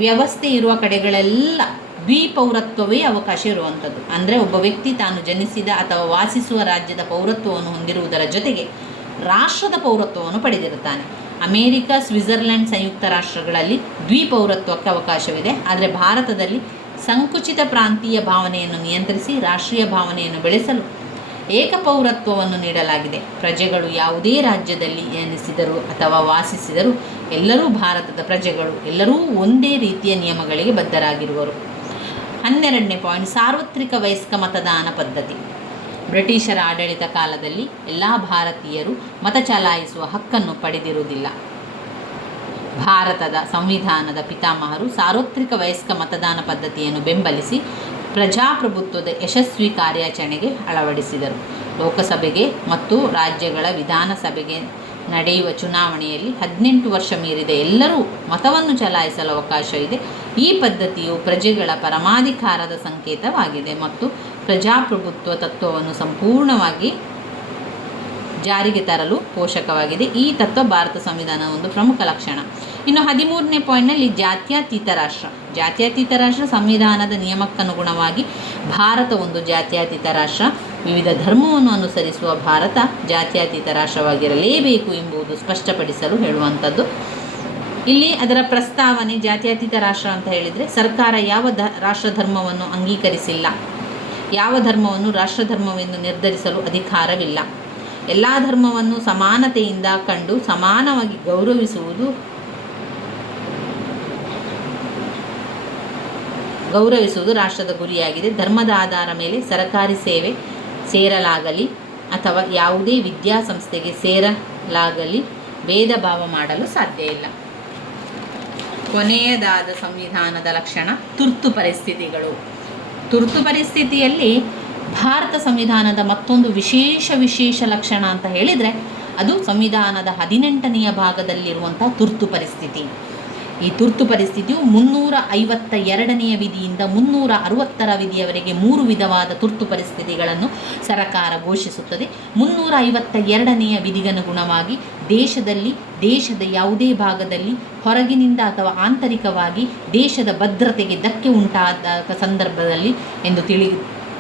ವ್ಯವಸ್ಥೆ ಇರುವ ಕಡೆಗಳೆಲ್ಲ ದ್ವಿಪೌರತ್ವವೇ ಅವಕಾಶ ಇರುವಂಥದ್ದು. ಅಂದರೆ ಒಬ್ಬ ವ್ಯಕ್ತಿ ತಾನು ಜನಿಸಿದ ಅಥವಾ ವಾಸಿಸುವ ರಾಜ್ಯದ ಪೌರತ್ವವನ್ನು ಹೊಂದಿರುವುದರ ಜೊತೆಗೆ ರಾಷ್ಟ್ರದ ಪೌರತ್ವವನ್ನು ಪಡೆದಿರುತ್ತಾನೆ. ಅಮೇರಿಕ, ಸ್ವಿಟ್ಜರ್ಲೆಂಡ್, ಸಂಯುಕ್ತ ರಾಷ್ಟ್ರಗಳಲ್ಲಿ ದ್ವಿಪೌರತ್ವಕ್ಕೆ ಅವಕಾಶವಿದೆ. ಆದರೆ ಭಾರತದಲ್ಲಿ ಸಂಕುಚಿತ ಪ್ರಾಂತೀಯ ಭಾವನೆಯನ್ನು ನಿಯಂತ್ರಿಸಿ ರಾಷ್ಟ್ರೀಯ ಭಾವನೆಯನ್ನು ಬೆಳೆಸಲು ಏಕಪೌರತ್ವವನ್ನು ನೀಡಲಾಗಿದೆ. ಪ್ರಜೆಗಳು ಯಾವುದೇ ರಾಜ್ಯದಲ್ಲಿ ಜನಿಸಿದರೂ ಅಥವಾ ವಾಸಿಸಿದರೂ ಎಲ್ಲರೂ ಭಾರತದ ಪ್ರಜೆಗಳು, ಎಲ್ಲರೂ ಒಂದೇ ರೀತಿಯ ನಿಯಮಗಳಿಗೆ ಬದ್ಧರಾಗಿರುವರು. 12ನೇ ಪಾಯಿಂಟ್, ಸಾರ್ವತ್ರಿಕ ವಯಸ್ಕ ಮತದಾನ ಪದ್ಧತಿ. ಬ್ರಿಟಿಷರ ಆಡಳಿತ ಕಾಲದಲ್ಲಿ ಎಲ್ಲ ಭಾರತೀಯರು ಮತ ಚಲಾಯಿಸುವ ಹಕ್ಕನ್ನು ಪಡೆದಿರುವುದಿಲ್ಲ. ಭಾರತದ ಸಂವಿಧಾನದ ಪಿತಾಮಹರು ಸಾರ್ವತ್ರಿಕ ವಯಸ್ಕ ಮತದಾನ ಪದ್ಧತಿಯನ್ನು ಬೆಂಬಲಿಸಿ ಪ್ರಜಾಪ್ರಭುತ್ವದ ಯಶಸ್ವಿ ಕಾರ್ಯಾಚರಣೆಗೆ ಅಳವಡಿಸಿದರು. ಲೋಕಸಭೆಗೆ ಮತ್ತು ರಾಜ್ಯಗಳ ವಿಧಾನಸಭೆಗೆ ನಡೆಯುವ ಚುನಾವಣೆಯಲ್ಲಿ 18 ವರ್ಷ ಮೀರಿದ ಎಲ್ಲರೂ ಮತವನ್ನು ಚಲಾಯಿಸಲು ಅವಕಾಶ ಇದೆ. ಈ ಪದ್ಧತಿಯು ಪ್ರಜೆಗಳ ಪರಮಾಧಿಕಾರದ ಸಂಕೇತವಾಗಿದೆ ಮತ್ತು ಪ್ರಜಾಪ್ರಭುತ್ವ ತತ್ವವನ್ನು ಸಂಪೂರ್ಣವಾಗಿ ಜಾರಿಗೆ ತರಲು ಪೋಷಕವಾಗಿದೆ. ಈ ತತ್ವ ಭಾರತ ಸಂವಿಧಾನದ ಒಂದು ಪ್ರಮುಖ ಲಕ್ಷಣ. ಇನ್ನು 13ನೇ ಪಾಯಿಂಟ್ನಲ್ಲಿ ಜಾತ್ಯತೀತ ರಾಷ್ಟ್ರ. ಜಾತ್ಯತೀತ ರಾಷ್ಟ್ರ ಸಂವಿಧಾನದ ನಿಯಮಕ್ಕನುಗುಣವಾಗಿ ಭಾರತ ಒಂದು ಜಾತ್ಯತೀತ ರಾಷ್ಟ್ರ. ವಿವಿಧ ಧರ್ಮವನ್ನು ಅನುಸರಿಸುವ ಭಾರತ ಜಾತ್ಯತೀತ ರಾಷ್ಟ್ರವಾಗಿರಲೇಬೇಕು ಎಂಬುದು ಸ್ಪಷ್ಟಪಡಿಸಲು ಹೇಳುವಂಥದ್ದು. ಇಲ್ಲಿ ಅದರ ಪ್ರಸ್ತಾವನೆ, ಜಾತ್ಯತೀತ ರಾಷ್ಟ್ರ ಅಂತ ಹೇಳಿದರೆ ಸರ್ಕಾರ ಯಾವ ರಾಷ್ಟ್ರಧರ್ಮವನ್ನು ಅಂಗೀಕರಿಸಿಲ್ಲ, ಯಾವ ಧರ್ಮವನ್ನು ರಾಷ್ಟ್ರಧರ್ಮವೆಂದು ನಿರ್ಧರಿಸಲು ಅಧಿಕಾರವಿಲ್ಲ. ಎಲ್ಲ ಧರ್ಮವನ್ನು ಸಮಾನತೆಯಿಂದ ಕಂಡು ಸಮಾನವಾಗಿ ಗೌರವಿಸುವುದು ಗೌರವಿಸುವುದು ರಾಷ್ಟ್ರದ ಗುರಿಯಾಗಿದೆ. ಧರ್ಮದ ಆಧಾರ ಮೇಲೆ ಸರಕಾರಿ ಸೇವೆ ಸೇರಲಾಗಲಿ ಅಥವಾ ಯಾವುದೇ ವಿದ್ಯಾಸಂಸ್ಥೆಗೆ ಸೇರಲಾಗಲಿ ಭೇದ ಭಾವ ಮಾಡಲು ಸಾಧ್ಯ ಇಲ್ಲ. ಕೊನೆಯದಾದ ಸಂವಿಧಾನದ ಲಕ್ಷಣ ತುರ್ತು ಪರಿಸ್ಥಿತಿಗಳು. ತುರ್ತು ಪರಿಸ್ಥಿತಿಯಲ್ಲಿ ಭಾರತ ಸಂವಿಧಾನದ ಮತ್ತೊಂದು ವಿಶೇಷ ಲಕ್ಷಣ ಅಂತ ಹೇಳಿದರೆ ಅದು ಸಂವಿಧಾನದ 18ನೇ ಭಾಗದಲ್ಲಿರುವಂಥ ತುರ್ತು ಪರಿಸ್ಥಿತಿ. ಈ ತುರ್ತು ಪರಿಸ್ಥಿತಿಯು 352ನೇ ವಿಧಿಯಿಂದ 360ರ ವಿಧಿಯವರೆಗೆ 3 ವಿಧವಾದ ತುರ್ತು ಪರಿಸ್ಥಿತಿಗಳನ್ನು ಸರಕಾರ ಘೋಷಿಸುತ್ತದೆ. 352ನೇ ವಿಧಿಗನುಗುಣವಾಗಿ ದೇಶದ ಯಾವುದೇ ಭಾಗದಲ್ಲಿ ಹೊರಗಿನಿಂದ ಅಥವಾ ಆಂತರಿಕವಾಗಿ ದೇಶದ ಭದ್ರತೆಗೆ ಧಕ್ಕೆ ಉಂಟಾದ ಸಂದರ್ಭದಲ್ಲಿ ಎಂದು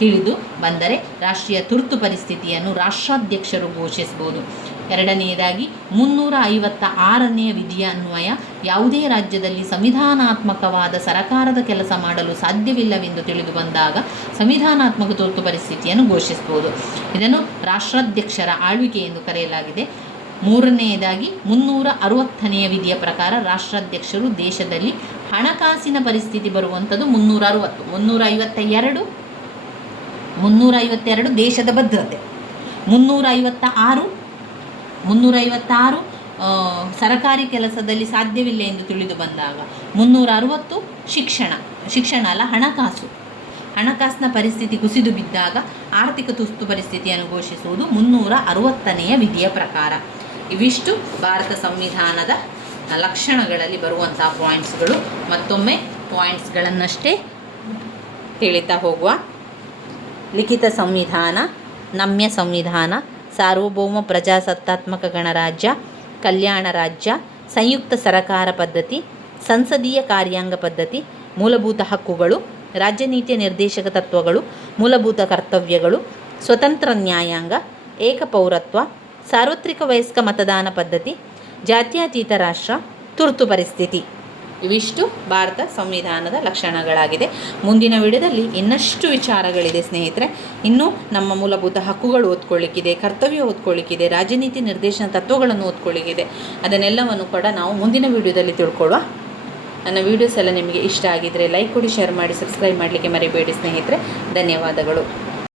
ತಿಳಿದು ಬಂದರೆ ರಾಷ್ಟ್ರೀಯ ತುರ್ತು ಪರಿಸ್ಥಿತಿಯನ್ನು ರಾಷ್ಟ್ರಾಧ್ಯಕ್ಷರು ಘೋಷಿಸಬಹುದು. ಎರಡನೆಯದಾಗಿ 356ನೇ ವಿಧಿಯ ಅನ್ವಯ ಯಾವುದೇ ರಾಜ್ಯದಲ್ಲಿ ಸಂವಿಧಾನಾತ್ಮಕವಾದ ಸರಕಾರದ ಕೆಲಸ ಮಾಡಲು ಸಾಧ್ಯವಿಲ್ಲವೆಂದು ತಿಳಿದು ಬಂದಾಗ ಸಂವಿಧಾನಾತ್ಮಕ ತುರ್ತು ಪರಿಸ್ಥಿತಿಯನ್ನು ಘೋಷಿಸಬಹುದು. ಇದನ್ನು ರಾಷ್ಟ್ರಾಧ್ಯಕ್ಷರ ಆಳ್ವಿಕೆ ಎಂದು ಕರೆಯಲಾಗಿದೆ. ಮೂರನೆಯದಾಗಿ 360ನೇ ವಿಧಿಯ ಪ್ರಕಾರ ರಾಷ್ಟ್ರಾಧ್ಯಕ್ಷರು ದೇಶದಲ್ಲಿ ಹಣಕಾಸಿನ ಪರಿಸ್ಥಿತಿ ಬರುವಂಥದ್ದು 360, 352 ದೇಶದ ಭದ್ರತೆ, 356 ಸರಕಾರಿ ಕೆಲಸದಲ್ಲಿ ಸಾಧ್ಯವಿಲ್ಲ ಎಂದು ತಿಳಿದು ಬಂದಾಗ, 360 ಶಿಕ್ಷಣ ಅಲ್ಲ ಹಣಕಾಸಿನ ಪರಿಸ್ಥಿತಿ ಕುಸಿದು ಬಿದ್ದಾಗ ಆರ್ಥಿಕ ತುರ್ತು ಪರಿಸ್ಥಿತಿಯನ್ನು ಘೋಷಿಸುವುದು 360ನೇ ವಿಧಿಯ ಪ್ರಕಾರ. ಇವಿಷ್ಟು ಭಾರತ ಸಂವಿಧಾನದ ಲಕ್ಷಣಗಳಲ್ಲಿ ಬರುವಂಥ ಪಾಯಿಂಟ್ಸ್ಗಳು. ಮತ್ತೊಮ್ಮೆ ಪಾಯಿಂಟ್ಸ್ಗಳನ್ನಷ್ಟೇ ತಿಳಿತಾ ಹೋಗುವ. ಲಿಖಿತ ಸಂವಿಧಾನ, ನಮ್ಯ ಸಂವಿಧಾನ, ಸಾರ್ವಭೌಮ ಪ್ರಜಾಸತ್ತಾತ್ಮಕ ಗಣರಾಜ್ಯ, ಕಲ್ಯಾಣ ರಾಜ್ಯ, ಸಂಯುಕ್ತ ಸರಕಾರ ಪದ್ಧತಿ, ಸಂಸದೀಯ ಕಾರ್ಯಾಂಗ ಪದ್ಧತಿ, ಮೂಲಭೂತ ಹಕ್ಕುಗಳು, ರಾಜ್ಯ ನೀತಿಯ ನಿರ್ದೇಶಕ ತತ್ವಗಳು, ಮೂಲಭೂತ ಕರ್ತವ್ಯಗಳು, ಸ್ವತಂತ್ರ ನ್ಯಾಯಾಂಗ, ಏಕಪೌರತ್ವ, ಸಾರ್ವತ್ರಿಕ ವಯಸ್ಕ ಮತದಾನ ಪದ್ಧತಿ, ಜಾತ್ಯತೀತ ರಾಷ್ಟ್ರ, ತುರ್ತು ಪರಿಸ್ಥಿತಿ. ಇವಿಷ್ಟು ಭಾರತ ಸಂವಿಧಾನದ ಲಕ್ಷಣಗಳಾಗಿದೆ. ಮುಂದಿನ ವಿಡಿಯೋದಲ್ಲಿ ಇನ್ನಷ್ಟು ವಿಚಾರಗಳಿದೆ ಸ್ನೇಹಿತರೆ. ಇನ್ನೂ ನಮ್ಮ ಮೂಲಭೂತ ಹಕ್ಕುಗಳು ಓದ್ಕೊಳ್ಳಿಕ್ಕಿದೆ, ಕರ್ತವ್ಯ ಓದ್ಕೊಳ್ಳಿಕ್ಕಿದೆ, ರಾಜನೀತಿ ನಿರ್ದೇಶನ ತತ್ವಗಳನ್ನು ಓದ್ಕೊಳ್ಳಿಕ್ಕಿದೆ. ಅದನ್ನೆಲ್ಲವನ್ನು ಕೂಡ ನಾವು ಮುಂದಿನ ವಿಡಿಯೋದಲ್ಲಿ ತಿಳ್ಕೊಳ್ಳುವ. ನನ್ನ ವೀಡಿಯೋಸ್ ಎಲ್ಲ ನಿಮಗೆ ಇಷ್ಟ ಆಗಿದ್ದರೆ ಲೈಕ್ ಕೊಡಿ, ಶೇರ್ ಮಾಡಿ, ಸಬ್ಸ್ಕ್ರೈಬ್ ಮಾಡಲಿಕ್ಕೆ ಮರಿಬೇಡಿ ಸ್ನೇಹಿತರೆ. ಧನ್ಯವಾದಗಳು.